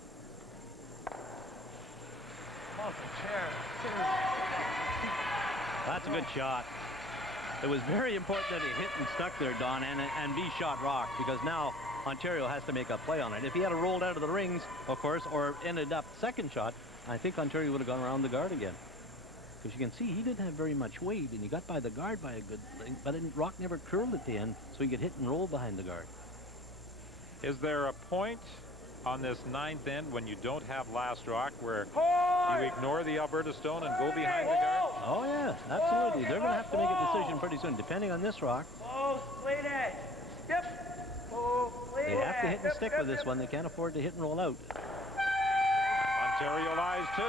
That's a good shot. It was very important that he hit and stuck there, Don, and be shot rock, because now Ontario has to make a play on it. If he had rolled out of the rings, of course, or ended up second shot, I think Ontario would have gone around the guard again. Because you can see he didn't have very much weight, and he got by the guard by a good thing, but Rock never curled at the end, so he could hit and roll behind the guard. Is there a point on this 9th end when you don't have last rock where you ignore the Alberta stone and go behind the guard? Oh, yes, absolutely. They're going to have to make a decision pretty soon, depending on this rock. Lead it. Yep. They have to hit and stick with this one. They can't afford to hit and roll out. Ontario lies 2.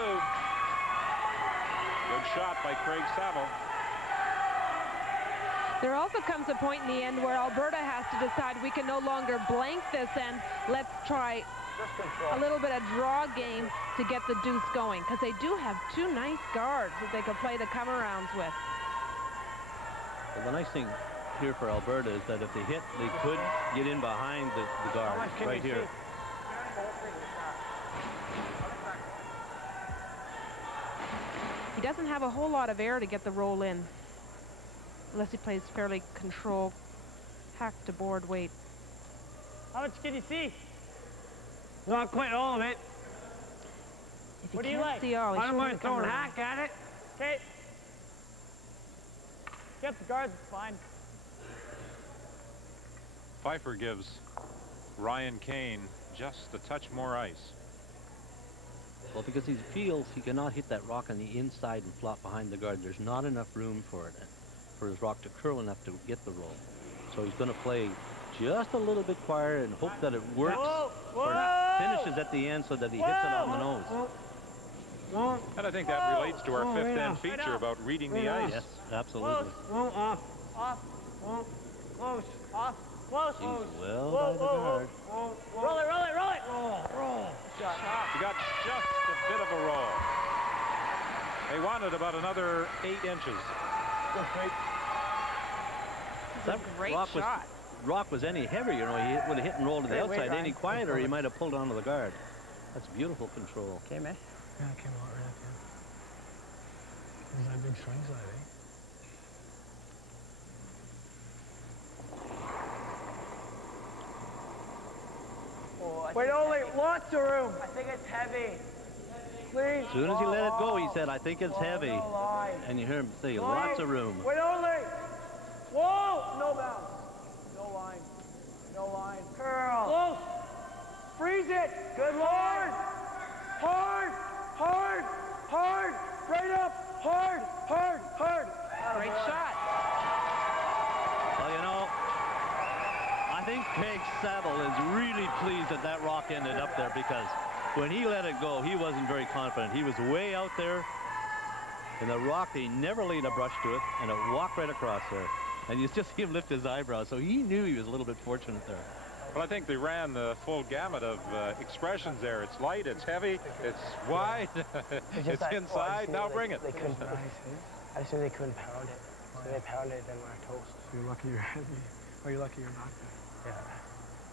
Good shot by Craig Saville. There also comes a point in the end where Alberta has to decide we can no longer blank this end. Let's try a little bit of draw game to get the deuce going, because they do have 2 nice guards that they could play the come-arounds with. Well, the nice thing here for Alberta is that if they hit, they could get in behind the guard right here. He doesn't have a whole lot of air to get the roll in, unless he plays fairly controlled, hack to board weight. How much can you see? Not quite all of it. If he what do you can't like? see all, I'm going to throw a hack at it. Okay. Yep, the guard's fine. Pfeiffer gives Ryan Keane just a touch more ice. Well, because he feels he cannot hit that rock on the inside and flop behind the guard. There's not enough room for it, for his rock to curl enough to get the roll. So he's going to play just a little bit quieter and hope that it works or finishes at the end so that he hits it on the nose. And I think that relates to our 5th end feature about reading the ice. Yes, absolutely. Off. Close. Off. Close. He's well by the guard. Roll it. Roll. Shot. You got just a bit of a roll. They wanted about another 8 inches. That great shot. Rock was any heavier, you know, he would have hit and rolled to the outside. Any quieter, he might have pulled onto the guard. That's beautiful control. Okay, man. Yeah, it came out right up here. There's that big swing side, eh? Wait, only lots of room. I think it's heavy. As soon as he let it go, he said, I think it's heavy. And you hear him say, lots of room. Wait, only. Whoa! No bounce. No line. Curl. Close. Freeze it. Good line. Hard. Right up. Hard. Great shot. Well, you know, I think Craig Saville is really pleased that that rock ended up there, because when he let it go, he wasn't very confident. He was way out there, and the rock, he never laid a brush to it, and it walked right across there. And you just see him lift his eyebrows, so he knew he was a little bit fortunate there. Well, I think they ran the full gamut of expressions there. It's light, it's heavy, it's wide, it's inside. Now bring it. They couldn't. I assume they couldn't pound it. So they pounded it, then we're toast. So you're lucky you're heavy. Or you're lucky you're not there.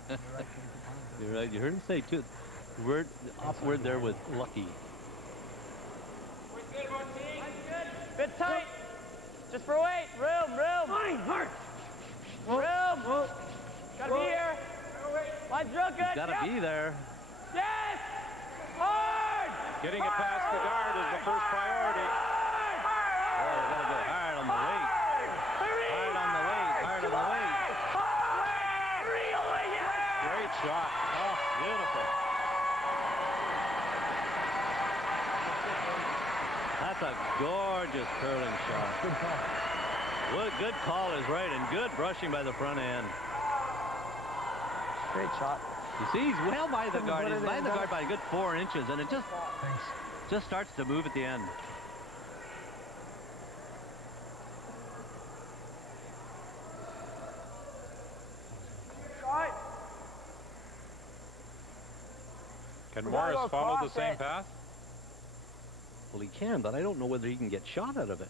Yeah. You're right. You heard him say too. Word, off word there with lucky. Bit tight. Just for weight. Room. Fine. Hard. Room. Gotta be here. Line's real good. Gotta be there. Yes. Hard. Getting it past the guard is the first priority. gotta go hard on the weight. Hard on the weight. Hard on the weight. Great shot. Oh, beautiful. That's a gorgeous curling shot. Good call. Well, good call is right, and good brushing by the front end. Great shot. You see, he's well by the guard. He's by the guard by a good 4 inches, and it just starts to move at the end. Can Morris follow the same path? Well, he can, but I don't know whether he can get shot out of it.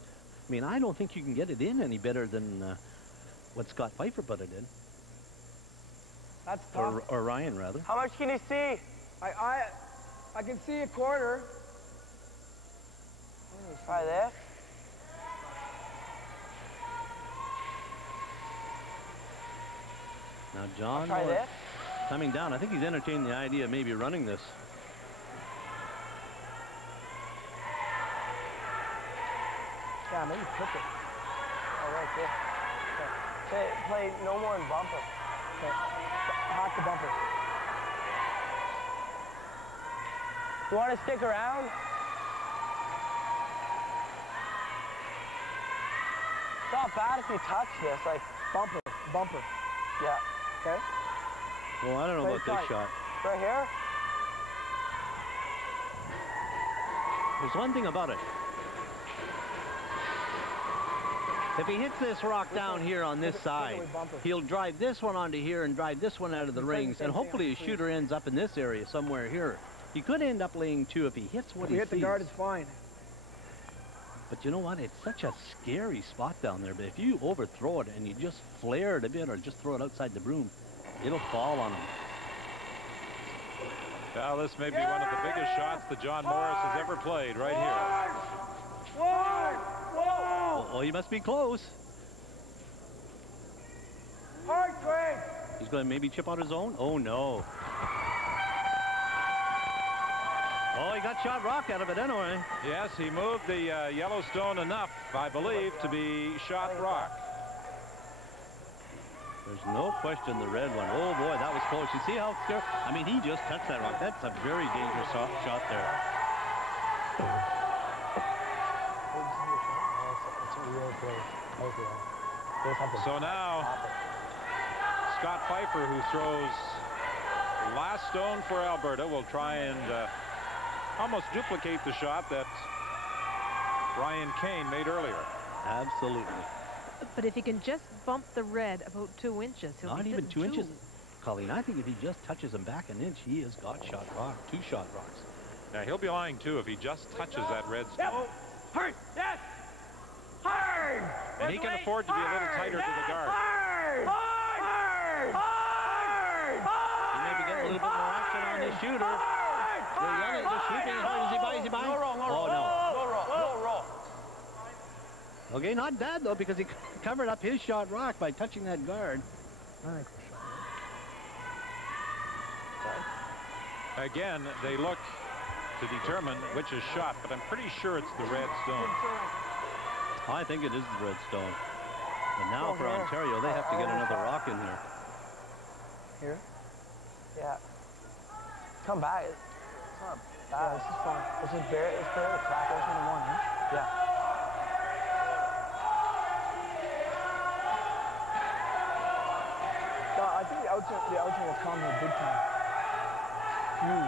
I mean, I don't think you can get it in any better than what Scott Pfeiffer put it in. That's tough. Or Ryan, rather. How much can you see? I can see a quarter. Try there. Now, John Try Morris this. coming down. I think he's entertained the idea of maybe running this. Yeah, maybe flip it. Oh, right there. Okay. Play no more than bumper. Okay. Hot the bumper. You want to stick around? It's not bad if you touch this, like bumper. Yeah. Okay. Well, I don't know about this shot. Right here? There's one thing about it. If he hits this rock down here on this side, he'll drive this one onto here and drive this one out of the rings, and hopefully his shooter ends up in this area somewhere here. He could end up laying 2 if he hits what he sees. If we hit the guard, it's fine. But you know what? It's such a scary spot down there. But if you overthrow it and you just flare it a bit or just throw it outside the broom, it'll fall on him. Well, this may be one of the biggest shots that John Morris has ever played right here. Oh, he must be close. Hard, Craig. He's going to maybe chip out his own. Oh, no. Oh, he got shot rock out of it anyway. Yes, he moved the Yellowstone enough, I believe, to be shot rock. There's no question the red one. Oh, boy, that was close. You see how scary? I mean, he just touched that rock. That's a very dangerous shot there. So now, Scott Pfeiffer, who throws the last stone for Alberta, will try and almost duplicate the shot that Ryan Keane made earlier. Absolutely. But if he can just bump the red about 2 inches, he'll Not be even 2 hitting inches, Colleen. I think if he just touches him back an inch, he has got shot rock. 2 shot rocks. Now, he'll be lying, too, if he just touches that red stone. Yep. Hard. Yes. Hard. And he can afford to be a little tighter to the guard. Hard. Hard. Hard. He may be getting a little bit more action on his shooter. The shooting. Is he by? Is he by? No wrong. Oh, no. No wrong. No wrong. Okay, not bad, though, because he covered up his shot rock by touching that guard. Again, they look to determine which is shot, but I'm pretty sure it's the red stone. I think it is the red stone. And now for Ontario, they have to get another rock in here. Here? Yeah. Come back. It's not bad. This is fine. This is barely cracked. There's one, huh? Yeah. I think the outside will come here big time.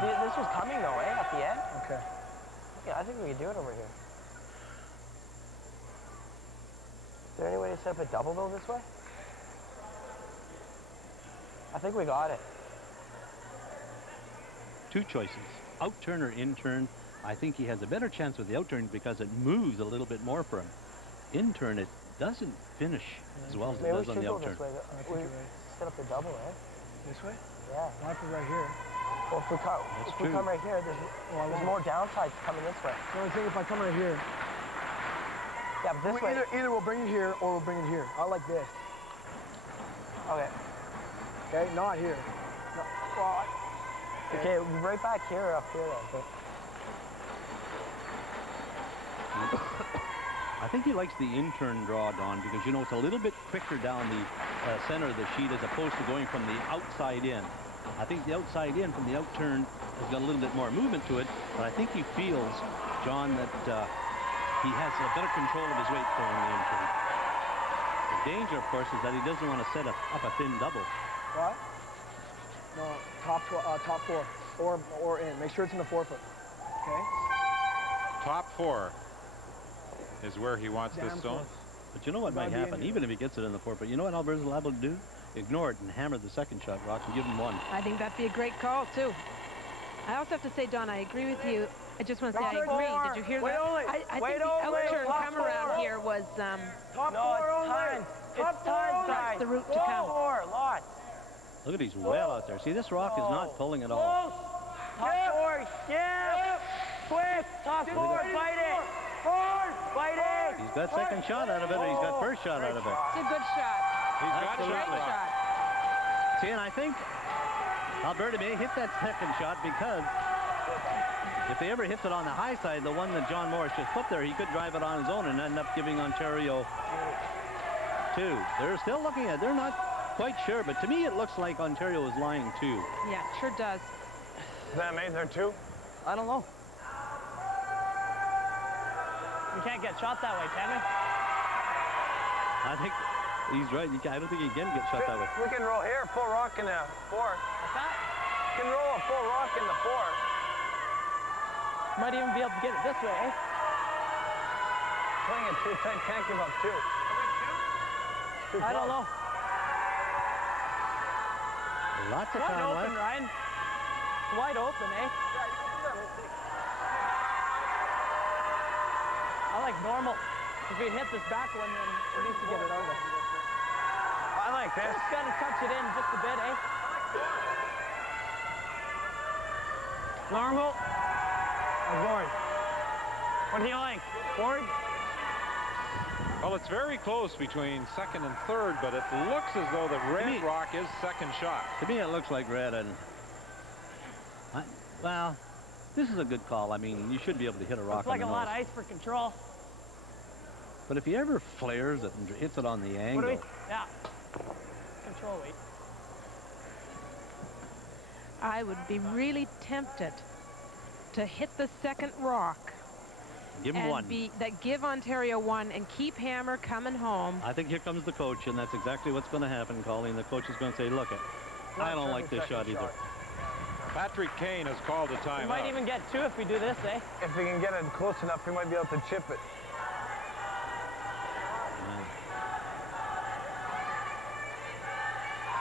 This was coming though, eh? At the end. Okay. Yeah, I think we can do it over here. Is there any way to set up a double though this way? I think we got it. 2 choices, out-turn or in-turn. I think he has a better chance with the out-turn because it moves a little bit more for him. In-turn, it doesn't finish as well as it does on the out-turn. We set up a double, eh? This way? Yeah. Not for right here. Well, if we come right here, there's more downsides coming this way. So I think if I come right here. Yeah, but this way. Either we'll bring it here or we'll bring it here. I like this. Okay. Okay, not here. No, well, okay, right back here or up here then. I think he likes the in-turn draw, Don, because, you know, it's a little bit quicker down the center of the sheet as opposed to going from the outside in. I think the outside in from the out-turn has got a little bit more movement to it, but I think he feels, John, that he has a better control of his weight pulling the in-turn. The danger, of course, is that he doesn't want to set up a thin double. What? No, top four, or in. Make sure it's in the forefoot. Okay. Top four is where he wants this stone. But you know what might happen, even if he gets it in the forefoot? You know what Alberto's liable to do? Ignore it and hammer the second shot, Rock, and give him one. I think that'd be a great call, too. I also have to say, Don, I agree with you. I just want to say I agree. Did you hear that? I think the out-turn come around here was... Top four only. Top four. That's the route to come. Look at, he's well out there. See, this Rock is not pulling at all. Top four. Yeah. Quick. Top four. Fight it. Fight it. He's got second shot out of it, or he's got first shot out of it. It's a good shot. He's got a great shot. See, and I think Alberto may hit that second shot because if he ever hits it on the high side, the one that John Morris just put there, he could drive it on his own and end up giving Ontario two. They're still looking at it. They're not quite sure, but to me it looks like Ontario is lying two. Yeah, sure does. Is that made there two? I don't know. You can't get shot that way, can we? I think he's right. I don't think he can get shot that way. We can roll here, full rock in the fourth. What's that? We can roll a full rock in the fourth. Might even be able to get it this way, eh? Playing it too tight, can't give up two. I don't know. Lots of Wide time open, left. Ryan. It's wide open, eh? I like normal. If we hit this back one, then we need to get it over. I like this. Just gotta touch it in just a bit, eh? Normal. Board. What do you like? Board? Well, it's very close between second and third, but it looks as though the red rock is second shot. To me, it looks like red, and well, this is a good call. I mean, you should be able to hit a rock. It's like on the a lot nose. of ice for control. But if he ever flares it and hits it on the angle, What do we? Yeah. Control weight. I would be really tempted to hit the second rock. give him one. Give Ontario one and keep Hammer coming home. I think here comes the coach, and that's exactly what's going to happen, Colleen. The coach is going to say, look, I don't like this shot either. Patrick Keane has called a timeout. We might even get two if we do this, eh? If we can get it close enough, we might be able to chip it.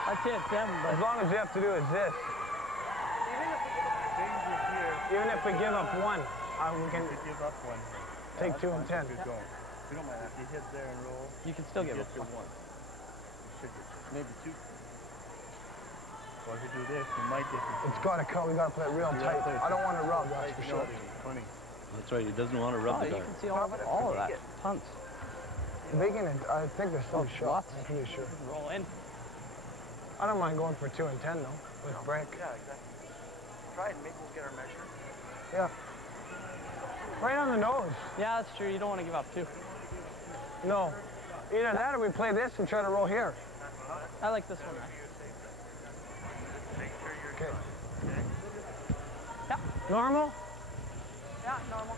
I'd say it's them, but... As long as you have to do is this. Even if we give up one, we can give up one. Take 2 and 10. We don't mind if you hit there and roll. You can still give up one. You should get maybe two. Or if you do this, you might get. It's got to cut. We got to play it real tight. I don't want to rub. That's for sure. That's right. He doesn't want to rub the You dart. can see all of that. Tons. Bacon, I think there's still shots. I'm pretty sure. Roll in. I don't mind going for 2 and 10 though, with break. Yeah, exactly. Try it and maybe we'll get our measure. Yeah. Right on the nose. Yeah, that's true. You don't want to give up two. No. Either that or we play this and try to roll here. I like this one. Okay. Yeah. Normal? Yeah, normal.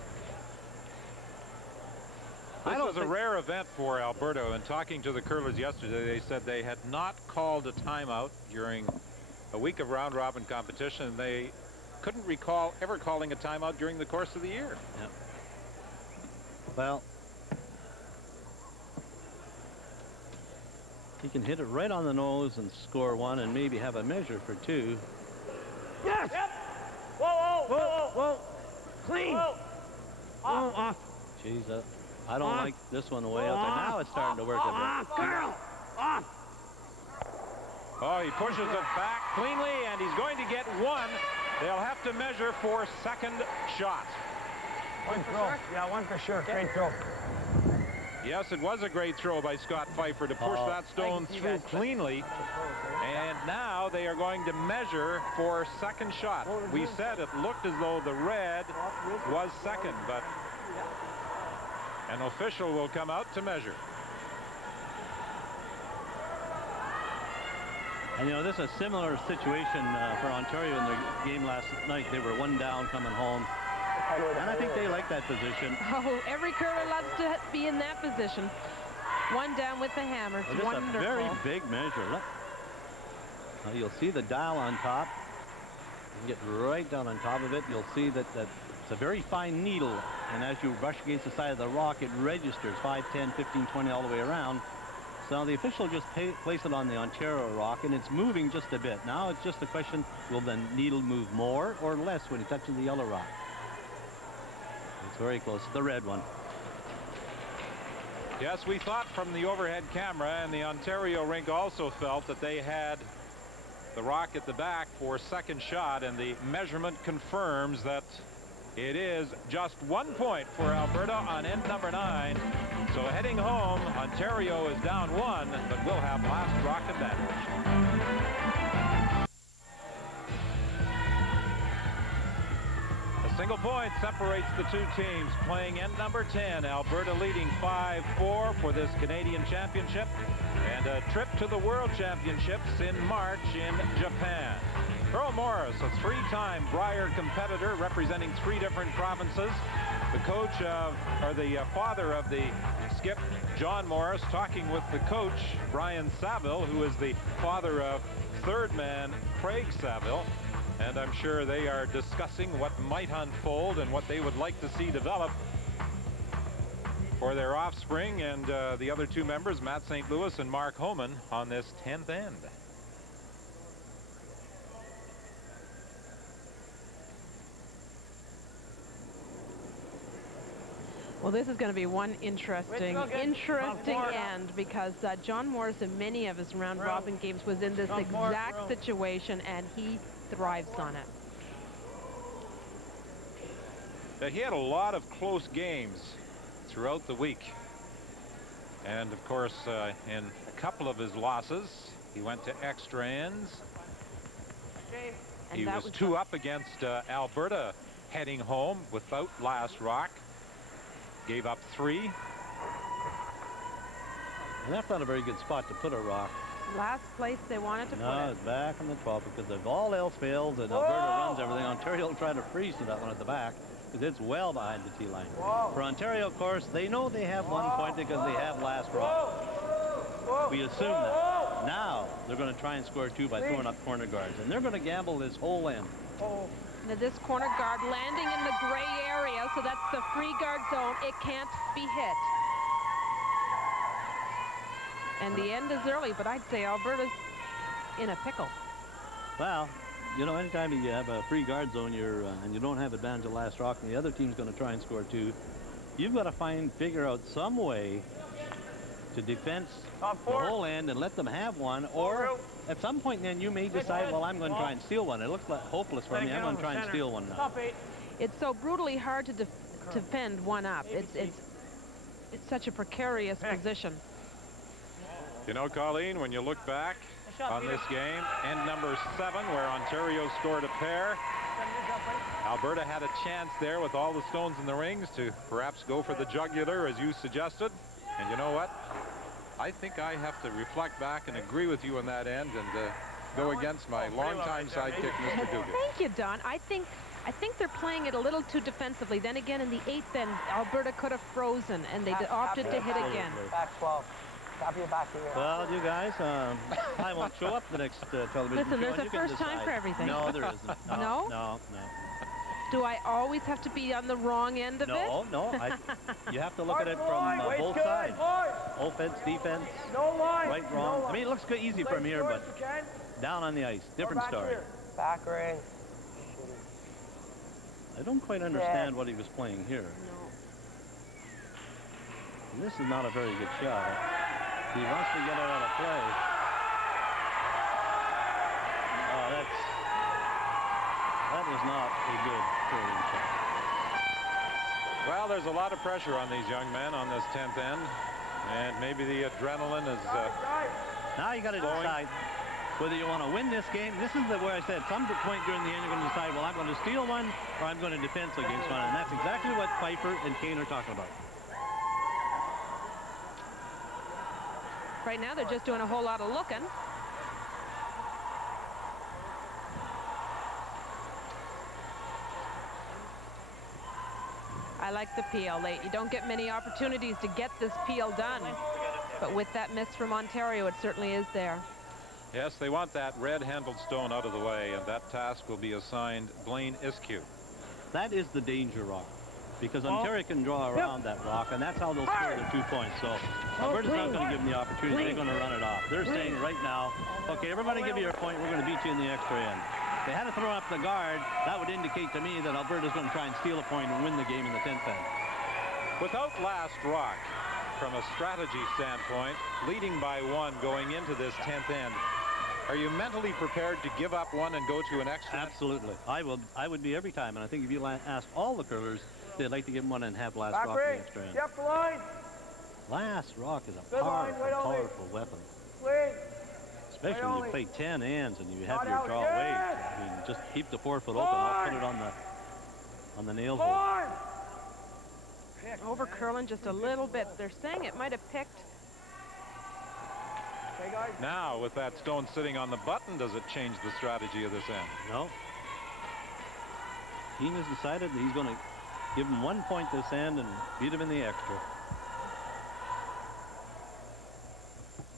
This was a rare event for Alberto, and talking to the curlers yesterday, they said they had not called a timeout during a week of round-robin competition, and they couldn't recall ever calling a timeout during the course of the year. Yeah. Well, he can hit it right on the nose and score one and maybe have a measure for two. Yes! Yep. Whoa, whoa, whoa, whoa, whoa. Clean. Whoa. Off. Off. Jeez, I don't like this one way out there. Now it's starting to work a bit. Off, girl. Off. Oh, he pushes it back cleanly, and he's going to get one. They'll have to measure for second shot. One throw. Yeah, one for sure. Great throw. Yes, it was a great throw by Scott Pfeiffer to push that stone through cleanly. And now they are going to measure for second shot. We said it looked as though the red was second, but An official will come out to measure. And you know, this is a similar situation for Ontario in their game last night. They were 1 down coming home. And I think they like that position. Oh, every curler loves to be in that position. 1 down with the hammer. It's well, wonderful. A very big measure. Look. Now you'll see the dial on top. You can get right down on top of it. You'll see that it's a very fine needle. And as you brush against the side of the rock, it registers 5, 10, 15, 20 all the way around. So the official just place it on the Ontario rock, and it's moving just a bit. Now it's just a question, will the needle move more or less when it touches the yellow rock? It's very close to the red one. Yes, we thought from the overhead camera, and the Ontario rink also felt that they had the rock at the back for second shot, and the measurement confirms that it is just 1 point for Alberta on end number 9. So heading home, Ontario is down 1, but will have last rock advantage. A single point separates the two teams playing end number 10. Alberta leading 5-4 for this Canadian championship, and a trip to the World Championships in March in Japan. Earl Morris, a 3-time Brier competitor representing 3 different provinces. The coach of, or the father of the skip, John Morris, talking with the coach, Brian Saville, who is the father of third man, Craig Saville. And I'm sure they are discussing what might unfold and what they would like to see develop for their offspring and the other 2 members, Matt St. Louis and Mark Homan, on this 10th end. Well, this is going to be one interesting end, because John Morris in many of his round robin games was in this exact situation, and he thrives on it. He had a lot of close games throughout the week, and of course in a couple of his losses he went to extra ends. He was 2 up against Alberta heading home without last rock. Gave up 3. And that's not a very good spot to put a rock. Last place they wanted to put it. No, it's back on the 12th, because if all else fails and Alberta runs everything, Ontario will try to freeze to that one at the back, because it's well behind the tee line. For Ontario, of course, they know they have 1 point because they have last rock. We assume that. Now they're going to try and score 2 by throwing up corner guards, and they're going to gamble this whole end. Now this corner guard landing in the gray area, so that's the free guard zone. It can't be hit. And the end is early, but I'd say Alberta's in a pickle. Well, you know, anytime you have a free guard zone, and you don't have advantage of last rock, and the other team's going to try and score 2, you've got to figure out some way to defense the whole end and let them have 1, or at some point then you may decide, well, I'm going to try and steal 1. It looks like hopeless for me. I'm going to try and steal 1 now. It's so brutally hard to defend 1 up. It's such a precarious position. You know, Colleen, when you look back on this game, end number 7, where Ontario scored a pair, Alberta had a chance there with all the stones in the rings to perhaps go for the jugular, as you suggested. And you know what? I think I have to reflect back and agree with you on that end and go against my longtime sidekick, Mr. Dugan. Thank you, Don. I think they're playing it a little too defensively. Then again, in the 8th end, Alberta could have frozen, and they opted to hit again. Back 12. Stop your back here. Well, you guys, I won't show up the next television Listen, show. there's a first time for everything. No, there isn't. No? No. Do I always have to be on the wrong end of it? No. You have to look at it from both sides. Offense, defense, right, wrong. I mean, it looks good, easy from here, but down on the ice, different story. Back ring. I don't quite understand what he was playing here. And this is not a very good shot. He wants to get it out of play. Oh, that is not a good curling shot. Well, there's a lot of pressure on these young men on this 10th end, and maybe the adrenaline is now you got to decide whether you want to win this game. This is where I said some point during the end you're going to decide, well, I'm going to steal 1 or I'm going to defense against 1, and that's exactly what Pfeiffer and Keane are talking about. Right now, they're just doing a whole lot of looking. I like the peel. You don't get many opportunities to get this peel done. But with that miss from Ontario, it certainly is there. Yes, they want that red-handled stone out of the way, and that task will be assigned Blaine Iskew. That is the danger rock, because Ontario can draw around that rock, and that's how they'll score the 2 points. So Alberta's not going to give them the opportunity. They're going to run it off. They're saying right now, okay, everybody give you your point. We're going to beat you in the extra end. They had to throw up the guard. That would indicate to me that Alberta's going to try and steal a point and win the game in the 10th end. Without last rock, from a strategy standpoint, leading by 1 going into this 10th end, are you mentally prepared to give up 1 and go to an extra? Absolutely. I would be every time. And I think if you ask all the curlers, they'd like to give them 1 and have last rock in the extra end. Yep, the line. Last rock is a powerful weapon. Especially when you play 10 ends and you have your draw weight. I mean, just keep the 4 foot open. I'll put it on the nail hole. Over curling just a little bit. They're saying it might have picked. Now, with that stone sitting on the button, does it change the strategy of this end? No. Keane has decided that he's going to give him 1 point this end and beat him in the extra.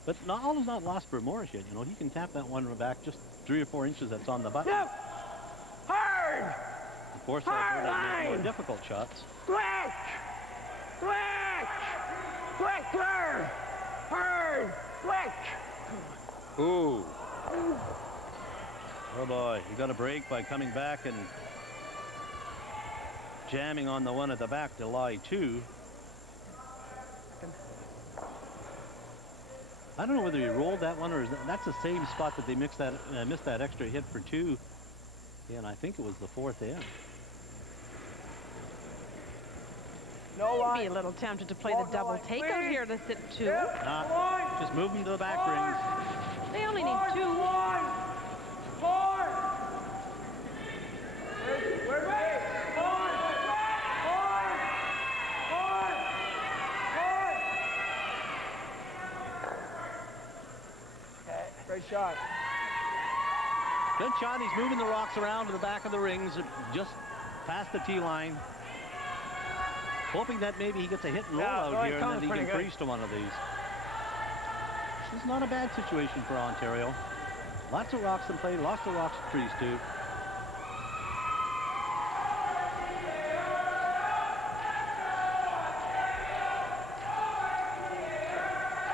But all is not lost for Morris yet. You know, he can tap that one back just 3 or 4 inches that's on the button. Yep. Hard. Of course, Alberta more difficult shots. Switch. Switch. Switcher. Hard. Switch. Ooh. Oh boy, he got a break by coming back and jamming on the one at the back to lie 2. I don't know whether he rolled that one or that's the same spot that they missed that extra hit for 2. And I think it was the 4th end. I'd be a little tempted to play the double takeout here to sit 2. Just move them to the back rings. They only need 2. Great shot. Good shot. He's moving the rocks around to the back of the rings, just past the tee line. Hoping that maybe he gets a hit and roll out here and then he can freeze to one of these. This is not a bad situation for Ontario. Lots of rocks in play, lots of rocks and trees too.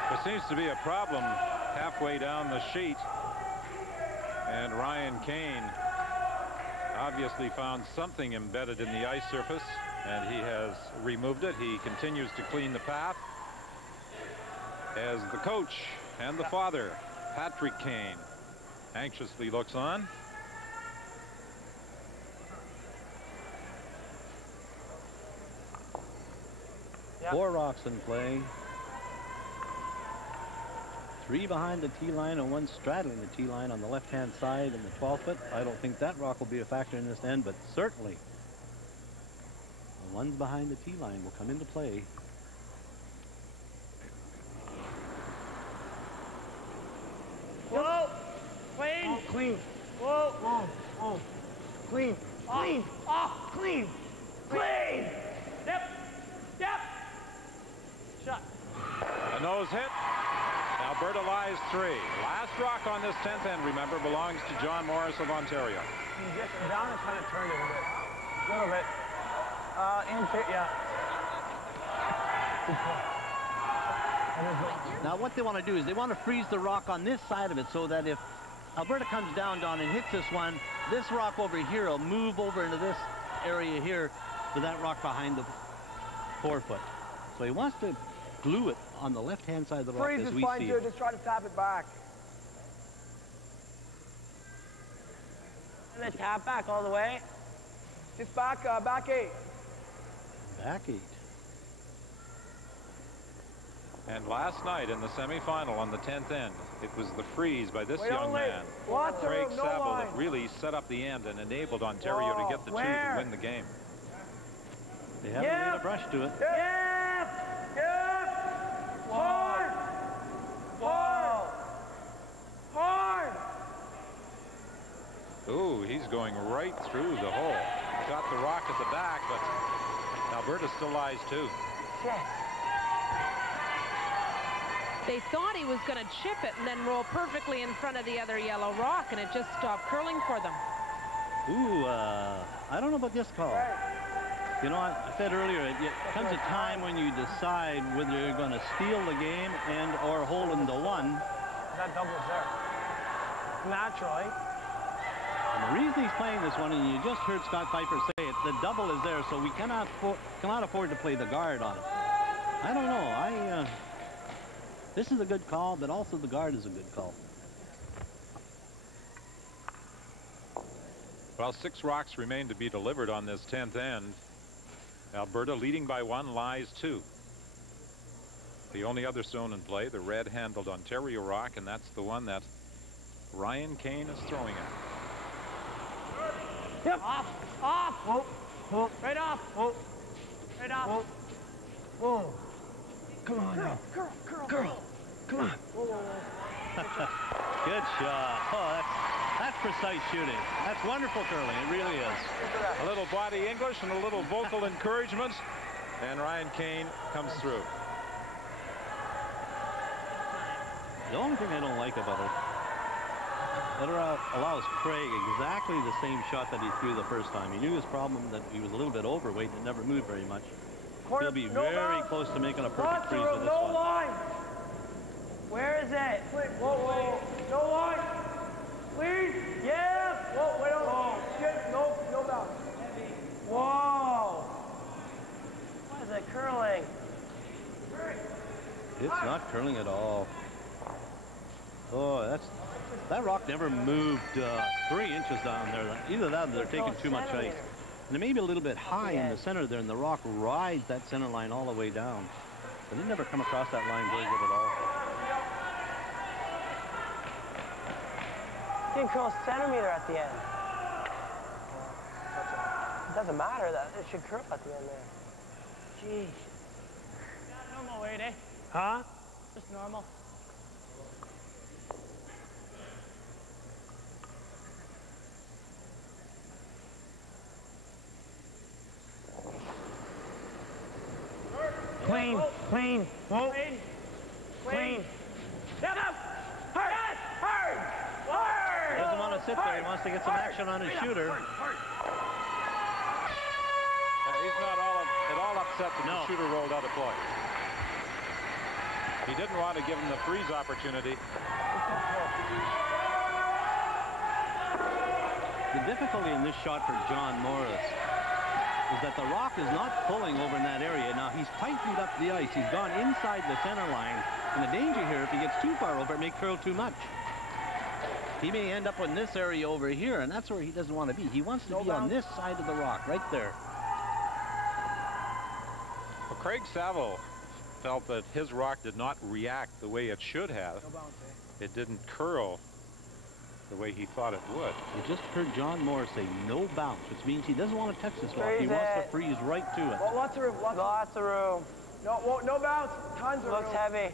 There seems to be a problem halfway down the sheet, and Ryan Keane obviously found something embedded in the ice surface, and he has removed it. He continues to clean the path as the coach and the father, Patrick Keane, anxiously looks on. Yep. 4 rocks in play. 3 behind the tee line and 1 straddling the tee line on the left-hand side in the 12 foot. I don't think that rock will be a factor in this end, but certainly the ones behind the tee line will come into play. Whoa! Clean! Oh, clean! Whoa! Oh, oh! Clean! Clean! Oh, clean! Clean! Yep! Yep! Shot! A nose hit. Alberta lies 3. Last rock on this 10th end, remember, belongs to John Morris of Ontario. He just down and kind of turned it a bit. A little bit. Yeah. Now what they want to do is they want to freeze the rock on this side of it so that if Alberta comes down, Don, and hits this one, this rock over here will move over into this area here to that rock behind the 4 foot. So he wants to glue it on the left-hand side of the rock as we see it. Just try to tap it back. And then tap back all the way. Just back 8. Back 8. And last night in the semifinal on the 10th end, it was the freeze by this young man, Craig Saville, that really set up the end and enabled Ontario to get the 2 to win the game. They haven't made a brush to it. Hard! Craig's going right through the hole. Got the rock at the back, but Alberta still lies too. Shit. They thought he was going to chip it and then roll perfectly in front of the other yellow rock, and it just stopped curling for them. Ooh, I don't know about this call. You know, I said earlier, it comes a time when you decide whether you're going to steal the game and or hold him to one. That double's there. Naturally. And the reason he's playing this one, and you just heard Scott Pfeiffer say it, the double is there, so we cannot afford to play the guard on it. I don't know. This is a good call, but also the guard is a good call. Well, 6 rocks remain to be delivered on this 10th end. Alberta leading by 1, lies 2. The only other stone in play, the red-handled Ontario rock, and that's the one that Ryan Keane is throwing at. Yep. Off. Off. Whoa. Whoa. Right off. Whoa. Right off. Whoa. Whoa. Come on now. Girl. Come on. Whoa, whoa, whoa. Good shot. Oh, that's precise shooting. That's wonderful curling. It really is. A little body English and a little vocal encouragement, and Ryan Keane comes through. The only thing I don't like about it, it allows Craig exactly the same shot that he threw the first time. He knew his problem, that he was a little bit overweight and never moved very much. He'll be very close to making a perfect freeze with this one. No line. Where is it? Whoa, whoa. No line. Please. Yeah. Whoa, wait on. Whoa. No bounce. Whoa. Why is it curling? It's not curling at all. Oh, that rock never moved 3 inches down there. Either that or they're taking too much ice. And it may be a little bit high in the center there, and the rock rides that center line all the way down. But it never come across that line very good at all. Didn't curl a centimeter at the end. It doesn't matter. That it should curl at the end there. Jeez. Normal weight, eh? Huh? Just normal. Clean, clean, whoa, clean. Step up, hard, hard, hard. He doesn't want to sit there. He wants to get some action on his shooter. He's not at all upset that the shooter rolled out of play. He didn't want to give him the freeze opportunity. The difficulty in this shot for John Morris is that the rock is not pulling over in that area. Now, he's tightened up the ice. He's gone inside the center line. And the danger here, if he gets too far over, it may curl too much. He may end up in this area over here, and that's where he doesn't want to be. He wants to be on this side of the rock, right there. Well, Craig Saville felt that his rock did not react the way it should have. It didn't curl the way he thought it would. You just heard John Morris say no bounce, which means he doesn't want to touch this rock. He wants to freeze right to it. Well, lots of room. Lots of room. No bounce. Tons of room. Looks heavy.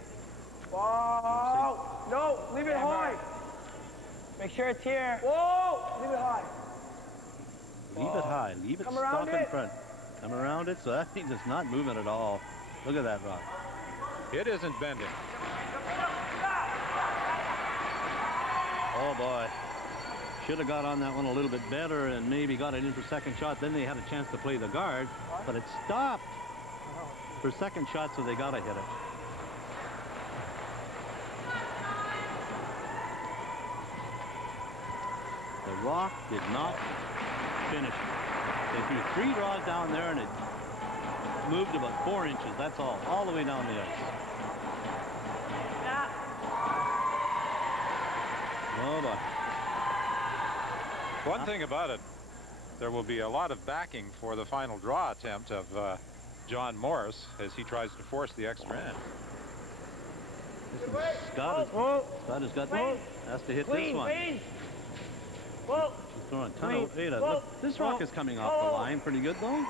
Whoa. No, leave it high. Make sure it's here. Whoa. Leave it high. Leave it high. Leave it stop in front. Come around it, so that thing is not moving at all. Look at that rock. It isn't bending. Oh, boy. Should have got on that one a little bit better and maybe got it in for second shot. Then they had a chance to play the guard, but it stopped for second shot, so they got to hit it. The rock did not finish. They threw 3 draws down there, and it moved about 4 inches. That's all the way down the ice. Oh, boy. One thing about it, there will be a lot of backing for the final draw attempt of John Morris as he tries to force the extra end. Scott has to hit this one. Whoa. He's throwing a ton of weight. Look, this rock is coming off the line pretty good, though.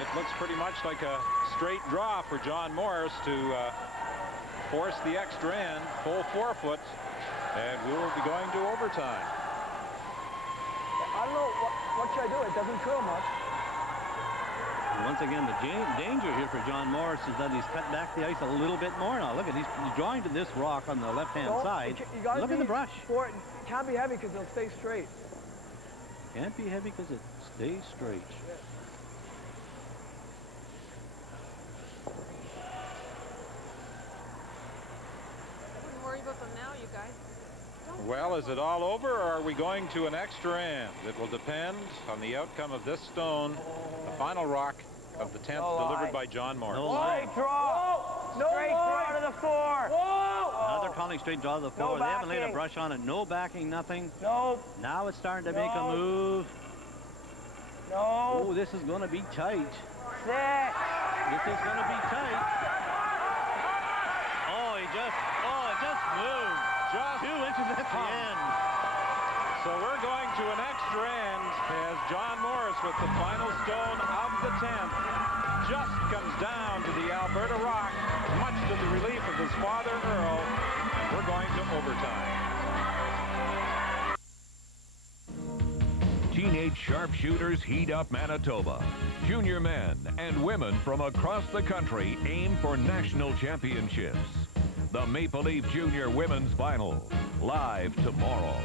It looks pretty much like a straight draw for John Morris to force the extra end, full 4-foot, and we will be going to overtime. I don't know, what should I do? It doesn't curl much. And once again, the danger here for John Morris is that he's cut back the ice a little bit more now. Look at, he's drawing to this rock on the left-hand side. Look at the brush. It can't be heavy because it'll stay straight. Can't be heavy because it stays straight. Worry about them now, you guys. Well, is it all over, or are we going to an extra end? It will depend on the outcome of this stone, the final rock of the 10th, delivered by John Morris. Straight draw. Straight draw to the 4. Now they're calling straight draw to the 4. No they haven't laid a backing. brush on it. No backing, nothing. No. Now it's starting to make a move. No. Oh, this is going to be tight. 6. This is going to be tight. Oh, it just moved. Just 2 inches at the end. So we're going to an extra end as John Morris, with the final stone of the 10th, just comes down to the Alberta rock, much to the relief of his father, Earl. We're going to overtime. Teenage sharpshooters heat up Manitoba. Junior men and women from across the country aim for national championships. The Maple Leaf Junior Women's Final, live tomorrow.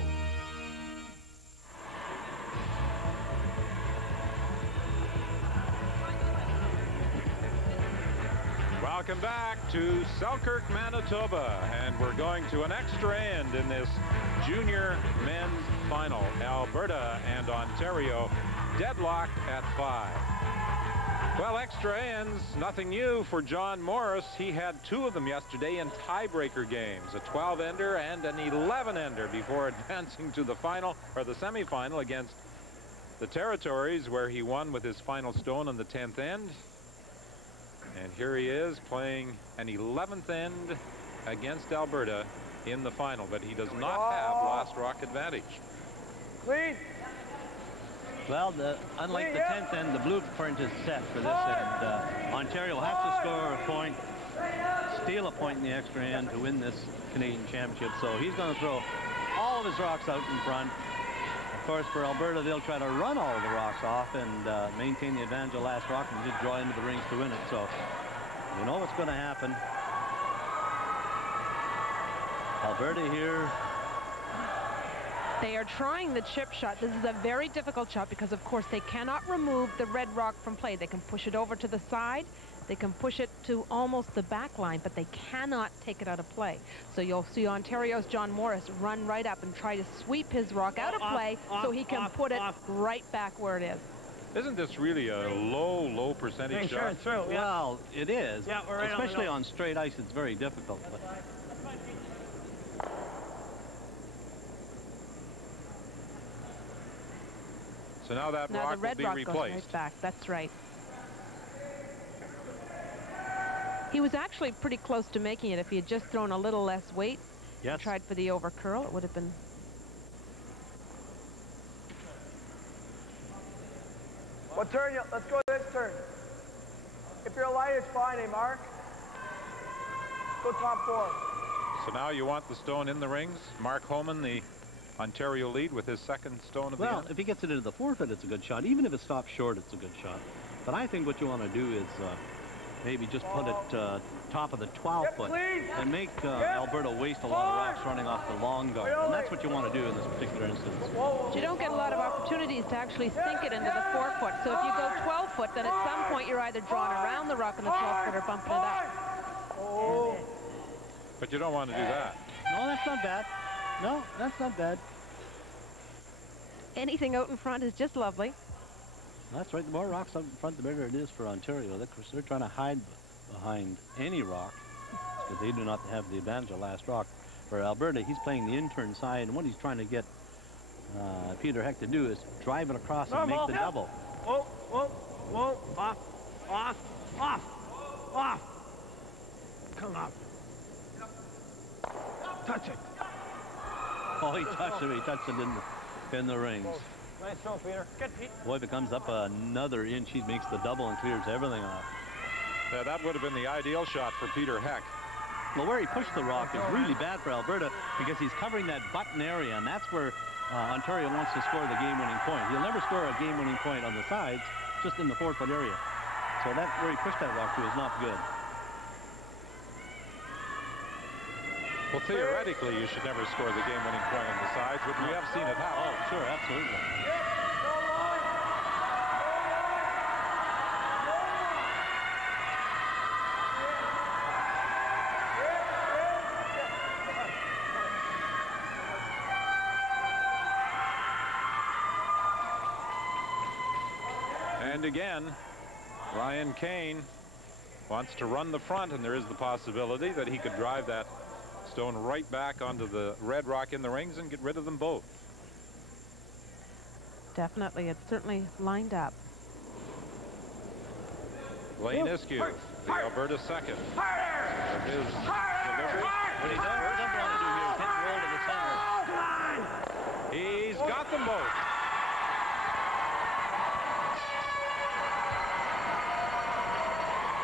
Welcome back to Selkirk, Manitoba, and we're going to an extra end in this junior men's final. Alberta and Ontario deadlocked at 5. Well, extra ends, nothing new for John Morris. He had 2 of them yesterday in tiebreaker games, a 12-ender and an 11-ender before advancing to the final, or the semifinal, against the Territories, where he won with his final stone on the 10th end. And here he is playing an 11th end against Alberta in the final, but he does not have last rock advantage. Clean. Well, unlike the 10th end, the blueprint is set for this end. Ontario has to score a point, steal a point in the extra end to win this Canadian championship. So he's going to throw all of his rocks out in front. Of course, for Alberta, they'll try to run all of the rocks off and maintain the advantage of last rock and just draw into the rings to win it. So you know what's going to happen. Alberta here. They are trying the chip shot. This is a very difficult shot because, of course, they cannot remove the red rock from play. They can push it over to the side. They can push it to almost the back line, but they cannot take it out of play. So you'll see Ontario's John Morris run right up and try to sweep his rock out of play so he can put it right back where it is. Isn't this really a low percentage shot? Sure, it's true. Yeah. Well, it is. Yeah, we're right especially on straight ice, it's very difficult. But so now that rock will be replaced. Goes right back. That's right. He was actually pretty close to making it. If he had just thrown a little less weight and tried for the over curl, it would have been. What turn? Let's go this turn. If you're light, it's fine, eh, Mark? Go top 4. So now you want the stone in the rings. Mark Homan, the Ontario lead, with his second stone of the end. Well, if he gets it into the 4-foot, it's a good shot. Even if it stops short, it's a good shot. But I think what you want to do is maybe just put it top of the 12-foot and make Alberta waste a lot of rocks running off the long guard. And that's what you want to do in this particular instance. You don't get a lot of opportunities to actually sink it into the 4-foot. So if you go 12-foot, then at some point you're either drawing around the rock in the 12-foot or bumping it up. But you don't want to do that. No, that's not bad. No, that's not bad. Anything out in front is just lovely. That's right. The more rocks out in front, the better it is for Ontario. They're trying to hide behind any rock because they do not have the advantage of last rock. For Alberta, he's playing the intern side, and what he's trying to get Peter Heck to do is drive it across and make the double. Whoa, whoa, whoa, off, off, off, off. Come on. Touch it. Oh, he touched it. He touched it in the rings. Nice throw, Peter. Good, Pete. Boy, if it comes up another inch, he makes the double and clears everything off. Yeah, that would have been the ideal shot for Peter Heck. Well, where he pushed the rock is really bad for Alberta because he's covering that button area, and that's where Ontario wants to score the game-winning point. He'll never score a game-winning point on the sides, just in the 4-foot area. So that where he pushed that rock to is not good. Well, theoretically, you should never score the game-winning point on the sides, but we have seen it happen. Oh, sure, absolutely. And again, Ryan Keane wants to run the front, and there is the possibility that he could drive that stone right back onto the red rock in the rings and get rid of them both. Definitely. It's certainly lined up. Blaine Iskew, the Alberta second. His delivery. What he doesn't want to do here is hit and roll to the center. He's got them both.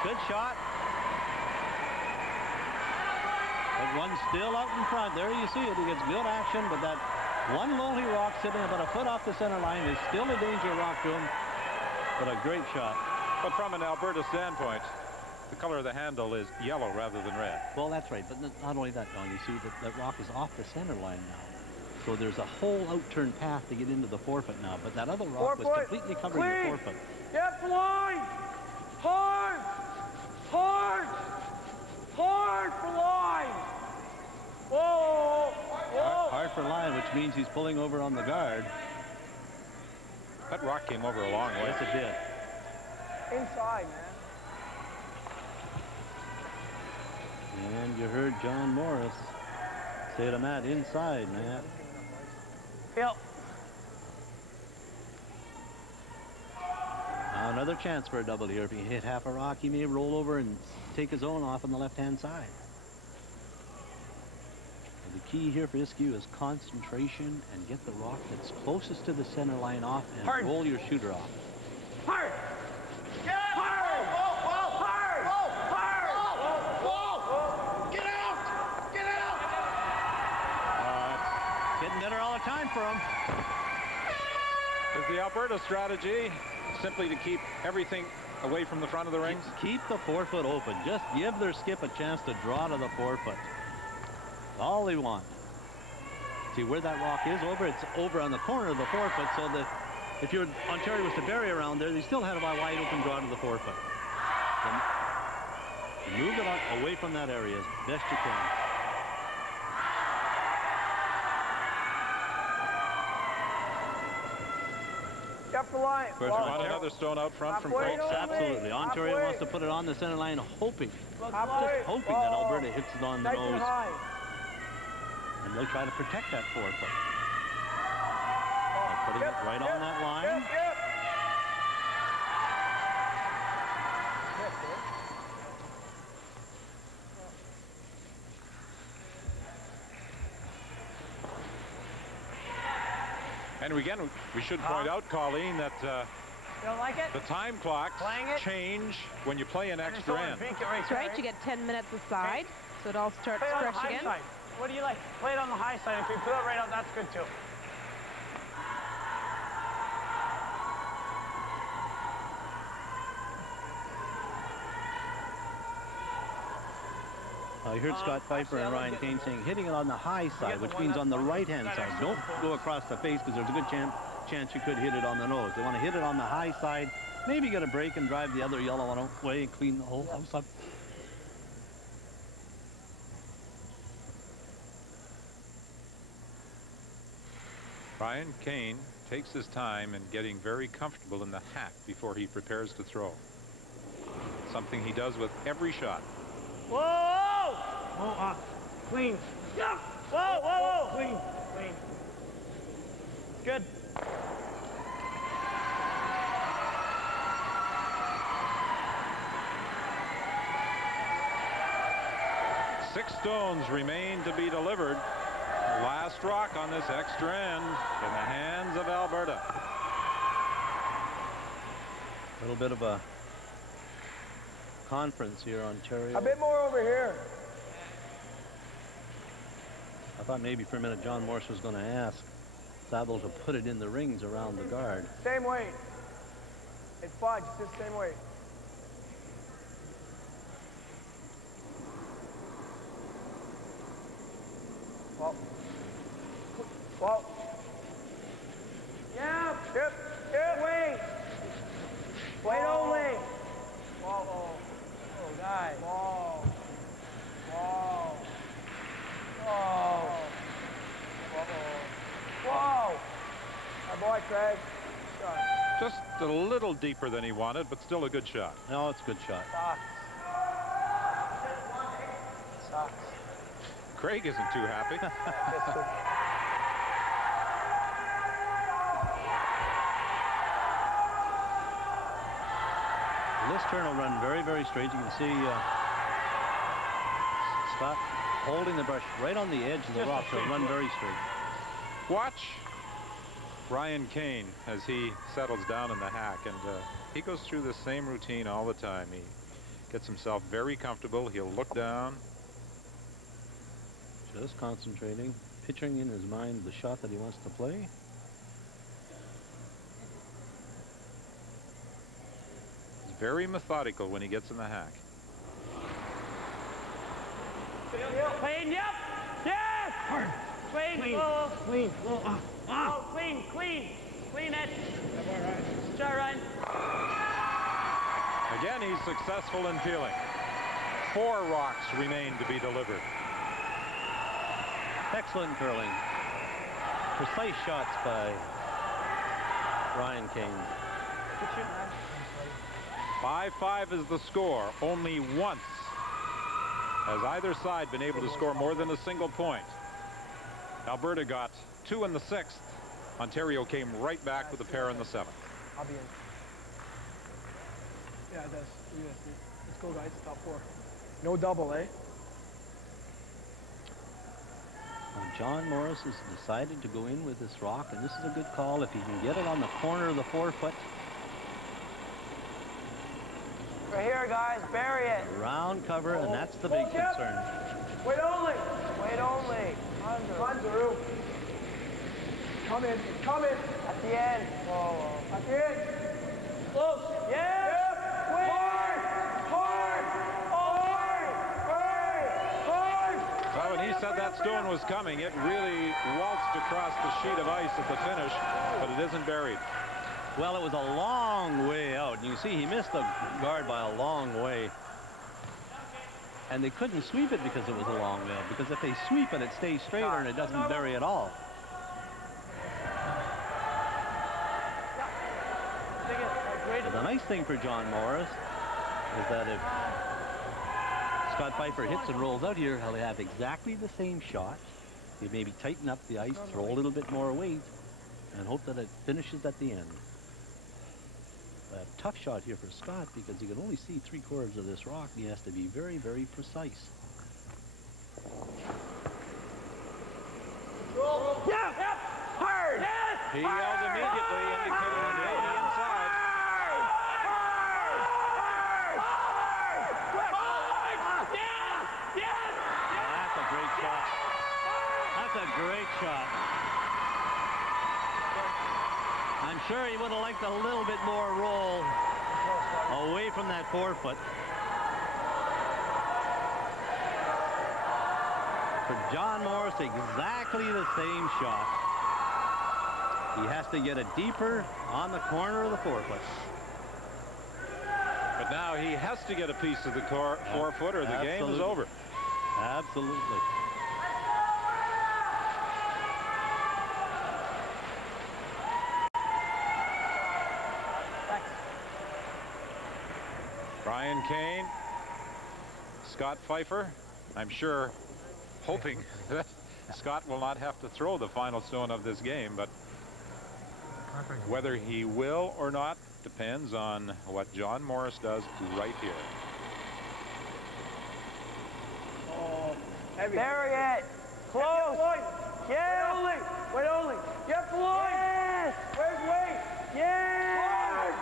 Good shot. But one's still out in front. There you see it. He gets good action, but that one lonely rock sitting about a foot off the center line is still a danger rock to him. But a great shot. But from an Alberta standpoint, the color of the handle is yellow rather than red. Well, that's right. But not only that, Don, you see that rock is off the center line now. So there's a whole out-turn path to get into the 4-foot now. But that other rock was completely covering the 4-foot. Get the line! Hard! Hard! Hard for line! Whoa! Whoa! Hard for line, which means he's pulling over on the guard. That rock came over a long way. Yes, it did. Inside, man. And you heard John Morris say to Matt, inside, Matt. Yep. Now another chance for a double here. If he hit half a rock, he may roll over and take his own off on the left-hand side. And the key here for Iskew is concentration and get the rock that's closest to the center line off and roll your shooter off. Hard! Get hard! Whoa, whoa, hard! Whoa, hard! Whoa, whoa! Get out! Get out! Getting better all the time for him. Is the Alberta strategy simply to keep everything away from the front of the rings? Keep the 4-foot open. Just give their skip a chance to draw to the 4-foot. All they want. See where that rock is over? It's over on the corner of the 4-foot, so that if Ontario was to bury around there, they still had a wide open draw to the 4-foot. Move it away from that area as best you can. Up the line. Want another stone out front from Craig? Absolutely. Ontario wants to put it on the center line, hoping, just hoping that Alberta hits it on the nose. And they'll try to protect that 4-foot. By putting it right on that line. And again, we should point out, Colleen, that you don't like it? the time clocks change when you play an extra end. That's right. You get 10 minutes aside, so it all starts fresh again. Side. What do you like? Play it on the high side. If you put it right out, that's good too. I heard Scott Pfeiffer and Ryan Keane saying hitting it on the high side, which means on the right-hand side. Don't go across the face because there's a good chance you could hit it on the nose. They want to hit it on the high side, maybe get a break and drive the other yellow one away and clean the whole house up. Ryan Keane takes his time in getting very comfortable in the hat before he prepares to throw. Something he does with every shot. Whoa! Whoa, clean. Yeah. Whoa, whoa, whoa. Clean, clean. Good. Six stones remain to be delivered. Last rock on this extra end in the hands of Alberta. A little bit of a conference here, Ontario. A bit more over here. I thought maybe for a minute John Morris was going to ask Sabo to put it in the rings around the guard. Same weight. It's fudge, it's just same weight. Well. Well. Yeah. Yep. Yep. Wait. Wait only. Whoa. Oh, guys. Whoa. Whoa. Whoa. Whoa. My boy, Craig. Shot. Just a little deeper than he wanted, but still a good shot. No, it's a good shot. Sucks. Craig isn't too happy. This turn will run very, very straight. You can see Scott holding the brush right on the edge of the rock, so it'll run very straight. Watch Ryan Keane as he settles down in the hack, and he goes through the same routine all the time. He gets himself very comfortable. He'll look down. Just concentrating, picturing in his mind the shot that he wants to play. He's very methodical when he gets in the hack. Clean, yep. Yes. Clean. Clean. Oh. Clean. Oh, clean, clean. Clean it. Start, Ryan. Again, he's successful in peeling. 4 rocks remain to be delivered. Excellent curling. Precise shots by Ryan Keane. 5-5 is the score. Only once has either side been able to score more than a single point. Alberta got 2 in the 6th. Ontario came right back with a pair in the 7th. I'll be in. Yeah, it does. Let's go, guys. Top 4. No double, eh? John Morris has decided to go in with this rock, and this is a good call if he can get it on the corner of the 4-foot. Right here, guys. Bury it. Round cover, and that's the big concern. Wait only. Wait only. Under. Come in. Come in. At the end. Whoa. At the end. Close. Yeah. Well, when he said that stone was coming, it really waltzed across the sheet of ice at the finish, but it isn't buried. Well, it was a long way out. And you see he missed the guard by a long way. And they couldn't sweep it because it was a long way out. Because if they sweep it, it stays straighter and it doesn't bury at all. But the nice thing for John Morris is that if Scott Pfeiffer hits and rolls out here, he'll have exactly the same shot. He maybe tighten up the ice, throw a little bit more weight, and hope that it finishes at the end. A tough shot here for Scott because he can only see 3/4 of this rock, and he has to be very, very precise. Yeah. Yep. Hard. Yes. He yelled immediately, indicating the inside. That's a great shot. That's a great shot. I'm sure he would have liked a little bit more roll away from that 4-foot. For John Morris, exactly the same shot. He has to get it deeper on the corner of the 4-foot. But now he has to get a piece of the 4-foot or the game is over. Absolutely. Ryan Keane, Scott Pfeiffer, I'm sure hoping that Scott will not have to throw the final stone of this game, but whether he will or not depends on what John Morris does right here. Oh, heavy. Bury it. Close. Yeah. Wait only. Yep, Floyd. Yes. Where's Wade? Yes.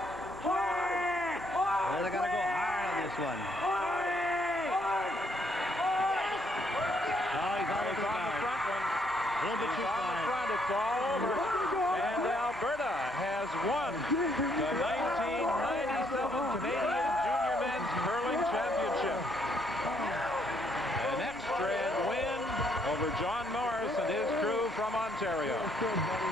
Hard. good, buddy.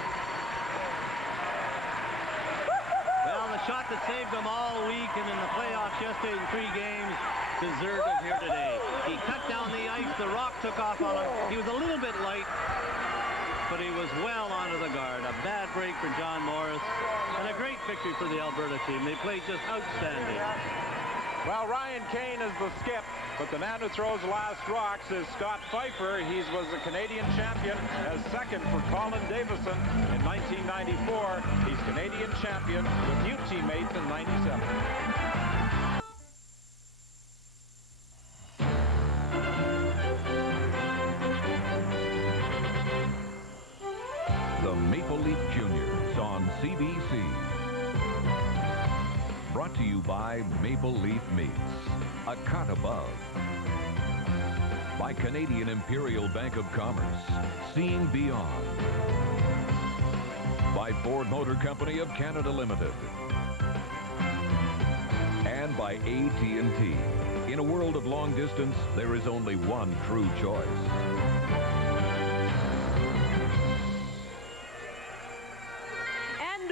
Well, the shot that saved them all week and in the playoffs yesterday in 3 games deserved it here today. He cut down the ice. The rock took off on him. He was a little bit light, but he was well onto the guard. A bad break for John Morris, and a great victory for the Alberta team. They played just outstanding. Well, Ryan Keane is the skip, but the man who throws last rocks is Scott Pfeiffer. He was the Canadian champion as second for Colin Davison in 1994. He's Canadian champion with new teammates in 97. The Maple Leaf Juniors on CBC. Brought to you by Maple Leaf Meats, a cut above. By Canadian Imperial Bank of Commerce, seeing beyond. By Ford Motor Company of Canada Limited. And by AT&T. In a world of long distance, there is only one true choice.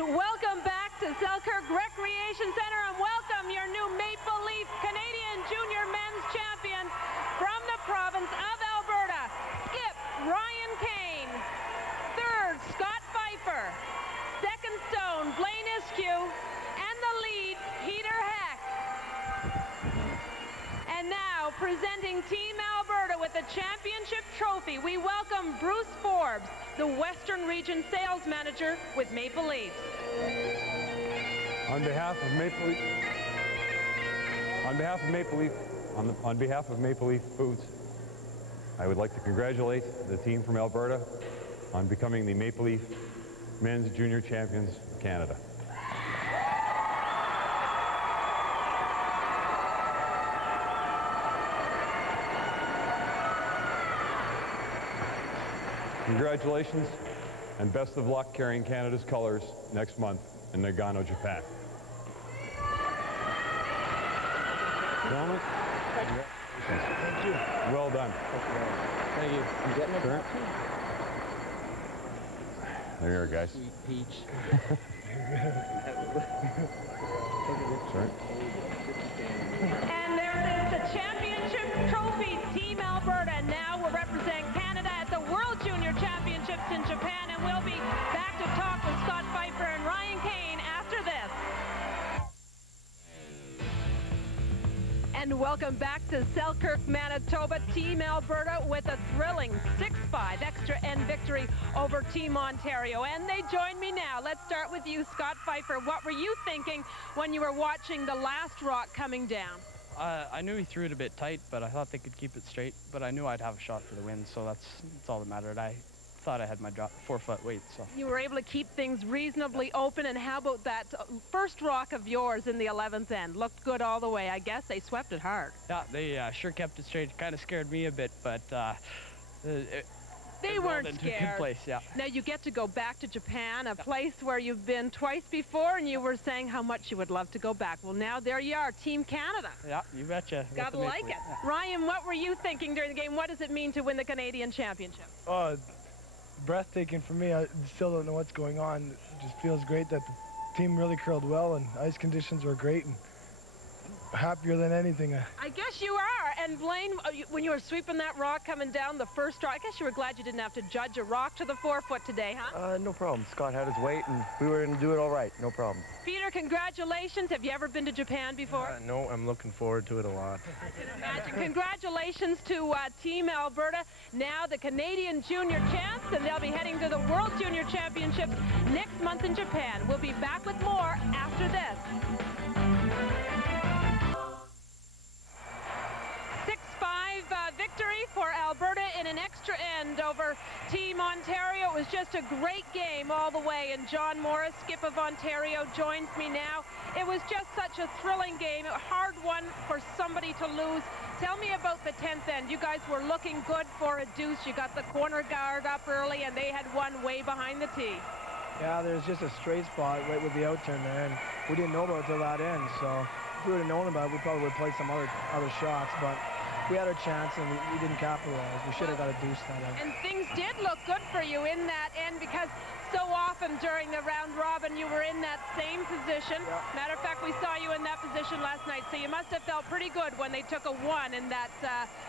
Welcome back to Selkirk Recreation Center, and welcome your new Maple Leaf Canadian Junior Men's Champion from the province of Alberta, skip Ryan Keane. Third, Scott Pfeiffer. Second stone, Blaine Iskew. And the lead, Peter Heck. And now, presenting Team Alberta with the championship trophy, we welcome Bruce Forbes, the Western Region Sales Manager with Maple Leafs. On behalf of Maple Leaf Foods, I would like to congratulate the team from Alberta on becoming the Maple Leaf Men's Junior Champions of Canada. Congratulations and best of luck carrying Canada's colors next month in Nagano, Japan. Gentlemen, Thank you. well done. Thank you. I'm getting it. Sure. There you are, guys. Sweet peach. Sorry. And there it is, the championship trophy, Team Alberta. Now we'll represent Canada at the World Junior Championships in Japan, and we'll be back to talk with Scott Pfeiffer and Ryan Keane after this. And welcome back to Selkirk, Manitoba. Team Alberta with a thrilling 6-5 extra end victory over Team Ontario. And they join me now. Let's start with you, Scott Pfeiffer. What were you thinking when you were watching the last rock coming down? I knew he threw it a bit tight, but I thought they could keep it straight. But I knew I'd have a shot for the win, so that's all that mattered. I thought I had my 4-foot weight. So you were able to keep things reasonably open. And how about that first rock of yours in the 11th end? Looked good all the way. I guess they swept it hard. Yeah, they sure kept it straight. Kind of scared me a bit, but they weren't into scared. a good place, yeah. Now you get to go back to Japan, a place where you've been twice before, and you were saying how much you would love to go back. Well, now there you are, Team Canada. Yeah, you betcha. Gotta like it. Yeah. Ryan, what were you thinking during the game? What does it mean to win the Canadian Championship? Breathtaking for me. I still don't know what's going on. It just feels great that the team really curled well, and ice conditions were great, and happier than anything. I guess you are. And Blaine, when you were sweeping that rock coming down the first rock, I guess you were glad you didn't have to judge a rock to the 4-foot today, huh? No problem. Scott had his weight, and we were going to do it all right. No problem. Peter, congratulations. Have you ever been to Japan before? No, I'm looking forward to it a lot. I can imagine. Congratulations to Team Alberta, now the Canadian Junior Champs, and they'll be heading to the World Junior Championships next month in Japan. We'll be back with more after this. 6-5 victory for Alberta in an extra end over Team Ontario. It was just a great game all the way, and John Morris, skip of Ontario, joins me now. It was just such a thrilling game, a hard one for somebody to lose. Tell me about the 10th end. You guys were looking good for a deuce. You got the corner guard up early, and they had one way behind the tee. Yeah, there's just a straight spot right with the outturn there, and we didn't know about it till that end, so if we would have known about it, we probably would have played some other shots, but we had our chance and we didn't capitalize. We should have got a deuce that end. And things did look good for you in that end because so often during the round robin you were in that same position. Matter of fact, we saw you in that position last night, so you must have felt pretty good when they took a 1 in that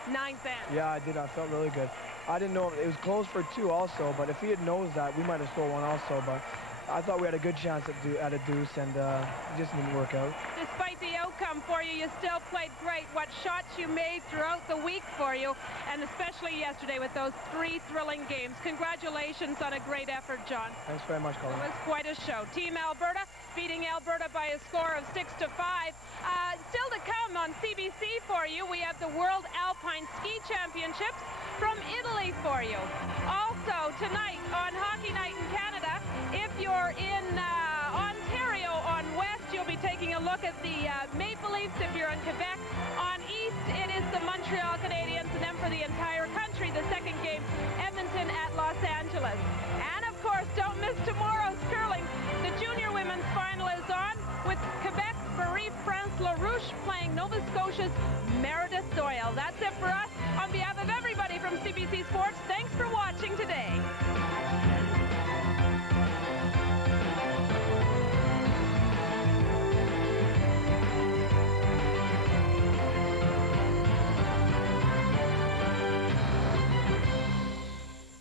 9th end. Yeah, I did. I felt really good. I didn't know it was close for 2 also, but if he had knows that, we might have stole 1 also. But I thought we had a good chance at a deuce, and it just didn't work out. Despite the outcome for you, you still played great. What shots you made throughout the week for you, and especially yesterday with those 3 thrilling games. Congratulations on a great effort, John. Thanks very much, Colin. It was quite a show. Team Alberta beating Alberta by a score of 6-5. Still to come on CBC for you, we have the World Alpine Ski Championships from Italy for you. Also, tonight on Hockey Night in Canada, if you're in Ontario on West, you'll be taking a look at the Maple Leafs. If you're in Quebec on East, it is the Montreal Canadiens. And then for the entire country, the second game, Edmonton at Los Angeles. And of course, don't miss tomorrow's curling. The junior women's final is on with Quebec's Marie-France LaRouche playing Nova Scotia's Meredith Doyle. That's it for us. On behalf of everybody from CBC Sports, thanks for watching today.